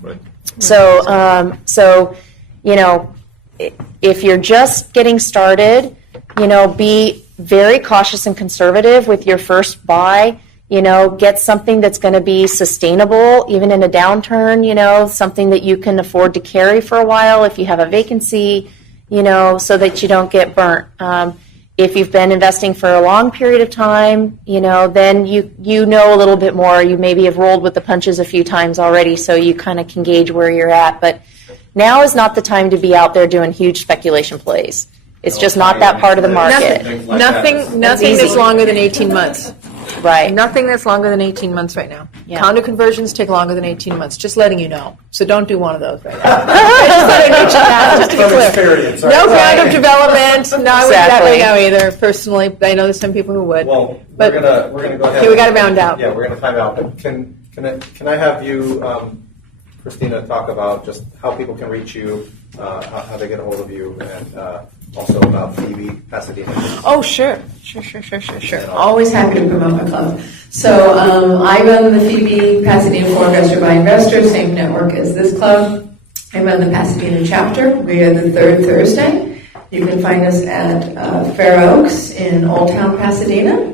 Right. So, you know, if you're just getting started, you know, be very cautious and conservative with your first buy. You know, get something that's going to be sustainable, even in a downturn, you know, something that you can afford to carry for a while if you have a vacancy, you know, so that you don't get burnt. If you've been investing for a long period of time, you know, then you know a little bit more. You maybe have rolled with the punches a few times already, so you kind of can gauge where you're at. But now is not the time to be out there doing huge speculation plays. It's just not that part of the market. Nothing that's longer than 18 months. Right. Nothing that's longer than 18 months right now. Yeah. Condo conversions take longer than 18 months. Just letting you know. So don't do one of those right now. I just thought I'd mention that, just to be From clear. experience, right? No condo development. No, I wouldn't do that Exactly. right now either, personally. I know there's some people who would. Well, But- we're gonna go ahead. Okay, we gotta round out. Yeah, we're gonna time out. But can I have you, Christina, talk about just how people can reach you, how they get a hold of you, and also about FIBI Pasadena. Oh, sure. Always happy to promote my club. So I run the FIBI Pasadena for Investor by Investor, same network as this club. I run the Pasadena chapter. We are the third Thursday. You can find us at Fair Oaks in Old Town Pasadena.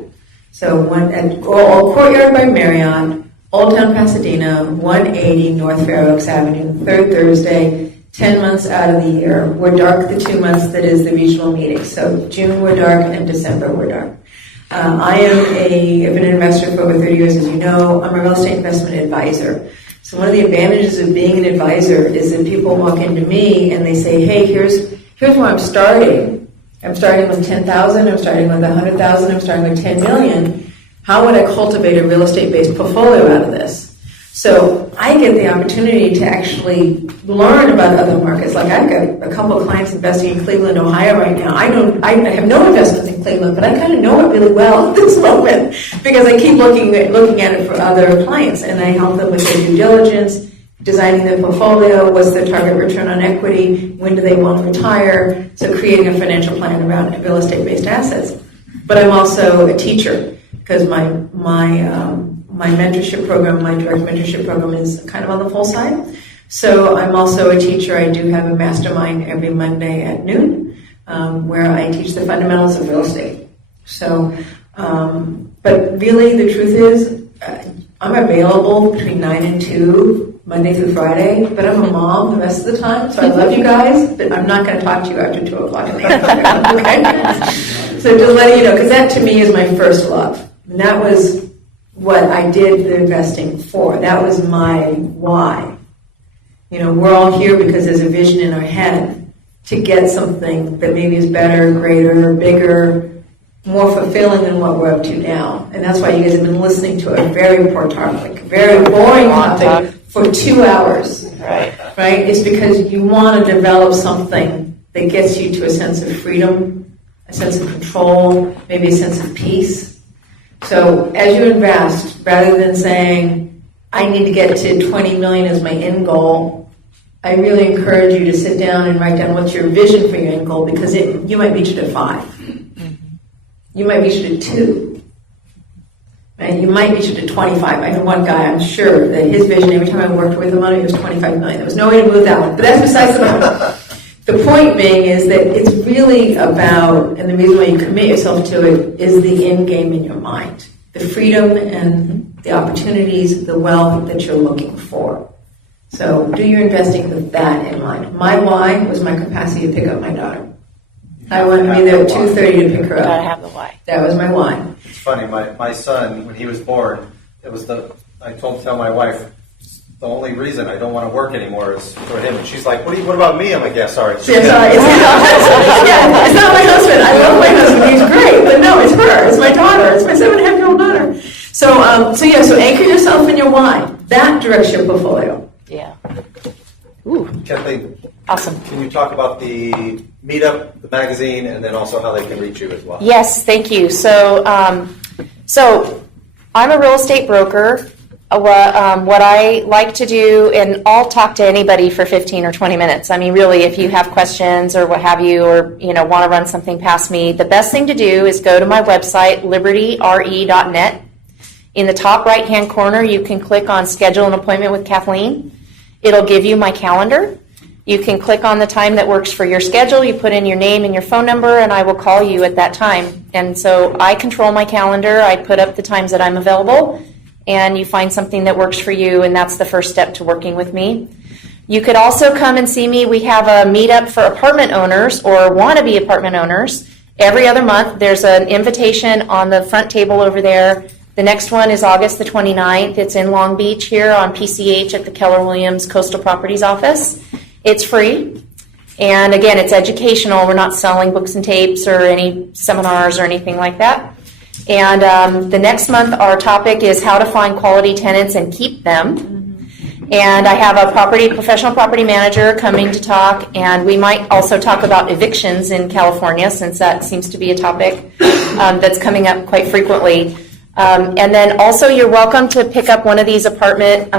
So one at Courtyard by Marriott, Old Town Pasadena, 180 North Fair Oaks Avenue, third Thursday. 10 months out of the year. We're dark the 2 months that is the regional meeting. So June we're dark and December we're dark. I've been an investor for over 30 years, as you know. I'm a real estate investment advisor. So one of the advantages of being an advisor is that people walk into me and they say, hey, here's where I'm starting. I'm starting with 10,000, I'm starting with 100,000, I'm starting with 10 million. How would I cultivate a real estate-based portfolio out of this? So I get the opportunity to actually learn about other markets. Like I've got a couple of clients investing in Cleveland, Ohio right now. I have no investments in Cleveland, but I kind of know it really well at this moment because I keep looking at it for other clients, and I help them with their due diligence, designing their portfolio, what's their target return on equity, when do they want to retire, so creating a financial plan around real estate-based assets. But I'm also a teacher because my mentorship program, my direct mentorship program is kind of on the full side. So I'm also a teacher. I do have a mastermind every Monday at noon where I teach the fundamentals of real estate. So, but really the truth is I'm available between 9 and 2, Monday through Friday, but I'm a mom the rest of the time, so I love you guys, but I'm not going to talk to you after 2 o'clock in the afternoon, okay? So just letting you know, because that to me is my first love. And that was what I did the investing for. That was my why. You know, we're all here because there's a vision in our head to get something that maybe is better, greater, bigger, more fulfilling than what we're up to now. And that's why you guys have been listening to a very poor topic, very boring topic for 2 hours. Right. Right? It's because you want to develop something that gets you to a sense of freedom, a sense of control, maybe a sense of peace. So as you invest, rather than saying, I need to get to 20 million as my end goal, I really encourage you to sit down and write down what's your vision for your end goal, because you might reach it at 5. You might reach it at 2. And you might reach it at 25. I know one guy, I'm sure that his vision, every time I worked with him on it, was 25 million. There was no way to move that one. But that's besides the point. The point being is that it's really about, and the reason why you commit yourself to it is the end game in your mind. The freedom and the opportunities, the wealth that you're looking for. So do your investing with that in mind. My why was my capacity to pick up my daughter. I wanted to be there at 2:30 to pick her up. Gotta have the why. That was my why. It's funny, my son, when he was born, I tell my wife, the only reason I don't want to work anymore is for him. And she's like, what about me? I'm like, yeah, sorry. Yeah, sorry. It's not my husband. I love my husband. He's great. But no, it's her. It's my daughter. It's my 7.5-year-old daughter. So anchor yourself in your why. That directs your portfolio. Yeah. Kathleen, Awesome. can you talk about the meetup, the magazine, and then also how they can reach you as well? Yes, thank you. So I'm a real estate broker. what I like to do, and I'll talk to anybody for 15 or 20 minutes. I mean, really, if you have questions or what have you, or want to run something past me, the best thing to do is go to my website, libertyre.net. In the top right-hand corner, you can click on Schedule an Appointment with Kathleen. It'll give you my calendar. You can click on the time that works for your schedule. You put in your name and your phone number, and I will call you at that time. And so I control my calendar. I put up the times that I'm available, and you find something that works for you, and that's the first step to working with me. You could also come and see me. We have a meetup for apartment owners or wannabe apartment owners every other month. There's an invitation on the front table over there. The next one is August the 29th. It's in Long Beach here on PCH at the Keller Williams Coastal Properties office. It's free. And again, it's educational. We're not selling books and tapes or any seminars or anything like that. And the next month, our topic is how to find quality tenants and keep them. And I have a professional property manager coming to talk, and we might also talk about evictions in California, since that seems to be a topic that's coming up quite frequently. And then also, you're welcome to pick up one of these apartment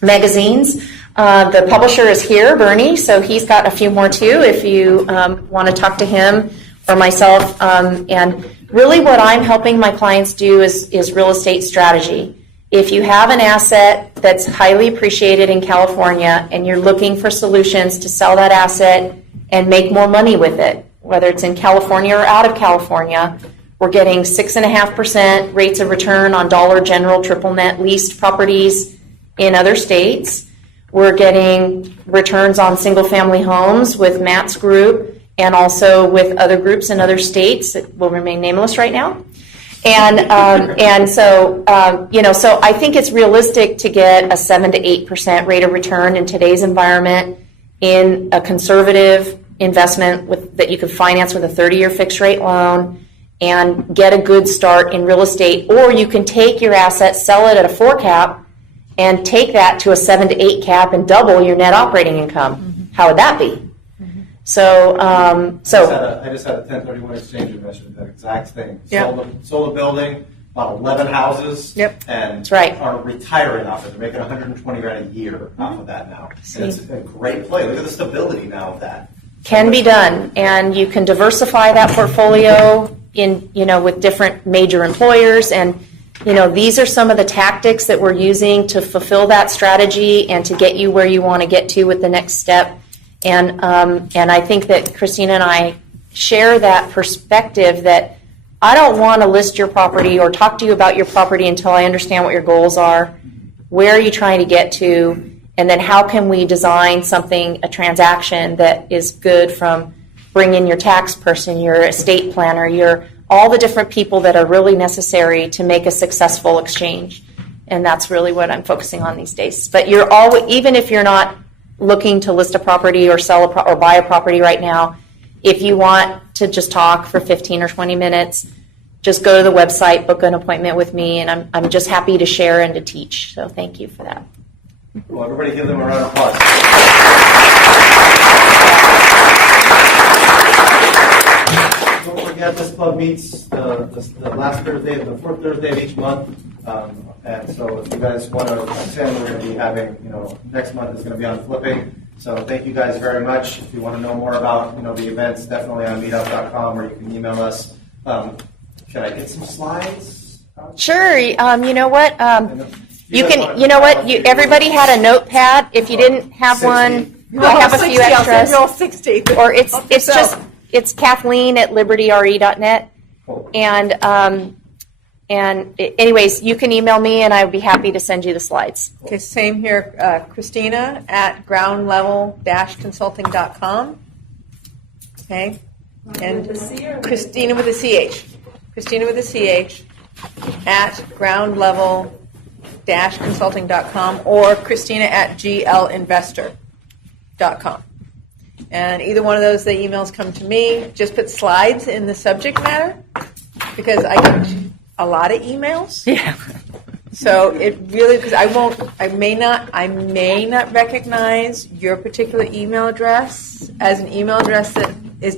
magazines. The publisher is here, Bernie, so he's got a few more too if you want to talk to him or myself. And really what I'm helping my clients do is real estate strategy. If you have an asset that's highly appreciated in California and you're looking for solutions to sell that asset and make more money with it, whether it's in California or out of California, we're getting 6.5% rates of return on Dollar General triple net leased properties in other states. We're getting returns on single-family homes with Matt's group and also with other groups in other states that will remain nameless right now. And so I think it's realistic to get a 7 to 8% rate of return in today's environment in a conservative investment that you can finance with a 30-year fixed rate loan and get a good start in real estate. Or you can take your asset, sell it at a 4 cap, and take that to a 7 to 8 cap and double your net operating income. Mm-hmm. How would that be? Mm-hmm. I just had a 1031 exchange investment, that exact thing. Yep. Sold a building, about 11 houses. Yep. And that's right. Are retiring off it. They're making $120,000 a year off of that now. And it's a great play. Look at the stability now of that. Can be done, and you can diversify that portfolio with different major employers, and these are some of the tactics that we're using to fulfill that strategy and to get you where you want to get to with the next step. And I think that Christina and I share that perspective that I don't want to list your property or talk to you about your property until I understand what your goals are. Where are you trying to get to? And then how can we design a transaction that is good, from bring in your tax person, your estate planner, all the different people that are really necessary to make a successful exchange. And that's really what I'm focusing on these days. But even if you're not looking to list a property or sell or buy a property right now, if you want to just talk for 15 or 20 minutes, just go to the website, book an appointment with me, and I'm just happy to share and to teach. So thank you for that. Well, everybody give them a round of applause. Don't forget, this club meets the last Thursday, the fourth Thursday of each month. And so if you guys want to attend, we're going to be having, next month is going to be on flipping. So thank you guys very much. If you want to know more about, the events, definitely on meetup.com, or you can email us. Should I get some slides? Sure. You know what? Everybody had a notepad. If you didn't have one, I have a few extras. I'll 60. Or it's Kathleen at libertyre.net. And anyways, you can email me, and I would be happy to send you the slides. Okay, same here. Christina at groundlevel-consulting.com. Okay, and Christina with a CH. Christina with a CH at groundlevel-consulting.com, or Christina at glinvestor.com. And either one of those, the emails come to me. Just put slides in the subject matter, because I get a lot of emails. Yeah. So it really, because I may not recognize your particular email address as an email address that is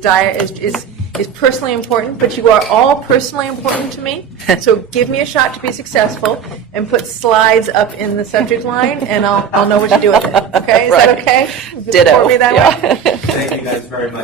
is personally important, but you are all personally important to me. So give me a shot to be successful and put slides up in the subject line, and I'll know what to do with it. Okay? Is that okay? You Ditto. support me that way? Thank you guys very much.